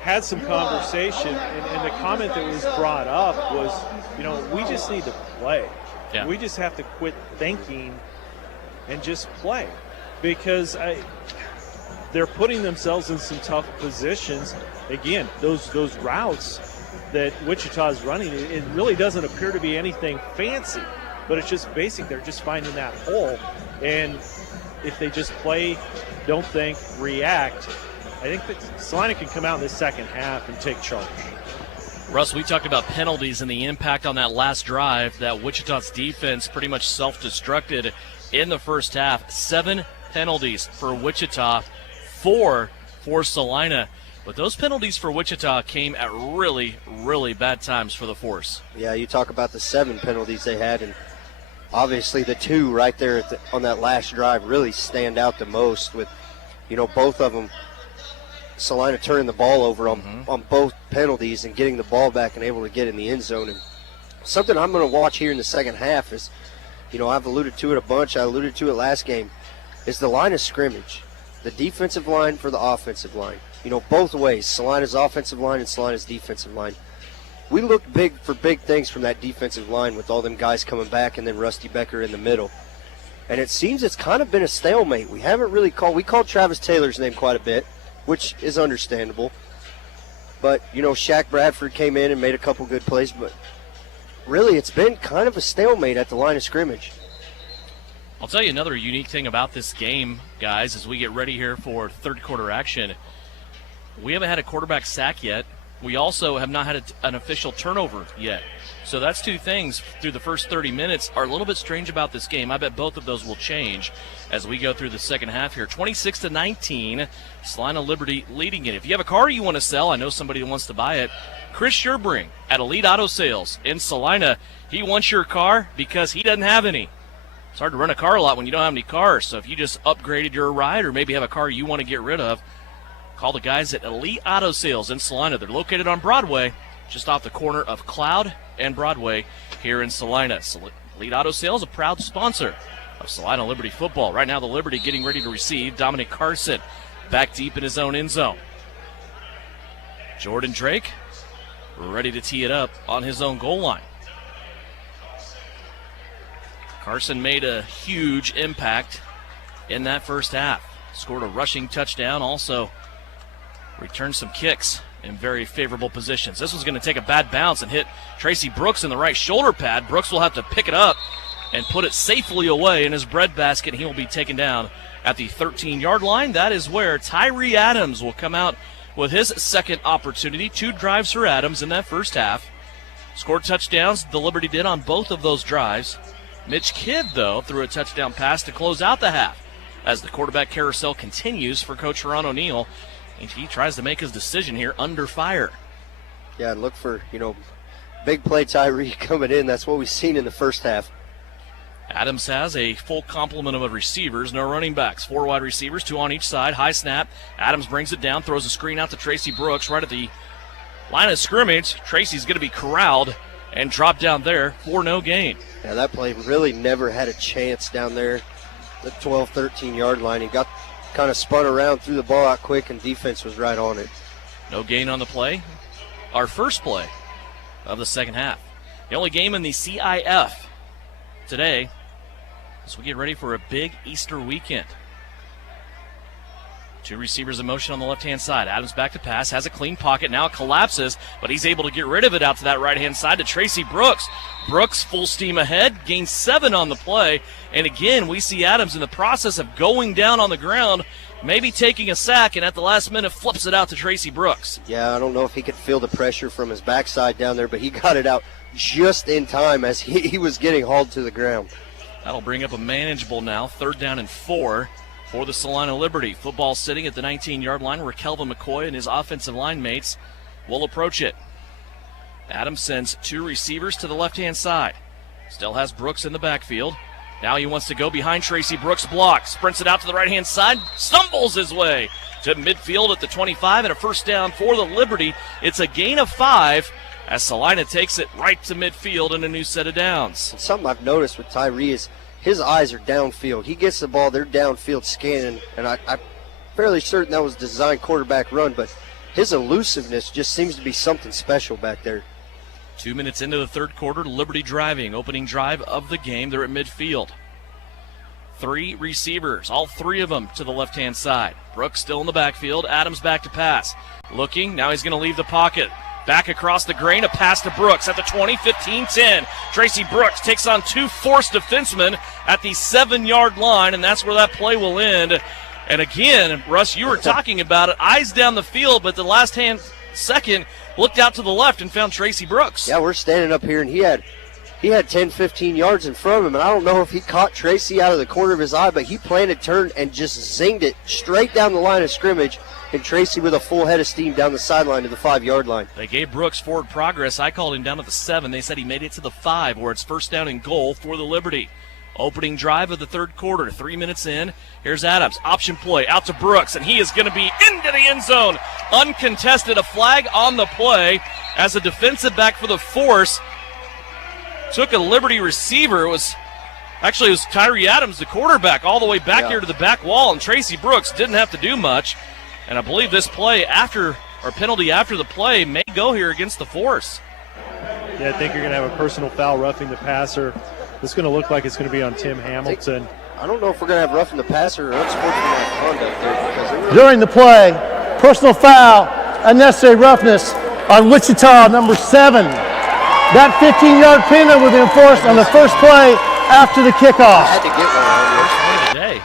had some conversation, and the comment that was brought up was, we just need to play. Yeah. We just have to quit thinking and just play, because they're putting themselves in some tough positions. Again, those routes that Wichita is running, it really doesn't appear to be anything fancy, but it's just basic. They're just finding that hole, and if they just play, don't think, react, I think that Salina can come out in the second half and take charge. Russ, we talked about penalties and the impact on that last drive that Wichita's defense pretty much self-destructed in the first half. 7 penalties for Wichita, 4 for Salina. But those penalties for Wichita came at really, really bad times for the Force. Yeah, you talk about the 7 penalties they had, and obviously the 2 right there on that last drive really stand out the most with, both of them. Salina turning the ball over on both penalties and getting the ball back and able to get in the end zone. And something I'm going to watch here in the second half is, I've alluded to it a bunch. I alluded to it last game, is the line of scrimmage, the defensive line for the offensive line. Both ways, Salina's offensive line and Salina's defensive line. We looked for big things from that defensive line with all them guys coming back and then Rusty Becker in the middle. And it seems it's kind of been a stalemate. We haven't really we called Travis Taylor's name quite a bit, which is understandable. But, Shaq Bradford came in and made a couple good plays, but really it's been kind of a stalemate at the line of scrimmage. I'll tell you another unique thing about this game, guys, as we get ready here for third quarter action. We haven't had a quarterback sack yet. We also have not had an official turnover yet. So that's 2 things through the first 30 minutes are a little bit strange about this game. I bet both of those will change as we go through the second half here. 26-19, Salina Liberty leading it. If you have a car you want to sell, I know somebody who wants to buy it. Chris Sherbring at Elite Auto Sales in Salina. He wants your car because he doesn't have any. It's hard to rent a car a lot when you don't have any cars. So if you just upgraded your ride or maybe have a car you want to get rid of, call the guys at Elite Auto Sales in Salina. They're located on Broadway, just off the corner of Cloud and Broadway here in Salina. Elite Auto Sales, a proud sponsor of Salina Liberty football. Right now the Liberty getting ready to receive. Dominic Carson back deep in his own end zone. Jordan Drake ready to tee it up on his own goal line. Carson made a huge impact in that first half. Scored a rushing touchdown, also returned some kicks in very favorable positions. This was going to take a bad bounce and hit Tracy Brooks in the right shoulder pad. Brooks will have to pick it up and put it safely away in his breadbasket. He will be taken down at the 13-yard line. That is where Tyree Adams will come out with his second opportunity. 2 drives for Adams in that first half. Scored touchdowns, the Liberty did on both of those drives. Mitch Kidd, though, threw a touchdown pass to close out the half as the quarterback carousel continues for Coach Ron O'Neill. And he tries to make his decision here under fire. Yeah, look for, big play Tyree coming in. That's what we've seen in the first half. Adams has a full complement of receivers, no running backs. 4 wide receivers, 2 on each side. High snap. Adams brings it down, throws a screen out to Tracy Brooks right at the line of scrimmage. Tracy's going to be corralled and dropped down there for no gain. Yeah, that play really never had a chance down there, the 12, 13-yard line. He got kind of spun around, threw the ball out quick, and defense was right on it. No gain on the play. Our first play of the second half. The only game in the CIF today as we get ready for a big Easter weekend. 2 receivers in motion on the left-hand side. Adams back to pass, has a clean pocket, now it collapses, but he's able to get rid of it out to that right-hand side to Tracy Brooks. Brooks full steam ahead, gains 7 on the play, and again, we see Adams in the process of going down on the ground, maybe taking a sack, and at the last minute flips it out to Tracy Brooks. Yeah, I don't know if he could feel the pressure from his backside down there, but he got it out just in time as he was getting hauled to the ground. That'll bring up a manageable now, 3rd down and 4. For the Salina Liberty. Football sitting at the 19-yard line where Kelvin McCoy and his offensive line mates will approach it. Adams sends 2 receivers to the left-hand side. Still has Brooks in the backfield. Now he wants to go behind Tracy Brooks. Block. Sprints it out to the right-hand side. Stumbles his way to midfield at the 25 and a first down for the Liberty. It's a gain of 5 as Salina takes it right to midfield in a new set of downs. Something I've noticed with Tyree is his eyes are downfield. He gets the ball, they're downfield scanning, and I'm fairly certain that was a design quarterback run, but his elusiveness just seems to be something special back there. 2 minutes into the third quarter, Liberty driving, opening drive of the game. They're at midfield. 3 receivers, all 3 of them to the left-hand side. Brooks still in the backfield. Adams back to pass. Looking, now he's going to leave the pocket. Back across the grain, a pass to Brooks at the 20, 15, 10. Tracy Brooks takes on 2 forced defensemen at the 7-yard line, and that's where that play will end. And again, Russ, you were talking about it. Eyes down the field, but the last second, looked out to the left and found Tracy Brooks. Yeah, we're standing up here, and he had 10, 15 yards in front of him, and I don't know if he caught Tracy out of the corner of his eye, but he planted, turned, and just zinged it straight down the line of scrimmage, and Tracy with a full head of steam down the sideline to the 5-yard line. They gave Brooks forward progress. I called him down at the 7. They said he made it to the 5, where it's first down and goal for the Liberty. Opening drive of the third quarter, 3 minutes in. Here's Adams, option play, out to Brooks, and he is going to be into the end zone. Uncontested, a flag on the play as a defensive back for the Force took a Liberty receiver. It was Tyree Adams, the quarterback, all the way back here to the back wall, and Tracy Brooks didn't have to do much. And I believe this play penalty after the play may go here against the Force. Yeah, I think you're going to have a personal foul roughing the passer. It's going to look like it's going to be on Tim Hamilton. I don't know if we're going to have roughing the passer or unsportsmanlike conduct there. During the play, personal foul, unnecessary roughness on Wichita, number 7. That 15-yard penalty will be enforced on the first play after the kickoff. I had to get one on today.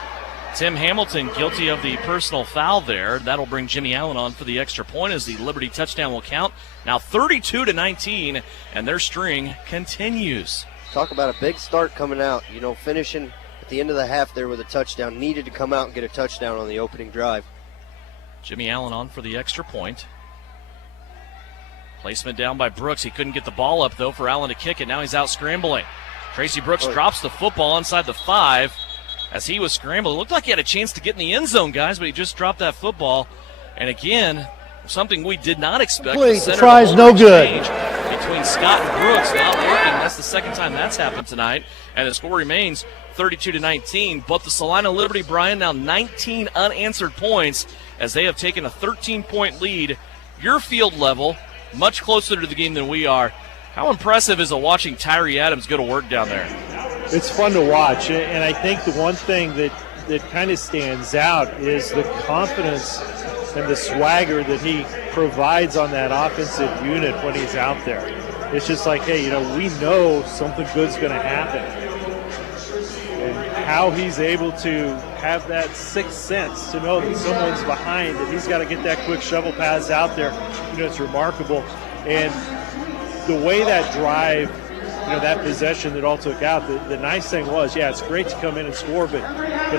Tim Hamilton guilty of the personal foul there. That'll bring Jimmy Allen on for the extra point as the Liberty touchdown will count. Now 32-19, and their string continues. Talk about a big start coming out, finishing at the end of the half there with a touchdown. Needed to come out and get a touchdown on the opening drive. Jimmy Allen on for the extra point. Placement down by Brooks. He couldn't get the ball up, though, for Allen to kick it. Now he's out scrambling. Tracy Brooks drops the football inside the 5 as he was scrambling. It looked like he had a chance to get in the end zone, guys, but he just dropped that football. And again, something we did not expect. Please, the try's no good. Between Scott and Brooks, not working. That's the second time that's happened tonight. And the score remains 32-19. But the Salina Liberty, Brian, now 19 unanswered points as they have taken a 13-point lead. Your field level, much closer to the game than we are. How impressive is it watching Tyree Adams go to work down there? It's fun to watch, and I think the one thing that kind of stands out is the confidence and the swagger that he provides on that offensive unit when he's out there. It's just like, hey, we know something good's going to happen. And how he's able to have that sixth sense to know that someone's behind, that he's got to get that quick shovel pass out there, it's remarkable. And the way that drive, that possession that all took out, the nice thing was, it's great to come in and score, but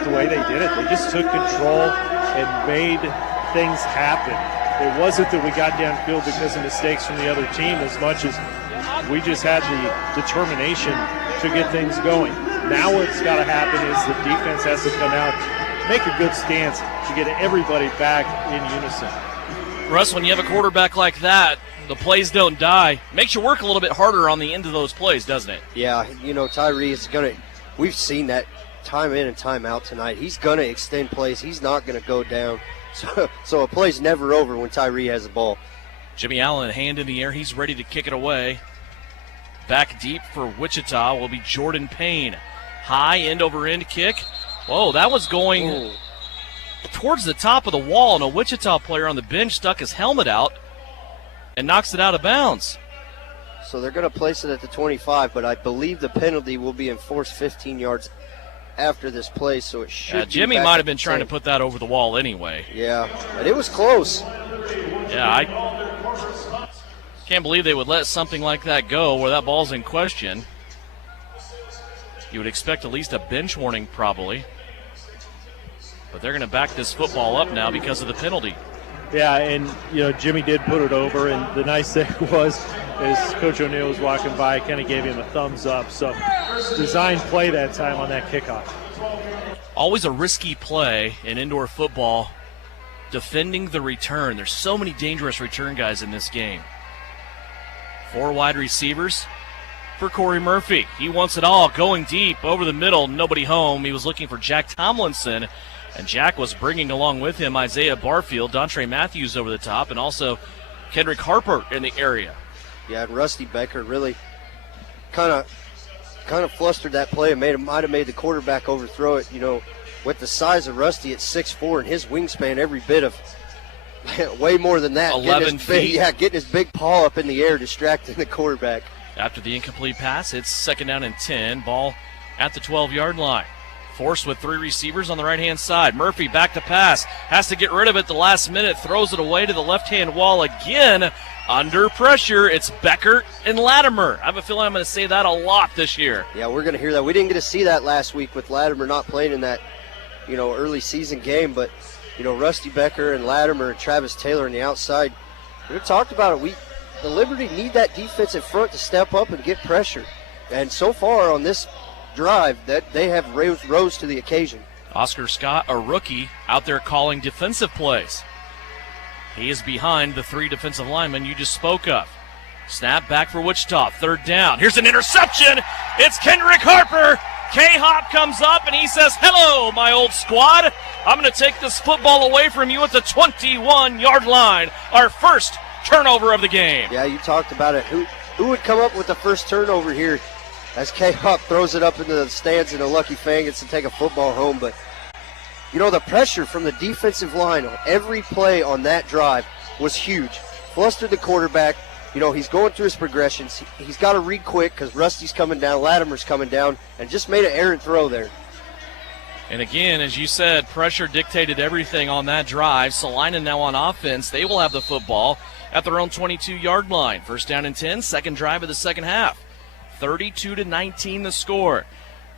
the way they did it, they just took control and made things happen. It wasn't that we got downfield because of mistakes from the other team as much as we just had the determination to get things going. Now what's got to happen is the defense has to come out, make a good stance to get everybody back in unison. Russ, when you have a quarterback like that, the plays don't die. Makes you work a little bit harder on the end of those plays, doesn't it? Yeah, Tyree is going to – we've seen that time in and time out tonight. He's going to extend plays. He's not going to go down. So a play's never over when Tyree has the ball. Jimmy Allen, hand in the air. He's ready to kick it away. Back deep for Wichita will be Jordan Payne. High end-over-end kick. Whoa, that was going towards the top of the wall, and a Wichita player on the bench stuck his helmet out and knocks it out of bounds. So they're going to place it at the 25, but I believe the penalty will be enforced 15 yards after this play, so it should be Jimmy back might at have been the trying to same. put that over the wall anyway. Yeah, but it was close. Yeah, I can't believe they would let something like that go where that ball's in question. You would expect at least a bench warning probably. But they're going to back this football up now because of the penalty. Yeah, and, Jimmy did put it over, and the nice thing was, as Coach O'Neill was walking by, kind of gave him a thumbs up. So, design play that time on that kickoff. Always a risky play in indoor football, defending the return. There's so many dangerous return guys in this game. 4 wide receivers for Corey Murphy. He wants it all, going deep, over the middle, nobody home. He was looking for Jack Tomlinson, and Jack was bringing along with him Isaiah Barfield, Dontre Matthews over the top, and also Kendrick Harper in the area. Yeah, and Rusty Becker really kind of flustered that play and might have made the quarterback overthrow it. With the size of Rusty at 6'4" and his wingspan every bit of way more than that. 11 feet. Getting his big paw up in the air, distracting the quarterback. After the incomplete pass, it's 2nd down and 10. Ball at the 12-yard line. Forced with 3 receivers on the right-hand side. Murphy back to pass. Has to get rid of it the last minute. Throws it away to the left-hand wall again. Under pressure, it's Becker and Latimer. I have a feeling I'm going to say that a lot this year. Yeah, we're going to hear that. We didn't get to see that last week with Latimer not playing in that, early season game. But, Rusty Becker and Latimer and Travis Taylor on the outside. We talked about it. The Liberty need that defensive front to step up and get pressure. And so far on this drive, that they have rose to the occasion. Oscar Scott, a rookie, out there calling defensive plays. He is behind the 3 defensive linemen you just spoke of. Snap back for Wichita, 3rd down. Here's an interception. It's Kendrick Harper. K-Hop comes up and he says, "Hello, my old squad. I'm going to take this football away from you at the 21-yard line." Our first turnover of the game. Yeah, you talked about it. Who would come up with the first turnover here as K-Hop throws it up into the stands and a lucky fan gets to take a football home. But, the pressure from the defensive line on every play on that drive was huge. Flustered the quarterback. He's going through his progressions. He's got to read quick because Rusty's coming down, Latimer's coming down, and just made an errant throw there. And again, as you said, pressure dictated everything on that drive. Salina now on offense. They will have the football at their own 22-yard line. 1st down and 10, second drive of the second half. 32-19 the score.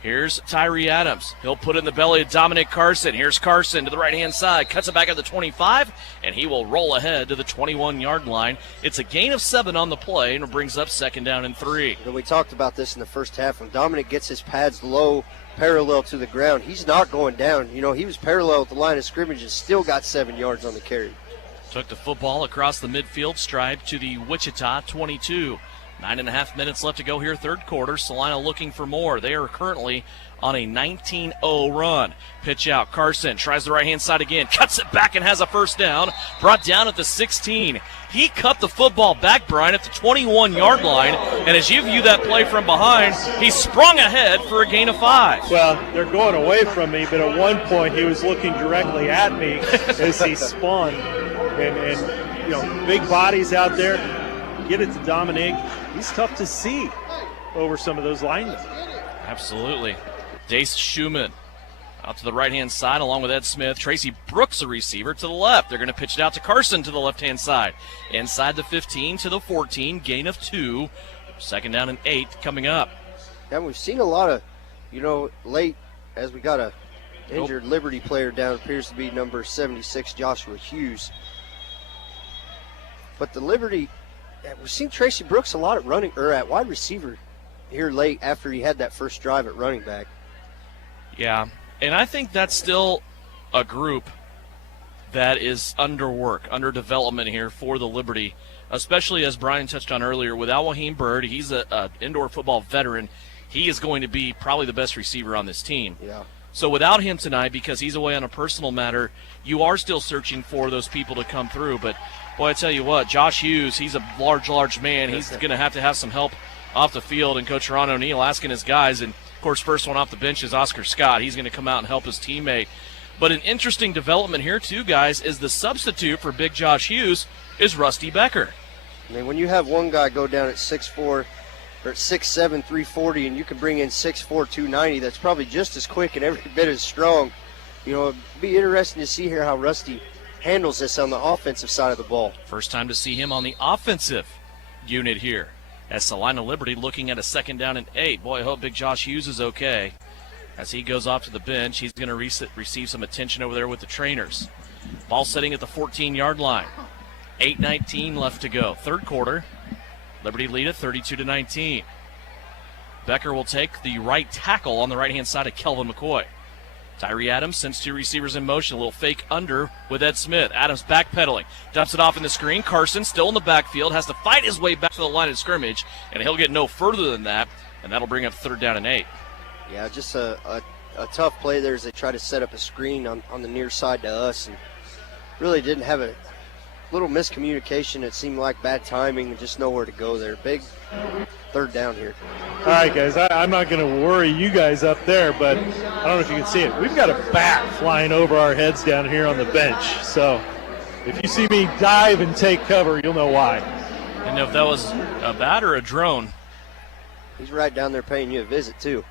Here's Tyree Adams. He'll put it in the belly of Dominic Carson. Here's Carson to the right-hand side. Cuts it back at the 25, and he will roll ahead to the 21-yard line. It's a gain of 7 on the play, and it brings up 2nd down and 3. We talked about this in the first half. When Dominic gets his pads low, parallel to the ground, he's not going down. He was parallel with the line of scrimmage and still got 7 yards on the carry. Took the football across the midfield stripe to the Wichita 22. 9.5 minutes left to go here, 3rd quarter. Salina looking for more. They are currently on a 19-0 run. Pitch out. Carson tries the right-hand side again. Cuts it back and has a 1st down. Brought down at the 16. He cut the football back, Brian, at the 21-yard line. And as you view that play from behind, he sprung ahead for a gain of 5. Well, they're going away from me, but at one point he was looking directly at me as he spun. And big bodies out there. Get it to Dominic. He's tough to see over some of those linemen. Absolutely. Dace Schumann out to the right-hand side along with Ed Smith. Tracy Brooks, a receiver, to the left. They're going to pitch it out to Carson to the left-hand side. Inside the 15 to the 14, gain of 2. 2nd down and 8 coming up. And we've seen a lot of, late as we got a injured Liberty player down, appears to be number 76, Joshua Hughes. But the Liberty, we've seen Tracy Brooks a lot at at wide receiver here late after he had that first drive at running back. Yeah, and I think that's still a group that is under development here for the Liberty, especially as Brian touched on earlier with Al-Wahim Bird. He's an indoor football veteran. He is going to be probably the best receiver on this team. Yeah. So without him tonight, because he's away on a personal matter, you are still searching for those people to come through. But, boy, I tell you what, Josh Hughes, he's a large man. He's going to have some help off the field. And Coach Ron O'Neill asking his guys, and, of course, first one off the bench is Oscar Scott. He's going to come out and help his teammate. But an interesting development here, too, guys, is the substitute for Big Josh Hughes is Rusty Becker. I mean, when you have one guy go down at 6'4", or at 6'7", 340, and you can bring in 6'4", 290, that's probably just as quick and every bit as strong. It'd be interesting to see here how Rusty handles this on the offensive side of the ball. First time to see him on the offensive unit here. As Salina Liberty looking at a 2nd down and 8. Boy, I hope Big Josh Hughes is okay. As he goes off to the bench, he's going to receive some attention over there with the trainers. Ball setting at the 14-yard line. 8:19 left to go. 3rd quarter. Liberty lead it 32-19. Becker will take the right tackle on the right-hand side of Kelvin McCoy. Tyree Adams sends 2 receivers in motion. A little fake under with Ed Smith. Adams backpedaling. Dumps it off in the screen. Carson still in the backfield. Has to fight his way back to the line of scrimmage. And he'll get no further than that. And that'll bring up 3rd down and 8. Yeah, just a tough play there as they try to set up a screen on the near side to us. And really didn't have a little miscommunication. It seemed like bad timing and just nowhere to go there. Big 3rd down here. All right, guys, I'm not going to worry you guys up there, but I don't know if you can see it. We've got a bat flying over our heads down here on the bench. So if you see me dive and take cover, you'll know why. Didn't know if that was a bat or a drone. He's right down there paying you a visit, too.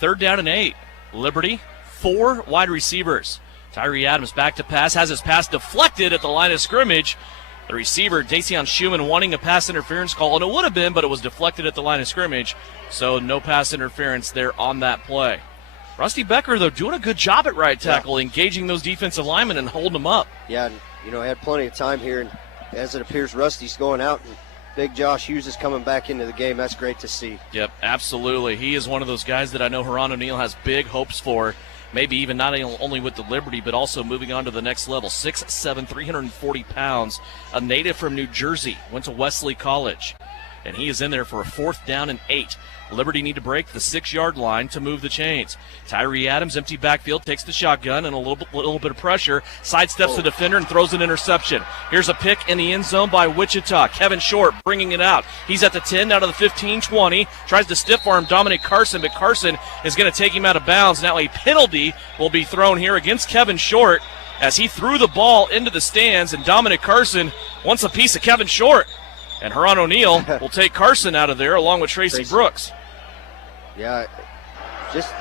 3rd down and 8. Liberty, 4 wide receivers. Tyree Adams back to pass, has his pass deflected at the line of scrimmage. The receiver, Dacian Schumann, wanting a pass interference call, and it would have been, but it was deflected at the line of scrimmage, so no pass interference there on that play. Rusty Becker, though, doing a good job at right tackle, engaging those defensive linemen and holding them up. Yeah, and, had plenty of time here, and as it appears, Rusty's going out, and big Josh Hughes is coming back into the game. That's great to see. Yep, absolutely. He is one of those guys that I know Haran O'Neal has big hopes for. Maybe even not only with the Liberty, but also moving on to the next level. 6'7", 340 pounds, a native from New Jersey, went to Wesley College. And he is in there for a 4th down and 8. Liberty need to break the 6-yard line to move the chains. Tyree Adams, empty backfield, takes the shotgun and a little bit of pressure, sidesteps the defender and throws an interception. Here's a pick in the end zone by Wichita. Kevin Short bringing it out. He's at the 10, out of the 15, 20. Tries to stiff arm Dominic Carson, but Carson is going to take him out of bounds. Now a penalty will be thrown here against Kevin Short as he threw the ball into the stands, and Dominic Carson wants a piece of Kevin Short. And Haran O'Neal will take Carson out of there along with Tracy Brooks. Yeah, just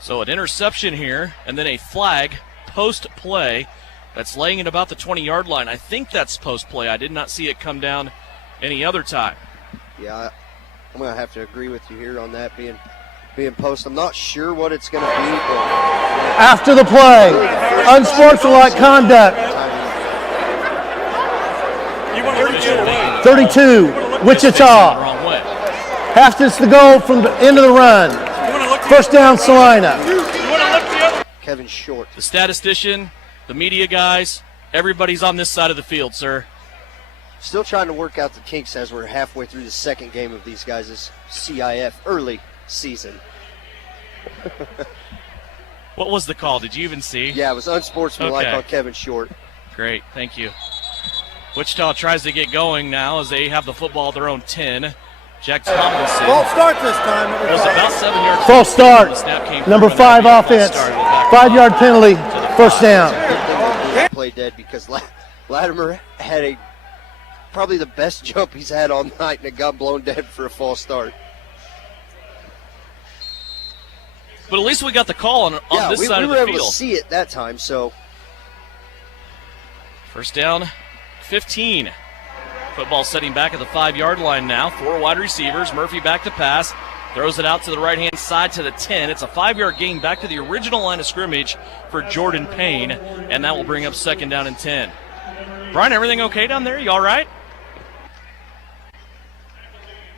so an interception here, and then a flag post-play that's laying at about the 20-yard line. I think that's post-play. I did not see it come down any other time. Yeah, I'm going to have to agree with you here on that being post. I'm not sure what it's going to be. But after the play, unsportsmanlike conduct. 32, Wichita. Half distance to go from the end of the run. 1st down, Salina. Kevin Short. The statistician, the media guys, everybody's on this side of the field, sir. Still trying to work out the kinks as we're halfway through the second game of these guys' CIF early season. What was the call? Did you even see? Yeah, it was unsportsmanlike on Kevin Short. Great, thank you. Wichita tries to get going now as they have the football at their own 10. Jack Tomlinson. False start this time. It was about 7 yards. False start. Number 5 offense. 5-yard penalty. 1st down. Play dead because Latimer had probably the best jump he's had all night, and it got blown dead for a false start. But at least we got the call on this side of the field. We were able to see it that time, so. 1st down, 15. Football setting back at the 5-yard line now. 4 wide receivers. Murphy back to pass. Throws it out to the right-hand side to the 10. It's a 5-yard gain back to the original line of scrimmage for Jordan Payne, and that will bring up 2nd down and 10. Brian, everything okay down there? You all right?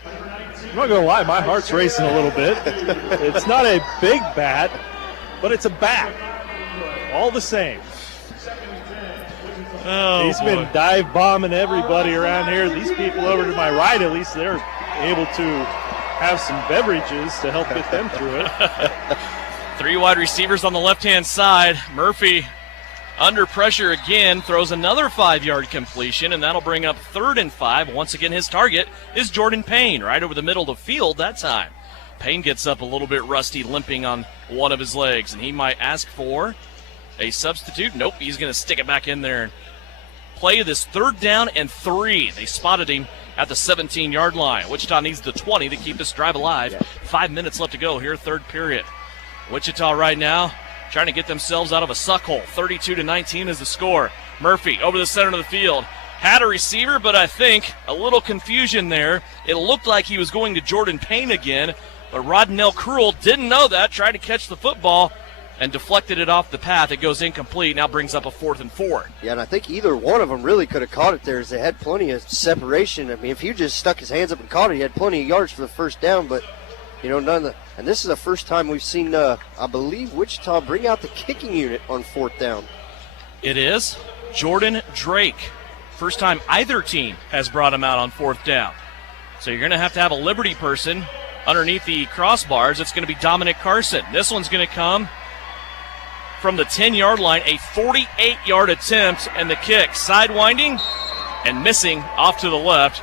I'm not going to lie, my heart's racing a little bit. It's not a big bat, but it's a bat. All the same. He's been dive bombing everybody around here. These people over to my right, at least they're able to have some beverages to help get them through it. 3 wide receivers on the left-hand side. Murphy under pressure again, throws another 5-yard completion, and that'll bring up 3rd and 5. Once again, his target is Jordan Payne, right over the middle of the field that time. Payne gets up a little bit rusty, limping on one of his legs, and he might ask for a substitute. Nope, he's going to stick it back in there and play this 3rd down and 3. They spotted him at the 17-yard line. Wichita needs the 20 to keep this drive alive. 5 minutes left to go here, 3rd period. Wichita right now trying to get themselves out of a suck hole. 32-19 is the score. Murphy over the center of the field. Had a receiver, but I think a little confusion there. It looked like he was going to Jordan Payne again, but Rodnell Cruel didn't know that, tried to catch the football and deflected it off the path. It goes incomplete, now brings up a 4th and 4. Yeah, and I think either one of them really could have caught it there as they had plenty of separation. I mean, if he just stuck his hands up and caught it, he had plenty of yards for the 1st down, but none of the. And this is the first time we've seen, I believe, Wichita bring out the kicking unit on 4th down. It is Jordan Drake. First time either team has brought him out on 4th down. So you're going to have a Liberty person underneath the crossbars. It's going to be Dominic Carson. This one's going to come from the 10-yard line, a 48-yard attempt, and the kick sidewinding and missing off to the left.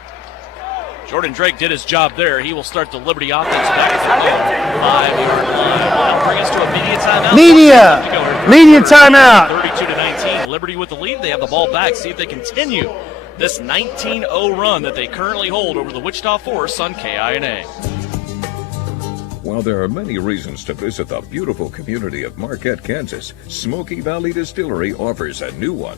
Jordan Drake did his job there. He will start the Liberty offense back at the 5-yard line. That'll bring us to a media timeout. Media timeout. 32-19. Liberty with the lead. They have the ball back. See if they continue this 19-0 run that they currently hold over the Wichita Force on KINA. While there are many reasons to visit the beautiful community of Marquette, Kansas, Smoky Valley Distillery offers a new one.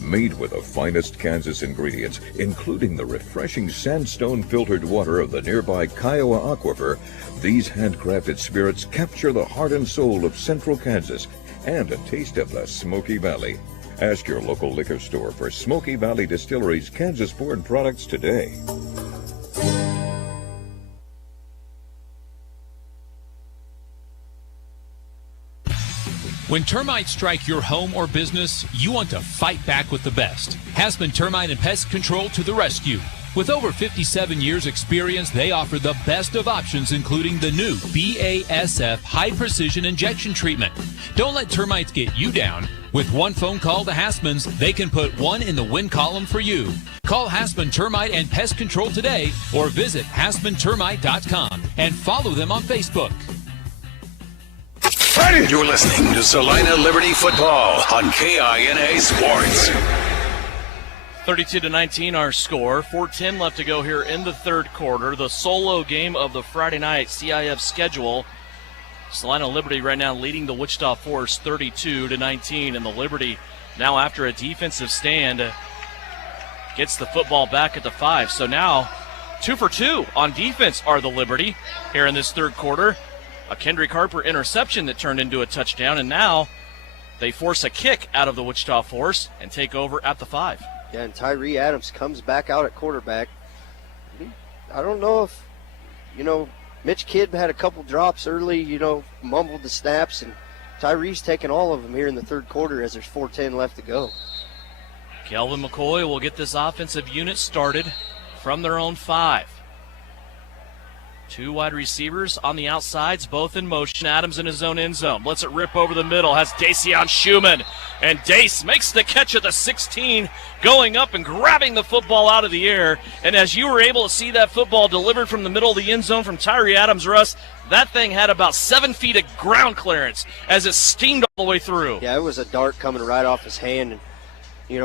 Made with the finest Kansas ingredients, including the refreshing sandstone-filtered water of the nearby Kiowa Aquifer, these handcrafted spirits capture the heart and soul of central Kansas and a taste of the Smoky Valley. Ask your local liquor store for Smoky Valley Distillery's Kansas-born products today. When termites strike your home or business, you want to fight back with the best. Hasman Termite and Pest Control to the rescue. With over 57 years experience, they offer the best of options, including the new BASF High Precision Injection Treatment. Don't let termites get you down. With one phone call to Hasman's, they can put one in the win column for you. Call Hasman Termite and Pest Control today or visit HasmanTermite.com and follow them on Facebook. You're listening to Salina Liberty Football on KINA Sports. 32-19 our score. 4:10 left to go here in the third quarter. The solo game of the Friday night CIF schedule. Salina Liberty right now leading the Wichita Force 32-19, and the Liberty now after a defensive stand gets the football back at the 5. So now 2 for 2 on defense are the Liberty here in this third quarter. A Kendrick Harper interception that turned into a touchdown, and now they force a kick out of the Wichita Force and take over at the 5. Yeah, and Tyree Adams comes back out at quarterback. I don't know if, Mitch Kidd had a couple drops early, mumbled the snaps, and Tyree's taking all of them here in the third quarter as there's 4:10 left to go. Kelvin McCoy will get this offensive unit started from their own 5. 2 wide receivers on the outsides, both in motion. Adams in his own end zone. Lets it rip over the middle. Has Dacian Schumann. And Dace makes the catch at the 16, going up and grabbing the football out of the air. And as you were able to see that football delivered from the middle of the end zone from Tyree Adams, Russ, that thing had about 7 feet of ground clearance as it steamed all the way through. Yeah, it was a dart coming right off his hand. And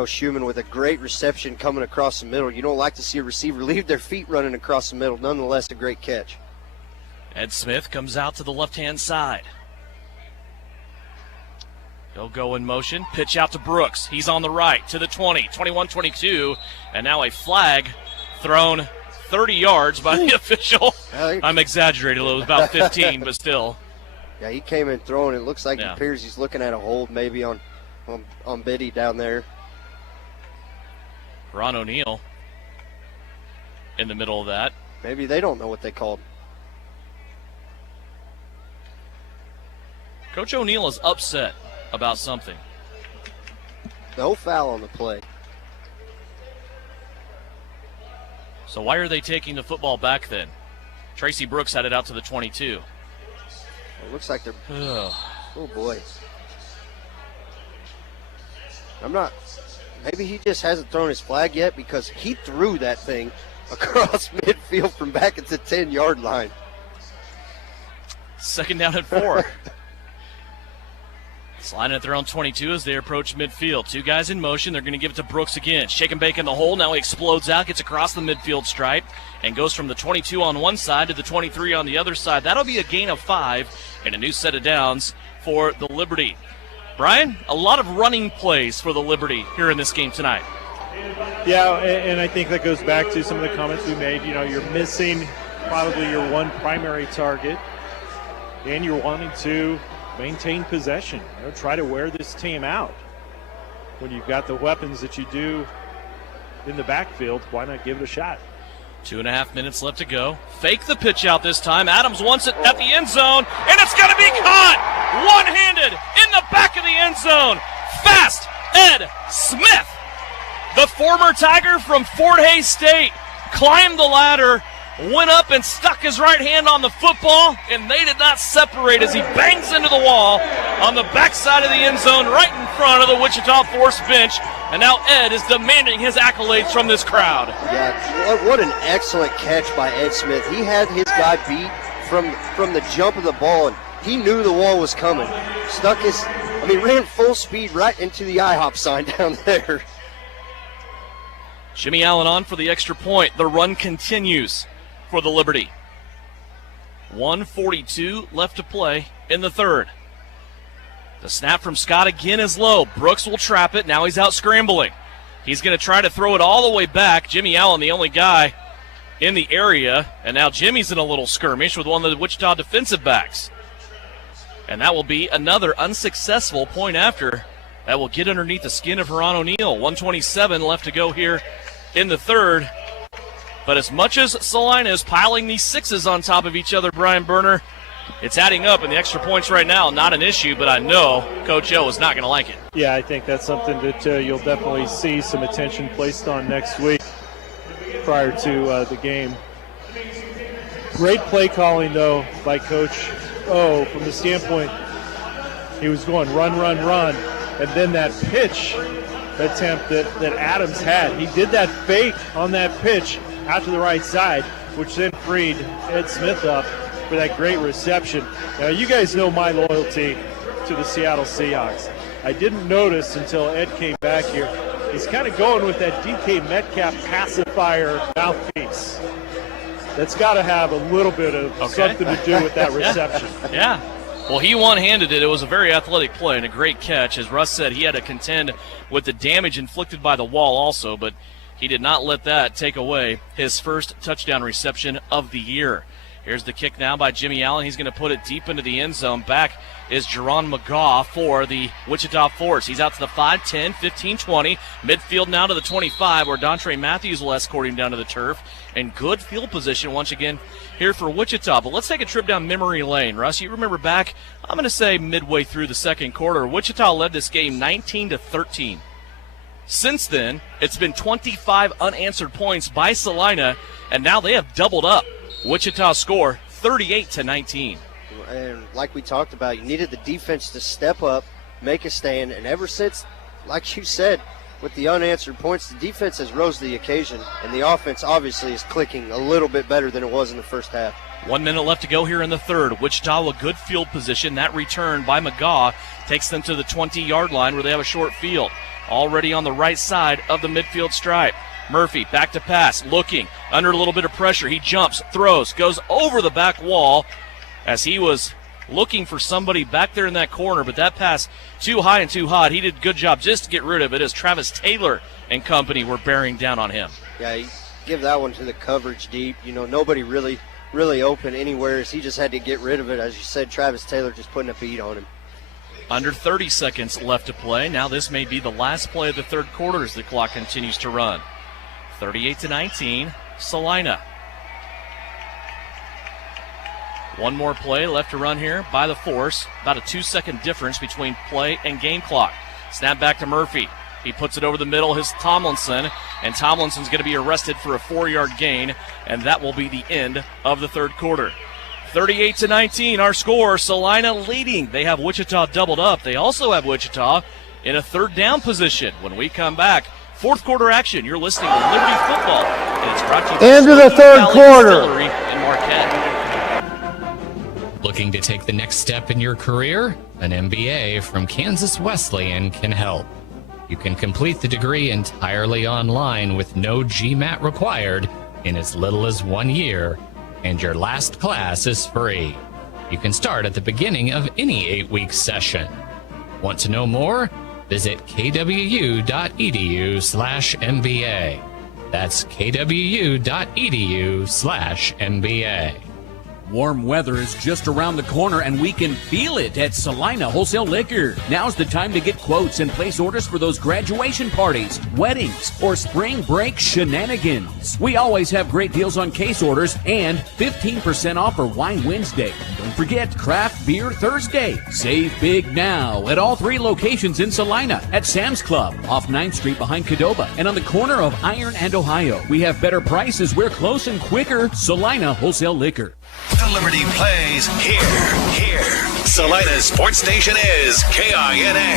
Schumann with a great reception coming across the middle. You don't like to see a receiver leave their feet running across the middle. Nonetheless, a great catch. Ed Smith comes out to the left-hand side. He'll go in motion. Pitch out to Brooks. He's on the right to the 20, 21-22. And now a flag thrown 30 yards by the official. I'm exaggerating a little. It was about 15, but still. Yeah, he came in throwing. It looks like it appears he's looking at a hold maybe on Biddy down there. Ron O'Neal in the middle of that. Maybe they don't know what they called. Coach O'Neal is upset about something. No foul on the play. So why are they taking the football back then? Tracy Brooks had it out to the 22. It looks like they're... Oh, boy. Maybe he just hasn't thrown his flag yet because he threw that thing across midfield from back at the 10-yard line. 2nd down and 4. Sliding at their own 22 as they approach midfield. 2 guys in motion. They're going to give it to Brooks again. Shake and bake in the hole. Now he explodes out, gets across the midfield stripe, and goes from the 22 on one side to the 23 on the other side. That'll be a gain of 5 and a new set of downs for the Liberty. Brian, a lot of running plays for the Liberty here in this game tonight. Yeah, and I think that goes back to some of the comments we made. You're missing probably your one primary target, and you're wanting to maintain possession. Try to wear this team out. When you've got the weapons that you do in the backfield, why not give it a shot? 2.5 minutes left to go. Fake the pitch out this time. Adams wants it at the end zone, and it's going to be caught one-handed in the back of the end zone. Fast Ed Smith, the former Tiger from Fort Hays State, climbed the ladder, went up and stuck his right hand on the football, and they did not separate as he bangs into the wall on the backside of the end zone right in front of the Wichita Force bench. And now Ed is demanding his accolades from this crowd. Yeah, what an excellent catch by Ed Smith. He had his guy beat from the jump of the ball, and he knew the wall was coming. Ran full speed right into the IHOP sign down there. Jimmy Allen on for the extra point. The run continues for the Liberty. 1:42 left to play in the third. The snap from Scott again is low. Brooks will trap it. Now he's out scrambling. He's going to try to throw it all the way back. Jimmy Allen, the only guy in the area. And now Jimmy's in a little skirmish with one of the Wichita defensive backs. And that will be another unsuccessful point after. That will get underneath the skin of Haran O'Neal. 1:27 left to go here in the third. But as much as Salina is piling these sixes on top of each other, Brian Berner, it's adding up, and the extra points right now, not an issue, but I know Coach O is not going to like it. Yeah, I think that's something that you'll definitely see some attention placed on next week prior to the game. Great play calling, though, by Coach O from the standpoint he was going run, run, run, and then that pitch attempt that Adams had. He did that fake on that pitch out to the right side, which then freed Ed Smith up for that great reception. Now, you guys know my loyalty to the Seattle Seahawks. I didn't notice until Ed came back here. He's kind of going with that DK Metcalf pacifier mouthpiece. That's got to have a little bit of something to do with that reception. Yeah. Well, he one-handed it. It was a very athletic play and a great catch. As Russ said, he had to contend with the damage inflicted by the wall also, but he did not let that take away his first touchdown reception of the year. Here's the kick now by Jimmy Allen. He's going to put it deep into the end zone. Back is Jerron McGaw for the Wichita Force. He's out to the 5, 10, 15, 20. Midfield now to the 25, where Dontre Matthews will escort him down to the turf. And good field position once again here for Wichita. But let's take a trip down memory lane. Russ, you remember back, I'm going to say midway through the second quarter, Wichita led this game 19-13. Since then, it's been 25 unanswered points by Salina, and now they have doubled up. Wichita score 38-19. And like we talked about, you needed the defense to step up, make a stand, and ever since, like you said, with the unanswered points, the defense has rose to the occasion, and the offense obviously is clicking a little bit better than it was in the first half. 1 minute left to go here in the third. Wichita with good field position. That return by McGaw takes them to the 20-yard line where they have a short field. Already on the right side of the midfield stripe. Murphy back to pass, looking, under a little bit of pressure. He jumps, throws, goes over the back wall as he was looking for somebody back there in that corner, but that pass too high and too hot. He did a good job just to get rid of it as Travis Taylor and company were bearing down on him. Yeah, you give that one to the coverage deep. You know, nobody really open anywhere, so he just had to get rid of it. As you said, Travis Taylor just putting a beat on him. Under 30 seconds left to play. Now this may be the last play of the third quarter as the clock continues to run. 38-19, Salina. One more play left to run here by the Force. About a 2-second difference between play and game clock. Snap back to Murphy. He puts it over the middle. His Tomlinson, and Tomlinson's going to be arrested for a 4-yard gain, and that will be the end of the third quarter. 38-19, our score. Salina leading. They have Wichita doubled up. They also have Wichita in a third down position. When we come back, fourth quarter action. You're listening to Liberty Football, and it's brought to you by into the third quarter. In Marquette. Looking to take the next step in your career? An MBA from Kansas Wesleyan can help. You can complete the degree entirely online with no GMAT required in as little as 1 year, and your last class is free. You can start at the beginning of any 8-week session. Want to know more? Visit kwu.edu/MBA. That's kwu.edu/MBA. Warm weather is just around the corner, and we can feel it at Salina Wholesale Liquor. Now's the time to get quotes and place orders for those graduation parties, weddings, or spring break shenanigans. We always have great deals on case orders and 15% off for Wine Wednesday. Don't forget Craft Beer Thursday. Save big now at all 3 locations in Salina, at Sam's Club, off 9th Street behind Cadova, and on the corner of Iron and Ohio. We have better prices. We're close and quicker. Salina Wholesale Liquor. The Liberty plays here. Salina's sports station is KINA.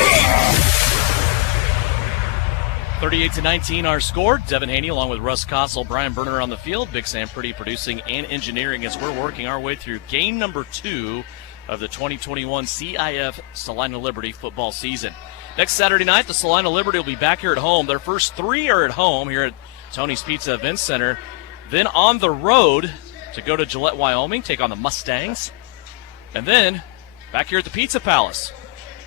38-19 our score. Devin Haney along with Russ Kossel, Brian Berner on the field. Big Sam Pretty producing and engineering as we're working our way through game number 2 of the 2021 CIF Salina Liberty football season. Next Saturday night, the Salina Liberty will be back here at home. Their first 3 are at home here at Tony's Pizza Event Center. Then on the road to go to Gillette, Wyoming, take on the Mustangs. And then back here at the Pizza Palace.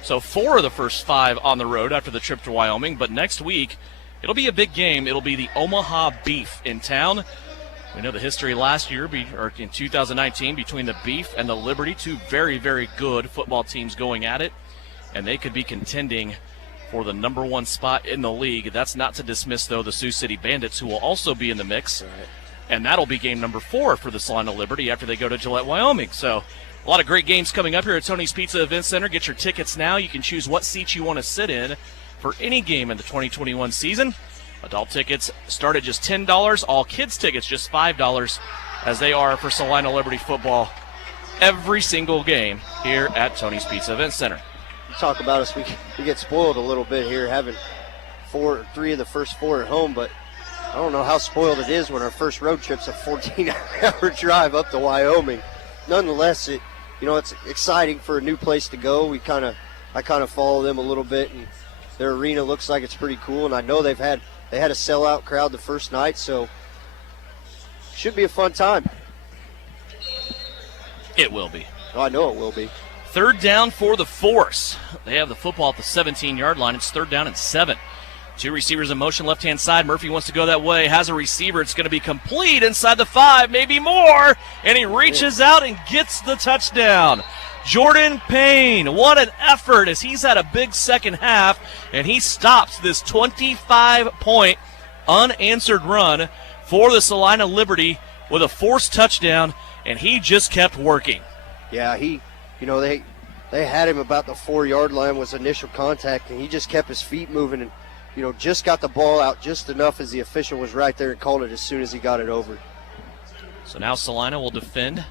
So 4 of the first 5 on the road after the trip to Wyoming. But next week, it'll be a big game. It'll be the Omaha Beef in town. We know the history last year, or in 2019, between the Beef and the Liberty, 2 very, very good football teams going at it. And they could be contending for the number 1 spot in the league. That's not to dismiss, though, the Sioux City Bandits, who will also be in the mix. Right. And that'll be game number 4 for the Salina Liberty after they go to Gillette, Wyoming. So a lot of great games coming up here at Tony's Pizza Event Center. Get your tickets now. You can choose what seats you want to sit in for any game in the 2021 season. Adult tickets start at just $10. All kids tickets just $5, as they are for Salina Liberty football every single game here at Tony's Pizza Event Center. Talk about us, we get spoiled a little bit here, having 3 of the first 4 at home, but I don't know how spoiled it is when our first road trip's a 14-hour drive up to Wyoming. Nonetheless, it's exciting for a new place to go. I kind of follow them a little bit, and their arena looks like it's pretty cool, and I know they had a sellout crowd the first night, so should be a fun time. It will be. Oh, I know it will be. 3rd down for the Force. They have the football at the 17-yard line. It's 3rd down and 7. 2 receivers in motion left-hand side. Murphy wants to go that way. Has a receiver. It's going to be complete inside the 5, maybe more. And he reaches out and gets the touchdown. Jordan Payne, what an effort, as he's had a big second half, and he stops this 25-point unanswered run for the Salina Liberty with a forced touchdown, and he just kept working. Yeah, they had him about the 4-yard line was initial contact, and he just kept his feet moving and, just got the ball out just enough as the official was right there and called it as soon as he got it over. So now Salina will defend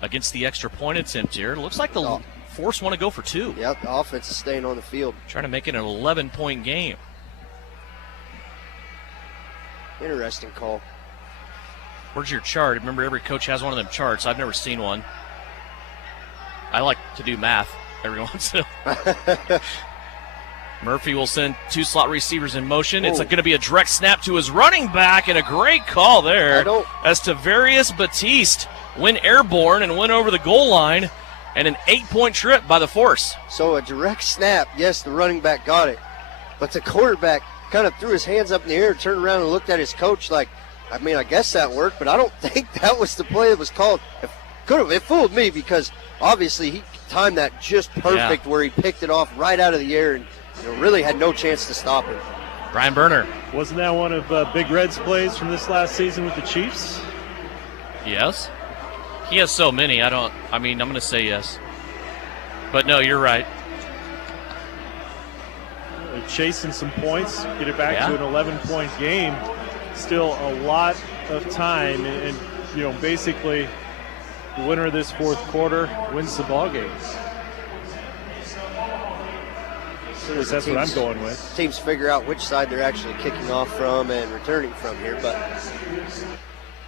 against the extra point attempt here. It looks like the Force want to go for 2. Yep, the offense is staying on the field. Trying to make it an 11-point game. Interesting call. Where's your chart? Remember, every coach has one of them charts. I've never seen one. I like to do math every once in a while. Murphy will send 2 slot receivers in motion. It's going to be a direct snap to his running back, and a great call there as Tavarius Batiste went airborne and went over the goal line, and an 8-point trip by the Force. So a direct snap, yes, the running back got it, but the quarterback kind of threw his hands up in the air, turned around and looked at his coach like, I guess that worked, but I don't think that was the play that was called. It fooled me because obviously he timed that just perfect where he picked it off right out of the air and really had no chance to stop it. Brian Berner. Wasn't that one of Big Red's plays from this last season with the Chiefs? Yes. He has so many. I'm going to say yes. But no, you're right. Chasing some points, get it back to an 11-point game. Still a lot of time, and basically the winner of this 4th quarter wins the ball game. That's what I'm going with. Teams figure out which side they're actually kicking off from and returning from here. But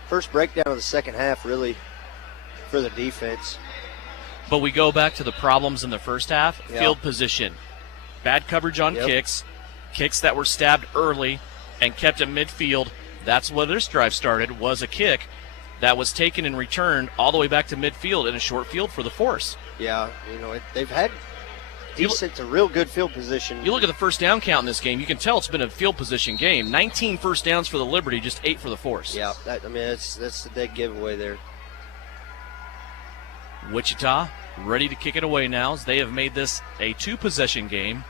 first breakdown of the second half, really, for the defense. But we go back to the problems in the first half. Field position. Bad coverage on kicks that were stabbed early and kept at midfield. That's where this drive started, was a kick that was taken and returned all the way back to midfield in a short field for the Force. Yeah, they've had decent to real good field position. You look at the first down count in this game, you can tell it's been a field position game. 19 first downs for the Liberty, just 8 for the Force. Yeah, that's the big giveaway there. Wichita ready to kick it away now, as they have made this a 2-possession game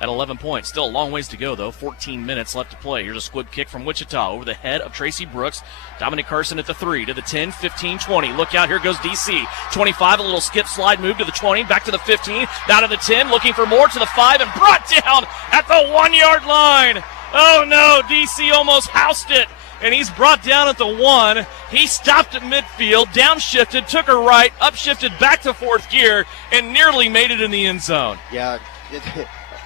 at 11 points. Still a long ways to go, though. 14 minutes left to play. Here's a squib kick from Wichita over the head of Tracy Brooks. Dominic Carson at the 3, to the 10, 15, 20. Look out, here goes DC. 25, a little skip slide move to the 20, back to the 15, down to the 10, looking for more to the 5, and brought down at the 1-yard line. Oh, no, DC almost housed it, and he's brought down at the 1. He stopped at midfield, downshifted, took a right, upshifted back to 4th gear, and nearly made it in the end zone. Yeah,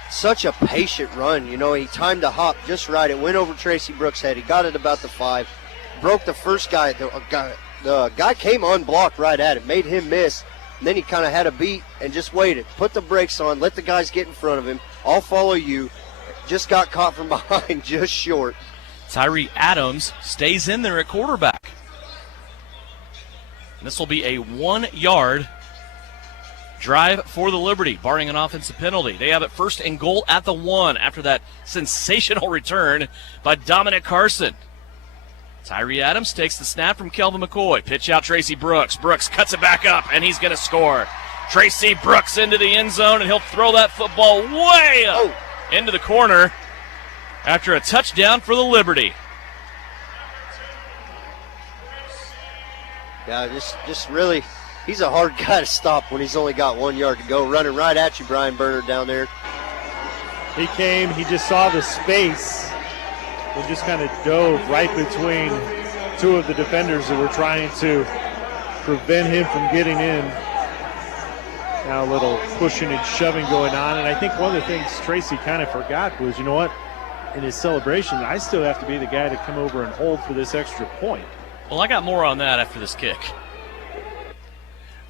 such a patient run. He timed the hop just right. It went over Tracy Brooks' head. He got it about the 5. Broke the first guy. The guy came unblocked right at him, made him miss. And then he kind of had a beat and just waited. Put the brakes on, let the guys get in front of him. I'll follow you. Just got caught from behind, just short. Tyree Adams stays in there at quarterback. And this will be a 1-yard drive for the Liberty, barring an offensive penalty. They have it first and goal at the 1 after that sensational return by Dominic Carson. Tyree Adams takes the snap from Kelvin McCoy. Pitch out Tracy Brooks. Brooks cuts it back up, and he's going to score. Tracy Brooks into the end zone, and he'll throw that football way up into the corner after a touchdown for the Liberty. Yeah, just really, he's a hard guy to stop when he's only got 1 yard to go. Running right at you, Brian Bernard down there. He came, he just saw the space and just kind of dove right between two of the defenders that were trying to prevent him from getting in. Now a little pushing and shoving going on, and I think one of the things Tracy kind of forgot was, you know what, in his celebration, I still have to be the guy to come over and hold for this extra point. Well, I got more on that after this kick.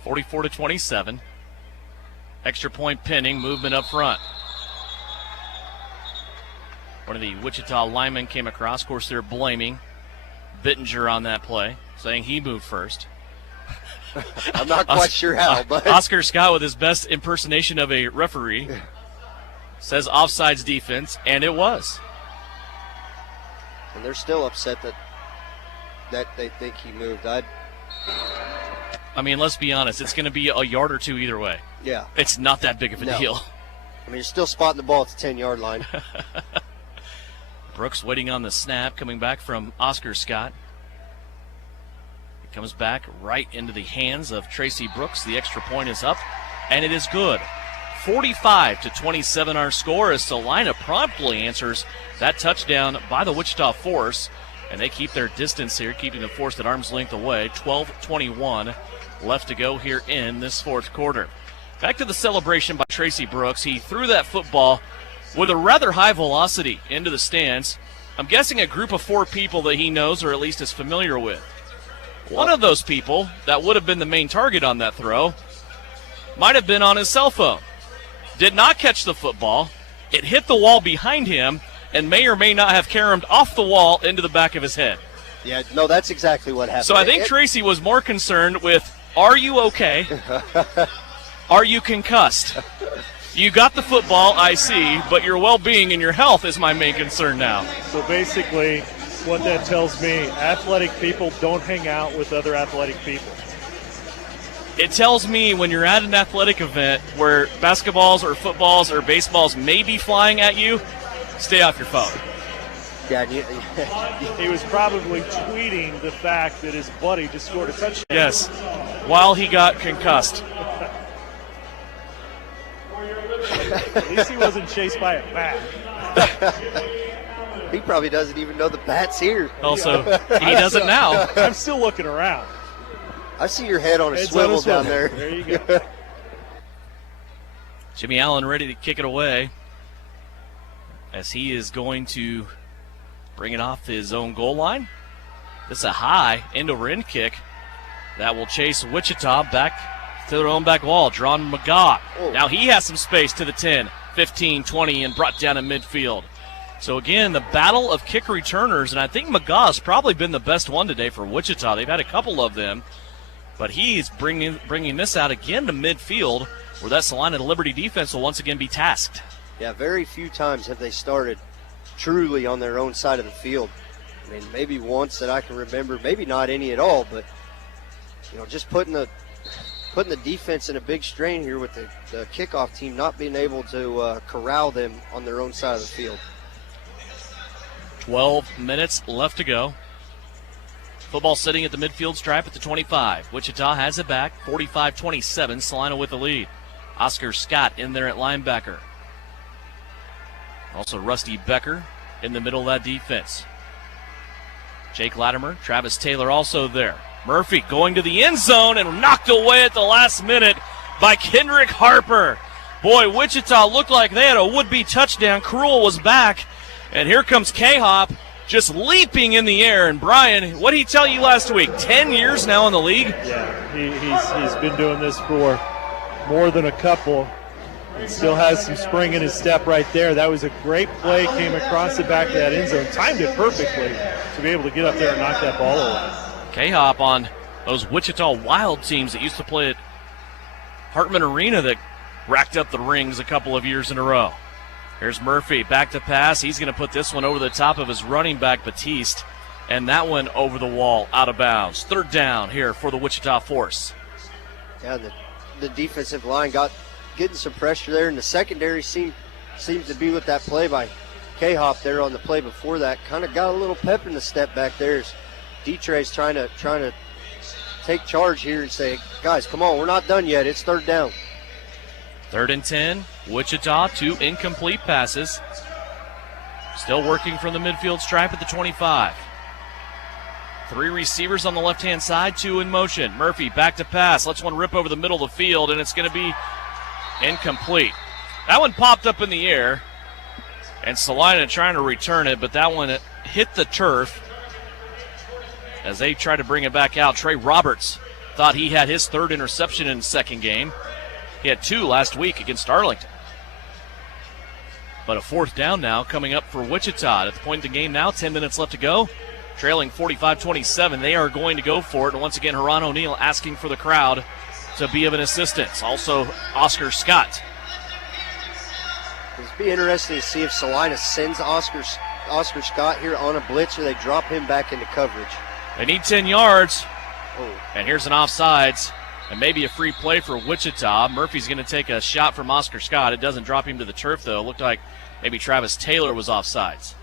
44-27. Extra point pending, movement up front. One of the Wichita linemen came across. Of course, they're blaming Bittinger on that play, saying he moved first. I'm not quite sure how, but Oscar Scott, with his best impersonation of a referee, says offsides defense, and it was. And they're still upset that they think he moved. I mean, let's be honest. It's going to be a yard or two either way. Yeah. It's not that big of a deal. I mean, you're still spotting the ball at the 10-yard line. Brooks waiting on the snap, coming back from Oscar Scott. It comes back right into the hands of Tracy Brooks. The extra point is up, and it is good. 45-27 our score as Salina promptly answers that touchdown by the Wichita Force, and they keep their distance here, keeping the Force at arm's length away. 12:21 left to go here in this fourth quarter. Back to the celebration by Tracy Brooks. He threw that football with a rather high velocity into the stands. I'm guessing a group of 4 people that he knows or at least is familiar with. One of those people that would have been the main target on that throw might have been on his cell phone. Did not catch the football. It hit the wall behind him and may or may not have caromed off the wall into the back of his head. Yeah, no, that's exactly what happened. So I think Tracy was more concerned with, are you okay? Are you concussed? You got the football, I see, but your well-being and your health is my main concern now. So basically, what that tells me, athletic people don't hang out with other athletic people. It tells me when you're at an athletic event where basketballs or footballs or baseballs may be flying at you, stay off your phone. Yeah, he was probably tweeting the fact that his buddy just scored a touchdown. Yes, while he got concussed. At least he wasn't chased by a bat. He probably doesn't even know the bat's here. Also, he doesn't now. I'm still looking around. I see your head on a swivel down there. There you go. Jimmy Allen ready to kick it away as he is going to bring it off his own goal line. This is a high end-over-end kick that will chase Wichita back to their own back wall. Drawn McGaw. Now he has some space to the 10, 15, 20, and brought down in midfield. So again, the battle of kick returners, and I think McGaw's probably been the best one today for Wichita. They've had a couple of them, but he's bringing this out again to midfield where that Salina Liberty defense will once again be tasked. Yeah, very few times have they started truly on their own side of the field. I mean, maybe once that I can remember, maybe not any at all, but, you know, just putting the defense in a big strain here with the kickoff team not being able to corral them on their own side of the field. 12 minutes left to go. Football sitting at the midfield stripe at the 25. Wichita has it back, 45-27, Salina with the lead. Oscar Scott in there at linebacker. Also Rusty Becker in the middle of that defense. Jake Latimer, Travis Taylor also there. Murphy going to the end zone and knocked away at the last minute by Kendrick Harper. Boy, Wichita looked like they had a would-be touchdown. Cruel was back. And here comes K-Hop just leaping in the air. And Brian, what did he tell you last week? 10 years now in the league? Yeah, he's been doing this for more than a couple. Still has some spring in his step right there. That was a great play, came across the back of that end zone, timed it perfectly to be able to get up there and knock that ball away. K-Hop on those Wichita Wild teams that used to play at Hartman Arena that racked up the rings a couple of years in a row. Here's Murphy, back to pass. He's going to put this one over the top of his running back, Batiste, and that one over the wall, out of bounds. Third down here for the Wichita Force. Yeah, the defensive line getting some pressure there, and the secondary seems to be with that play by K-Hop there on the play before that. Kind of got a little pep in the step back there as D-Trey's trying to take charge here and say, guys, come on, we're not done yet. It's third down. 3rd and 10, Wichita, 2 incomplete passes. Still working from the midfield stripe at the 25. 3 receivers on the left-hand side, 2 in motion. Murphy back to pass, lets one rip over the middle of the field, and it's going to be incomplete. That one popped up in the air, and Salina trying to return it, but that one hit the turf as they try to bring it back out. Trey Roberts thought he had his 3rd interception in the second game. He had 2 last week against Arlington. But a 4th down now coming up for Wichita. At the point of the game now, 10 minutes left to go. Trailing 45-27. They are going to go for it. And once again, Haran O'Neal asking for the crowd to be of an assistance. Also, Oscar Scott. It'll be interesting to see if Salina sends Oscar Scott here on a blitz or they drop him back into coverage. They need 10 yards. And here's an offsides. And maybe a free play for Wichita. Murphy's going to take a shot from Oscar Scott. It doesn't drop him to the turf, though. It looked like maybe Travis Taylor was offsides.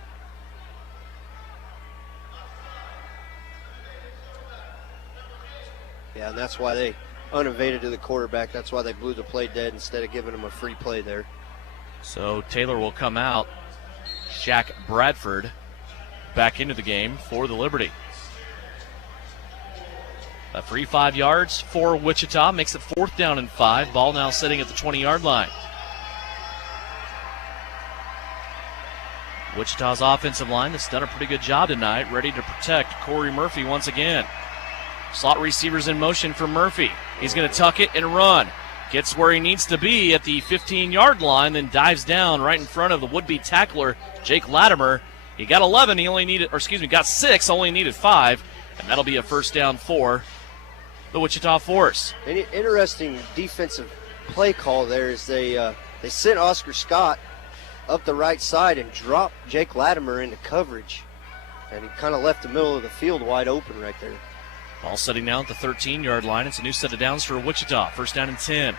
Yeah, and that's why they unevaded to the quarterback. That's why they blew the play dead instead of giving him a free play there. So Taylor will come out. Shaq Bradford back into the game for the Liberty. A free 5 yards for Wichita makes it 4th down and 5. Ball now sitting at the 20-yard line. Wichita's offensive line that's done a pretty good job tonight, ready to protect Corey Murphy once again. Slot receivers in motion for Murphy. He's going to tuck it and run. Gets where he needs to be at the 15-yard line, then dives down right in front of the would-be tackler, Jake Latimer. He got 11, got 6, only needed 5, and that'll be a 1st down for the Wichita Force. An interesting defensive play call there is they sent Oscar Scott up the right side and dropped Jake Latimer into coverage, and he kind of left the middle of the field wide open right there. Ball setting down at the 13-yard line. It's a new set of downs for Wichita. 1st down and 10.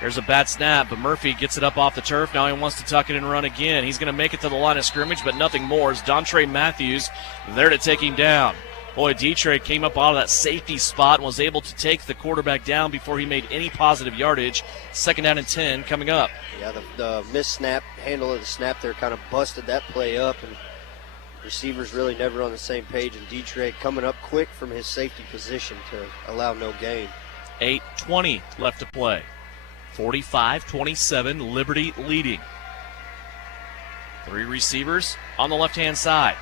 There's a bad snap, but Murphy gets it up off the turf. Now he wants to tuck it and run again. He's going to make it to the line of scrimmage, but nothing more. It's Dontre Matthews there to take him down. Boy, D-Trey came up out of that safety spot and was able to take the quarterback down before he made any positive yardage. 2nd down and 10 coming up. Yeah, the missed snap, handle of the snap there kind of busted that play up, and receivers really never on the same page, and D-Trey coming up quick from his safety position to allow no gain. 8:20 left to play. 45-27, Liberty leading. 3 receivers on the left-hand side.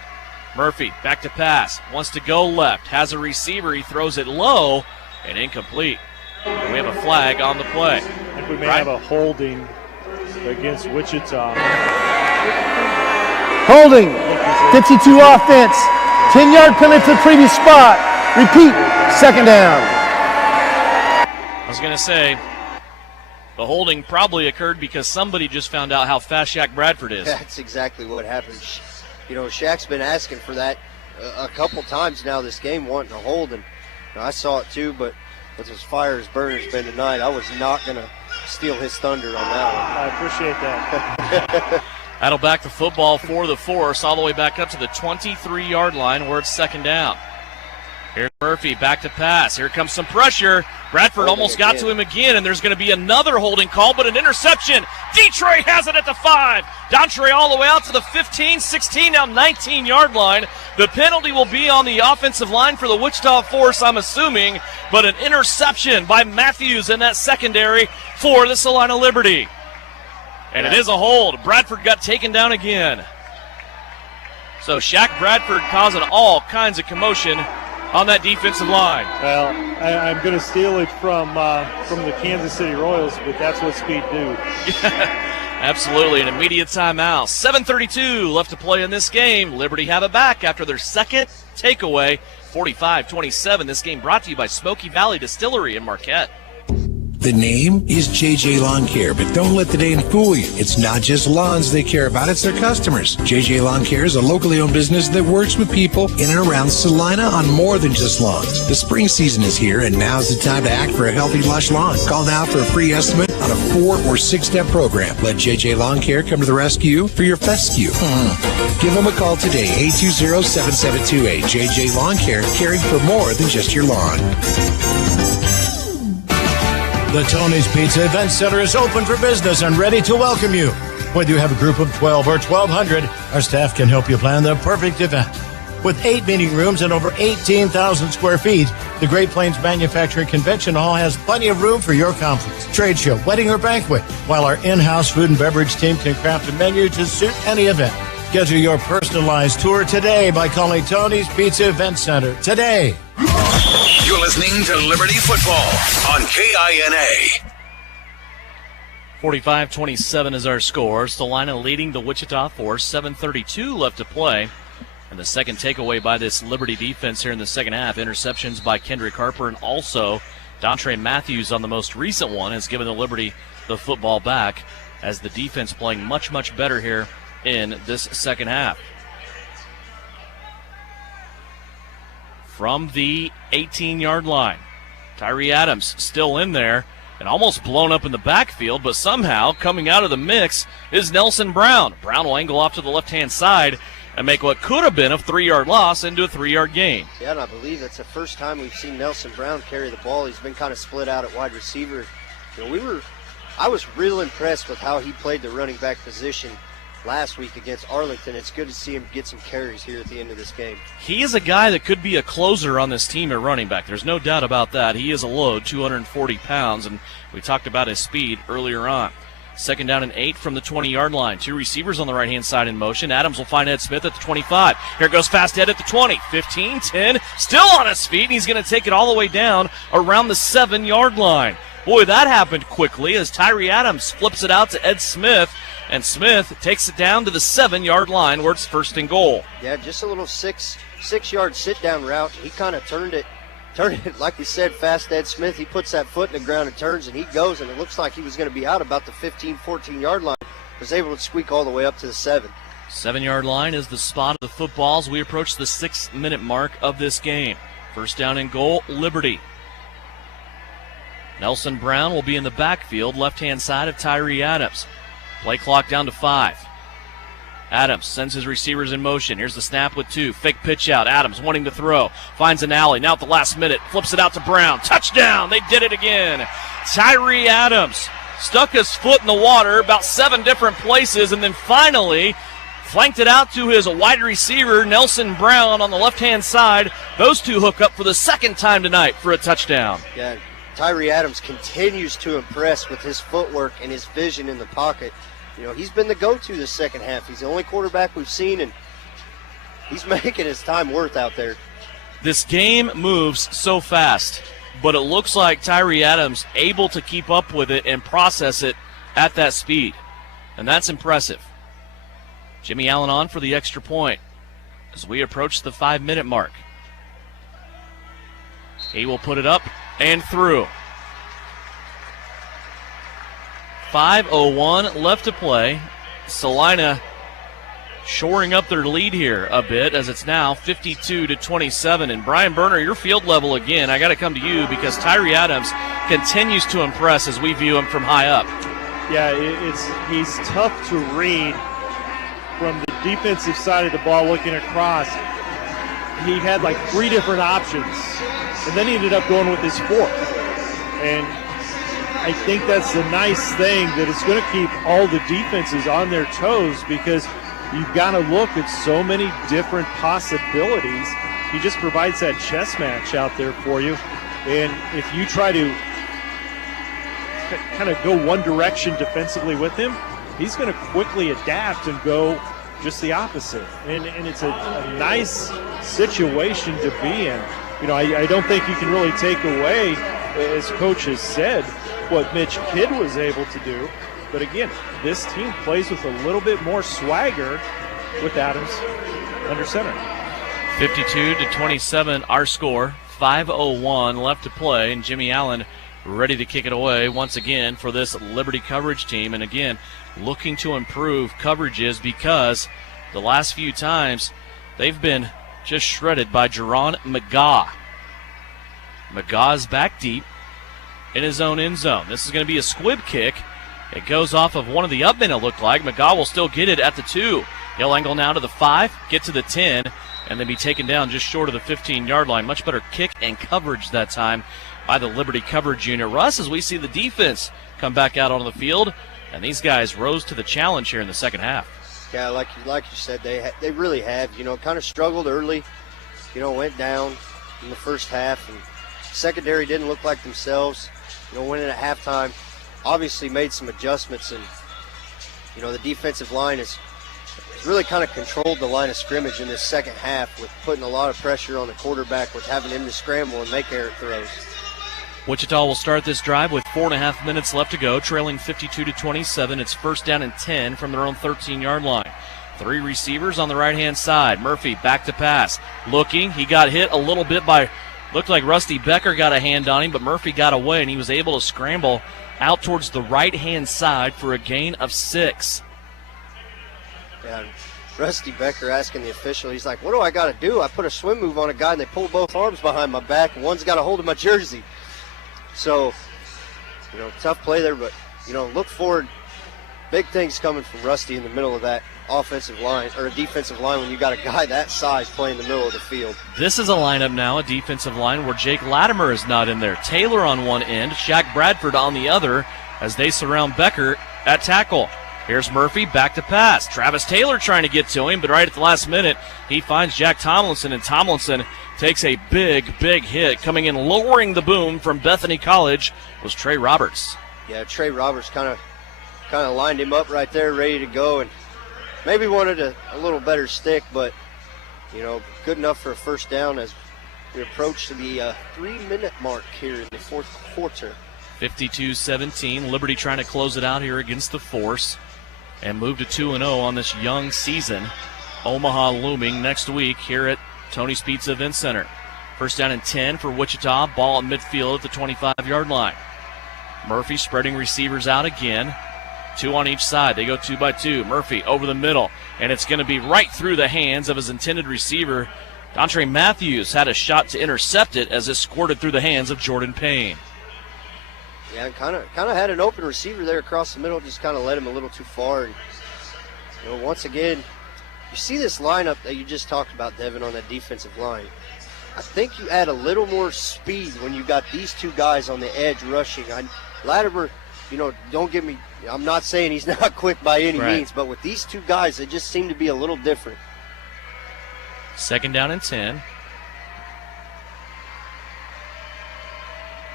Murphy back to pass, wants to go left, has a receiver, he throws it low and incomplete. And we have a flag on the play. I think we may have a holding against Wichita. Holding, 52 offense, 10-yard penalty to the previous spot. Repeat, 2nd down. I was going to say, the holding probably occurred because somebody just found out how fast Shaq Bradford is. That's exactly what happened. You know, Shaq's been asking for that a couple times now this game, wanting to hold, and I saw it too, but with as fire as Burner's been tonight, I was not going to steal his thunder on that one. I appreciate that. That'll back the football for the Force all the way back up to the 23-yard line where it's 2nd down. Here's Murphy back to pass. Here comes some pressure. Bradford almost got to him again, and there's going to be another holding call, but an interception. D-Trey has it at the 5. Dontre all the way out to the 15, 16, now 19-yard line. The penalty will be on the offensive line for the Wichita Force, I'm assuming, but an interception by Matthews in that secondary for the Salina Liberty. And it is a hold. Bradford got taken down again. So Shaq Bradford causing all kinds of commotion on that defensive line. Well, I'm going to steal it from the Kansas City Royals, but that's what speed do. Absolutely, an immediate timeout. 7:32 left to play in this game. Liberty have it back after their second takeaway, 45-27. This game brought to you by Smoky Valley Distillery in Marquette. The name is JJ Lawn Care, but don't let the name fool you. It's not just lawns they care about, it's their customers. JJ Lawn Care is a locally owned business that works with people in and around Salina on more than just lawns. The spring season is here, and now's the time to act for a healthy, lush lawn. Call now for a free estimate on a 4 or 6-step program. Let JJ Lawn Care come to the rescue for your fescue. Give them a call today, 820-7728. JJ Lawn Care, caring for more than just your lawn. The Tony's Pizza Event Center is open for business and ready to welcome you. Whether you have a group of 12 or 1,200, our staff can help you plan the perfect event. With 8 meeting rooms and over 18,000 square feet, the Great Plains Manufacturing Convention Hall has plenty of room for your conference, trade show, wedding, or banquet, while our in-house food and beverage team can craft a menu to suit any event. Schedule your personalized tour today by calling Tony's Pizza Event Center today. You're listening to Liberty Football on KINA. 45-27 is our score. Salina leading the Wichita Force. 7:32 left to play. And the second takeaway by this Liberty defense here in the second half. Interceptions by Kendrick Harper, and also Dontre Matthews on the most recent one has given the Liberty the football back, as the defense playing much, much better here in this second half. From the 18-yard line, Tyree Adams still in there and almost blown up in the backfield, but somehow coming out of the mix is Nelson Brown. Brown will angle off to the left-hand side and make what could have been a 3-yard loss into a 3-yard gain. Yeah, and I believe that's the first time we've seen Nelson Brown carry the ball. He's been kind of split out at wide receiver. You know, I was real impressed with how he played the running back position last week against Arlington. It's good to see him get some carries here at the end of this game. He is a guy that could be a closer on this team at running back. There's no doubt about that. He is a load, 240 pounds, and we talked about his speed earlier on. Second down and 8 from the 20-yard line. 2 receivers on the right-hand side in motion. Adams will find Ed Smith at the 25. Here goes fast Ed at the 20. 15, 10, still on his feet, and he's going to take it all the way down around the 7-yard line. Boy, that happened quickly as Tyree Adams flips it out to Ed Smith, and Smith takes it down to the 7-yard line where it's first and goal. Yeah, just a little six-yard sit-down route. He kind of turned it, like we said, fast Ed Smith. He puts that foot in the ground and turns, and he goes, and it looks like he was going to be out about the 15, 14-yard line. Was able to squeak all the way up to the 7. 7-yard line is the spot of the football as we approach the 6-minute mark of this game. First down and goal, Liberty. Nelson Brown will be in the backfield, left-hand side of Tyree Adams. Play clock down to 5. Adams sends his receivers in motion. Here's the snap with 2. Fake pitch out. Adams wanting to throw. Finds an alley. Now at the last minute. Flips it out to Brown. Touchdown. They did it again. Tyree Adams stuck his foot in the water about 7 different places and then finally flanked it out to his wide receiver, Nelson Brown, on the left-hand side. Those two hook up for the second time tonight for a touchdown. Yeah, Tyree Adams continues to impress with his footwork and his vision in the pocket. You know, he's been the go-to this second half. He's the only quarterback we've seen, and he's making his time worth out there. This game moves so fast, but it looks like Tyree Adams able to keep up with it and process it at that speed, and that's impressive. Jimmy Allen on for the extra point as we approach the 5-minute mark. He will put it up and through. 5:01 left to play. Salina shoring up their lead here a bit as it's now 52-27. And Brian Berner, your field level again. I got to come to you because Tyree Adams continues to impress as we view him from high up. Yeah, he's tough to read from the defensive side of the ball looking across. He had like 3 different options, and then he ended up going with his 4th. And I think that's the nice thing, that it's going to keep all the defenses on their toes because you've got to look at so many different possibilities. He just provides that chess match out there for you. And if you try to kind of go one direction defensively with him, he's going to quickly adapt and go just the opposite. And it's a nice situation to be in. I don't think you can really take away, as Coach has said, what Mitch Kidd was able to do. But again, this team plays with a little bit more swagger with Adams under center. 52-27, our score. 5:01 left to play, and Jimmy Allen ready to kick it away once again for this Liberty coverage team. And again, looking to improve coverages because the last few times they've been just shredded by Jerron McGaw. McGaw's back deep in his own end zone. This is going to be a squib kick. It goes off of one of the up men, it looked like. McGaw will still get it at the 2. He'll angle now to the 5, get to the 10, and then be taken down just short of the 15-yard line. Much better kick and coverage that time by the Liberty coverage unit. Russ, as we see the defense come back out on the field, and these guys rose to the challenge here in the second half. Yeah, like you said, they really have. Kind of struggled early. Went down in the first half, and secondary didn't look like themselves. Went in at halftime. Obviously made some adjustments, and the defensive line has really kind of controlled the line of scrimmage in this second half with putting a lot of pressure on the quarterback with having him to scramble and make errant throws. Wichita will start this drive with 4.5 minutes left to go, trailing 52-27. It's first down and 10 from their own 13-yard line. 3 receivers on the right-hand side. Murphy back to pass. Looking, he got hit a little bit by, looked like Rusty Becker got a hand on him, but Murphy got away, and he was able to scramble out towards the right-hand side for a gain of 6. Yeah, Rusty Becker asking the official, he's like, what do I got to do? I put a swim move on a guy, and they pull both arms behind my back, and one's got a hold of my jersey. So, tough play there, but, look forward. Big things coming from Rusty in the middle of that offensive line, or a defensive line, when you got a guy that size playing in the middle of the field. This is a lineup now, a defensive line, where Jake Latimer is not in there. Taylor on one end, Shaq Bradford on the other, as they surround Becker at tackle. Here's Murphy back to pass. Travis Taylor trying to get to him, but right at the last minute, he finds Jack Tomlinson, and Tomlinson takes a big hit. Coming in, lowering the boom from Bethany College was Trey Roberts. Yeah, Trey Roberts kind of lined him up right there, ready to go, and maybe wanted a little better stick, but, good enough for a first down as we approach the 3-minute mark here in the fourth quarter. 52-17, Liberty trying to close it out here against the Force and move to 2-0 on this young season. Omaha looming next week here at Tony's Pizza Event Center. First down and 10 for Wichita. Ball at midfield at the 25-yard line. Murphy spreading receivers out again. 2 on each side. They go 2 by 2. Murphy over the middle, and it's going to be right through the hands of his intended receiver. Dontre Matthews had a shot to intercept it as it squirted through the hands of Jordan Payne. Yeah, kind of had an open receiver there across the middle, just kind of led him a little too far. And, once again, you see this lineup that you just talked about, Devin, on that defensive line. I think you add a little more speed when you got these two guys on the edge rushing. Latimer, don't get me, I'm not saying he's not quick by any means, but with these two guys, they just seem to be a little different. Second down and 10.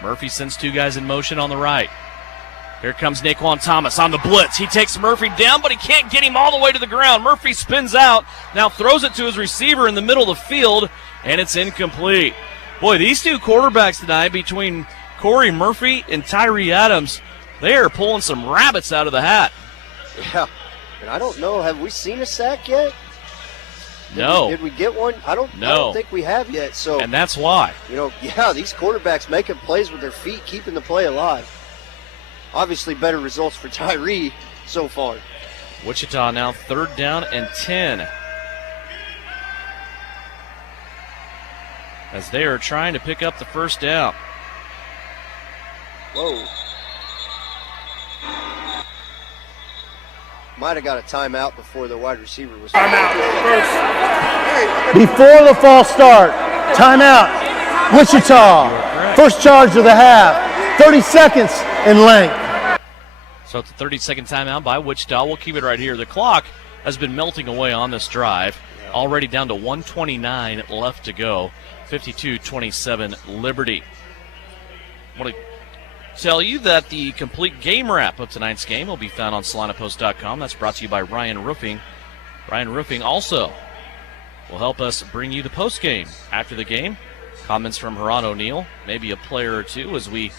Murphy sends 2 guys in motion on the right. Here comes Naquan Thomas on the blitz. He takes Murphy down, but he can't get him all the way to the ground. Murphy spins out, now throws it to his receiver in the middle of the field, and it's incomplete. Boy, these 2 quarterbacks tonight, between Corey Murphy and Tyree Adams, they are pulling some rabbits out of the hat. Yeah, and I don't know, have we seen a sack yet? No. Did we get one? I don't think we have yet. So, and that's why. These quarterbacks making plays with their feet, keeping the play alive. Obviously better results for Tyree so far. Wichita now 3rd down and 10. As they are trying to pick up the first down. Whoa. Might have got a timeout before the wide receiver was. Timeout first. Before the false start, timeout. Wichita, first charge of the half, 30 seconds in length. So it's a 30-second timeout by Wichita. We'll keep it right here. The clock has been melting away on this drive. Already down to 1:29 left to go. 52-27 Liberty. I want to tell you that the complete game wrap of tonight's game will be found on SalinaPost.com. That's brought to you by Ryan Roofing. Ryan Roofing also will help us bring you the post game after the game Comments from Haran O'Neal, maybe a player or two, as we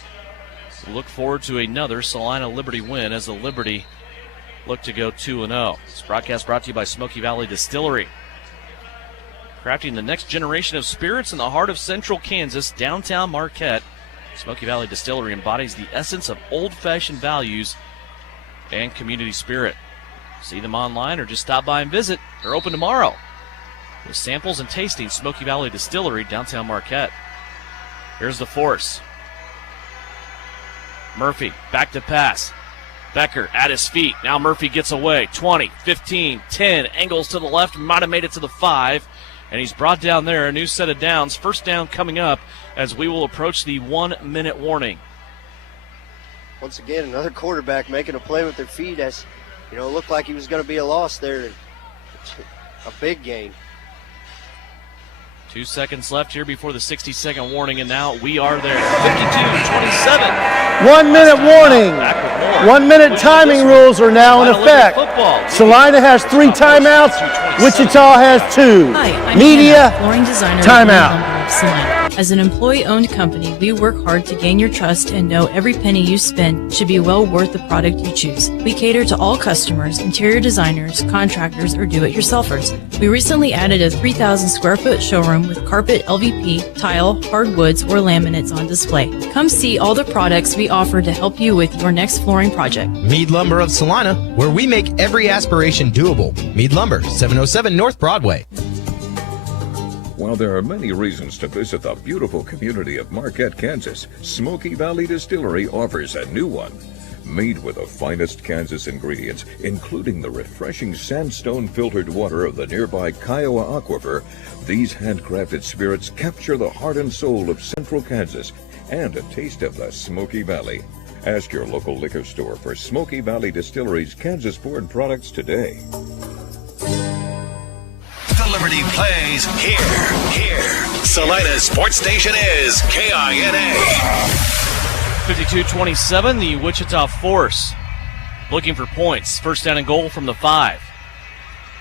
look forward to another Salina Liberty win as the Liberty look to go 2-0. This broadcast brought to you by Smoky Valley Distillery. Crafting the next generation of spirits in the heart of central Kansas, downtown Marquette, Smoky Valley Distillery embodies the essence of old-fashioned values and community spirit. See them online or just stop by and visit. They're open tomorrow with samples and tasting. Smoky Valley Distillery, downtown Marquette. Here's the force. Murphy, back to pass. Becker at his feet. Now Murphy gets away. 20, 15, 10. Angles to the left. Might have made it to the 5. And he's brought down there. A new set of downs. First down coming up as we will approach the 1-minute warning. Once again, another quarterback making a play with their feet. As you know, it looked like he was going to be a loss there. A big gain. 2 seconds left here before the 60-second warning, and now we are there. 52-27. 1 minute warning. 1 minute timing rules are now in effect. Salina has 3 timeouts. Wichita has 2. Hi, I'm Media Hannah, flooring designer timeout. of Salina. As an employee-owned company, we work hard to gain your trust and know every penny you spend should be well worth the product you choose. We cater to all customers, interior designers, contractors, or do-it-yourselfers. We recently added a 3,000 square foot showroom with carpet, LVP, tile, hardwoods, or laminates on display. Come see all the products we offer to help you with your next flooring project. Mead Lumber of Salina, where we make every aspiration doable. Mead Lumber, 707 North Broadway. While there are many reasons to visit the beautiful community of Marquette, Kansas, Smoky Valley Distillery offers a new one. Made with the finest Kansas ingredients, including the refreshing sandstone filtered water of the nearby Kiowa Aquifer, these handcrafted spirits capture the heart and soul of central Kansas and a taste of the Smoky Valley. Ask your local liquor store for Smoky Valley Distillery's Kansas Board products today. The Liberty plays here. Salina's sports station is KINA. 52-27, the Wichita Force looking for points. First down and goal from the 5.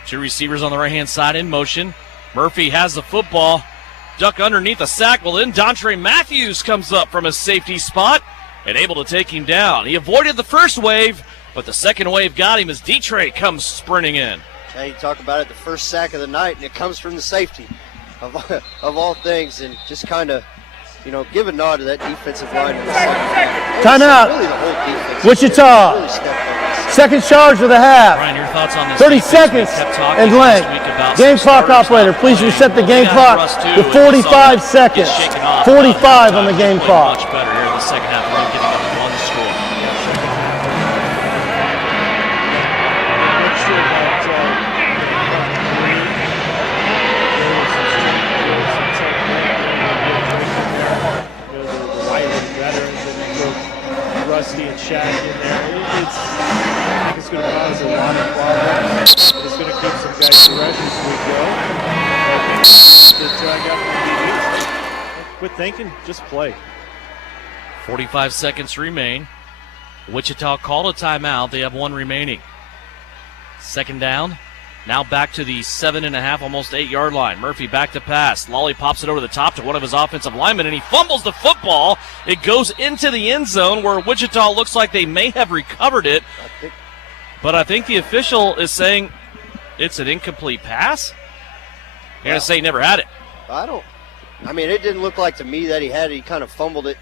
2 receivers on the right-hand side in motion. Murphy has the football. Duck underneath the sack. Well, then Dontre Matthews comes up from a safety spot and able to take him down. He avoided the first wave, but the second wave got him as Detre comes sprinting in. Now you talk about it, the first sack of the night, and it comes from the safety of all things, and just kind of, give a nod to that defensive line. Timeout. Really the whole defense. Wichita. Really stepped up. Second charge of the half. Ryan, your thoughts on this? 30 seconds and length. Game clock operator, please reset the game clock to 45 seconds. 45 on the game clock. Much better here in the second half. We're getting up one score. Rusty and Shaq in there. I think it's going to cause a lot of problems. It's going to keep some guys fresh as we go. Quit thinking, just play. 45 seconds remain. Wichita called a timeout. They have 1 remaining. Second down. Now back to the 7.5, almost 8-yard line. Murphy back to pass. Lolly pops it over the top to one of his offensive linemen, and he fumbles the football. It goes into the end zone where Wichita looks like they may have recovered it. But I think the official is saying it's an incomplete pass. You're going to say he never had it. It didn't look like to me that he had it. He kind of fumbled it.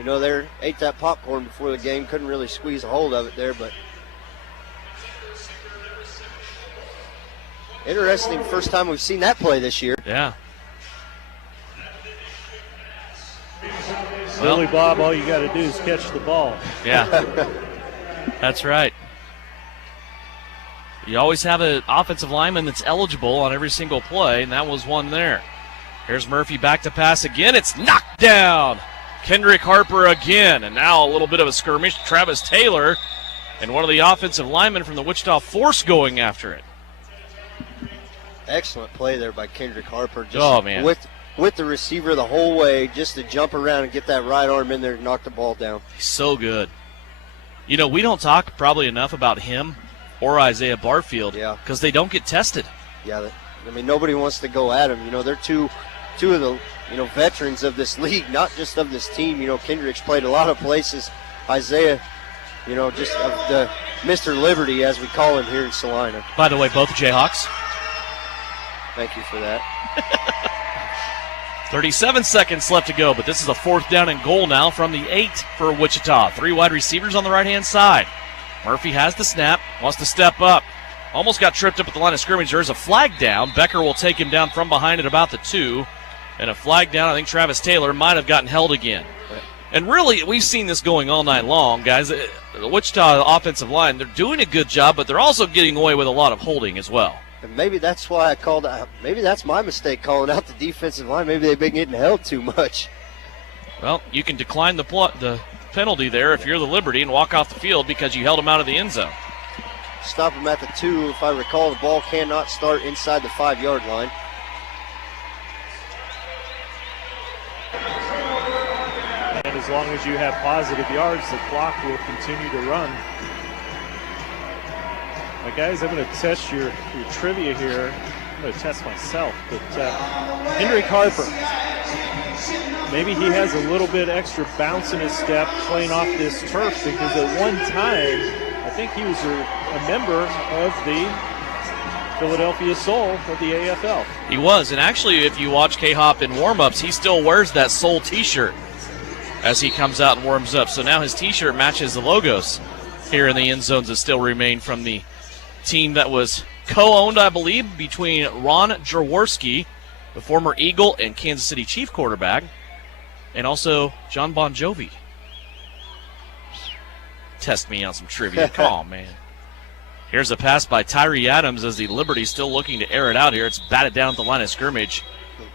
There, ate that popcorn before the game. Couldn't really squeeze a hold of it there, but interesting. First time we've seen that play this year. Yeah. Billy Bob, all you got to do is catch the ball. Yeah. That's right. You always have an offensive lineman that's eligible on every single play, and that was one there. Here's Murphy back to pass again. It's knocked down. Kendrick Harper again, and now a little bit of a skirmish. Travis Taylor and one of the offensive linemen from the Wichita Force going after it. Excellent play there by Kendrick Harper. With the receiver the whole way, just to jump around and get that right arm in there and knock the ball down. He's so good. We don't talk probably enough about him or Isaiah Barfield because they don't get tested. Yeah, nobody wants to go at him. They're two of the veterans of this league, not just of this team. Kendrick's played a lot of places. Isaiah, just of the Mr. Liberty, as we call him here in Salina. By the way, both Jayhawks. Thank you for that. 37 seconds left to go, but this is a 4th down and goal now from the 8 for Wichita. 3 wide receivers on the right-hand side. Murphy has the snap, wants to step up. Almost got tripped up at the line of scrimmage. There's a flag down. Becker will take him down from behind at about the 2. And a flag down. I think Travis Taylor might have gotten held again. And really, we've seen this going all night long, guys. The Wichita offensive line, they're doing a good job, but they're also getting away with a lot of holding as well. And maybe that's why I called out. Maybe that's my mistake calling out the defensive line. Maybe they've been getting held too much. Well, you can decline the penalty there if you're the Liberty and walk off the field because you held them out of the end zone. Stop him at the 2. If I recall, the ball cannot start inside the 5-yard line. And as long as you have positive yards, the clock will continue to run. Now, guys, I'm going to test your trivia here. I'm going to test myself. But Kendrick Harper, maybe he has a little bit extra bounce in his step playing off this turf because at one time, I think he was a member of the Philadelphia Soul of the AFL. He was, and actually, if you watch K-Hop in warm-ups, he still wears that Soul T-shirt as he comes out and warms up. So now his T-shirt matches the logos here in the end zones that still remain from the team that was co-owned, I believe, between Ron Jaworski, the former Eagle and Kansas City Chief quarterback, and also John Bon Jovi. Test me on some trivia. Come on, man. Here's a pass by Tyree Adams as the Liberty's still looking to air it out here. It's batted down at the line of scrimmage.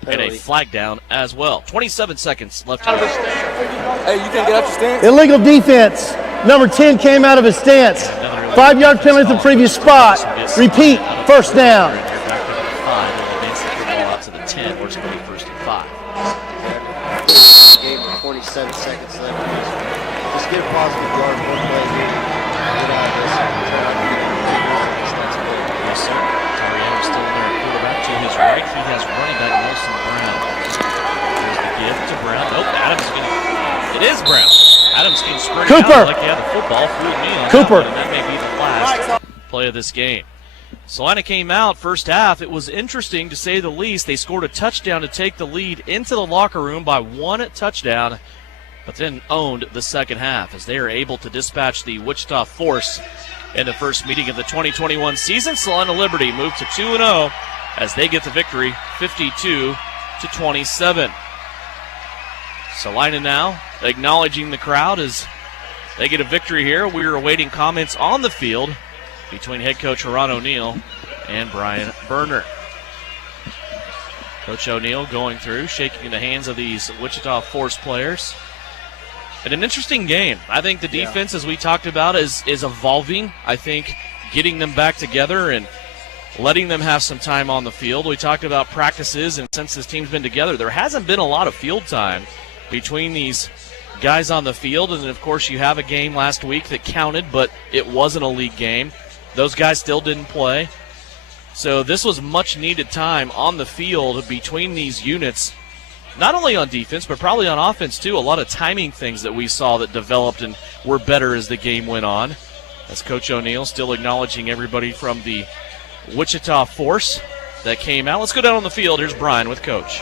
And a flag down as well. 27 seconds left. Hey, you can't get out your stance. Illegal defense. Number 10 came out of his stance. 5-yard penalty at the previous spot. Repeat, first down. Out to the 10, or it's going to be 1st and 5. Game with 27 seconds left. Just get a positive yard, one play here. Get out of this. Yes, sir. Tyree Adams still there at quarterback. To his right, he has running back Nelson Brown. There's the gift to Brown. Nope, Adams is going to. It is Brown. Adams can sprint out like he had the football. Fooled me on Cooper. That one, and that may be the last play of this game. Salina came out first half. It was interesting to say the least. They scored a touchdown to take the lead into the locker room by 1 touchdown, but then owned the second half as they are able to dispatch the Wichita Force in the first meeting of the 2021 season. Salina Liberty moved to 2-0 as they get the victory 52-27. Salina now acknowledging the crowd as they get a victory here. We are awaiting comments on the field between head coach Ron O'Neill and Brian Berner. Coach O'Neill going through, shaking the hands of these Wichita Force players. And an interesting game. I think the defense, as we talked about, is evolving. I think getting them back together and letting them have some time on the field. We talked about practices, and since this team's been together, there hasn't been a lot of field time between these guys on the field. And, of course, you have a game last week that counted, but it wasn't a league game. Those guys still didn't play. So this was much-needed time on the field between these units, not only on defense, but probably on offense, too. A lot of timing things that we saw that developed and were better as the game went on. As Coach O'Neill still acknowledging everybody from the Wichita Force that came out. Let's go down on the field. Here's Brian with Coach.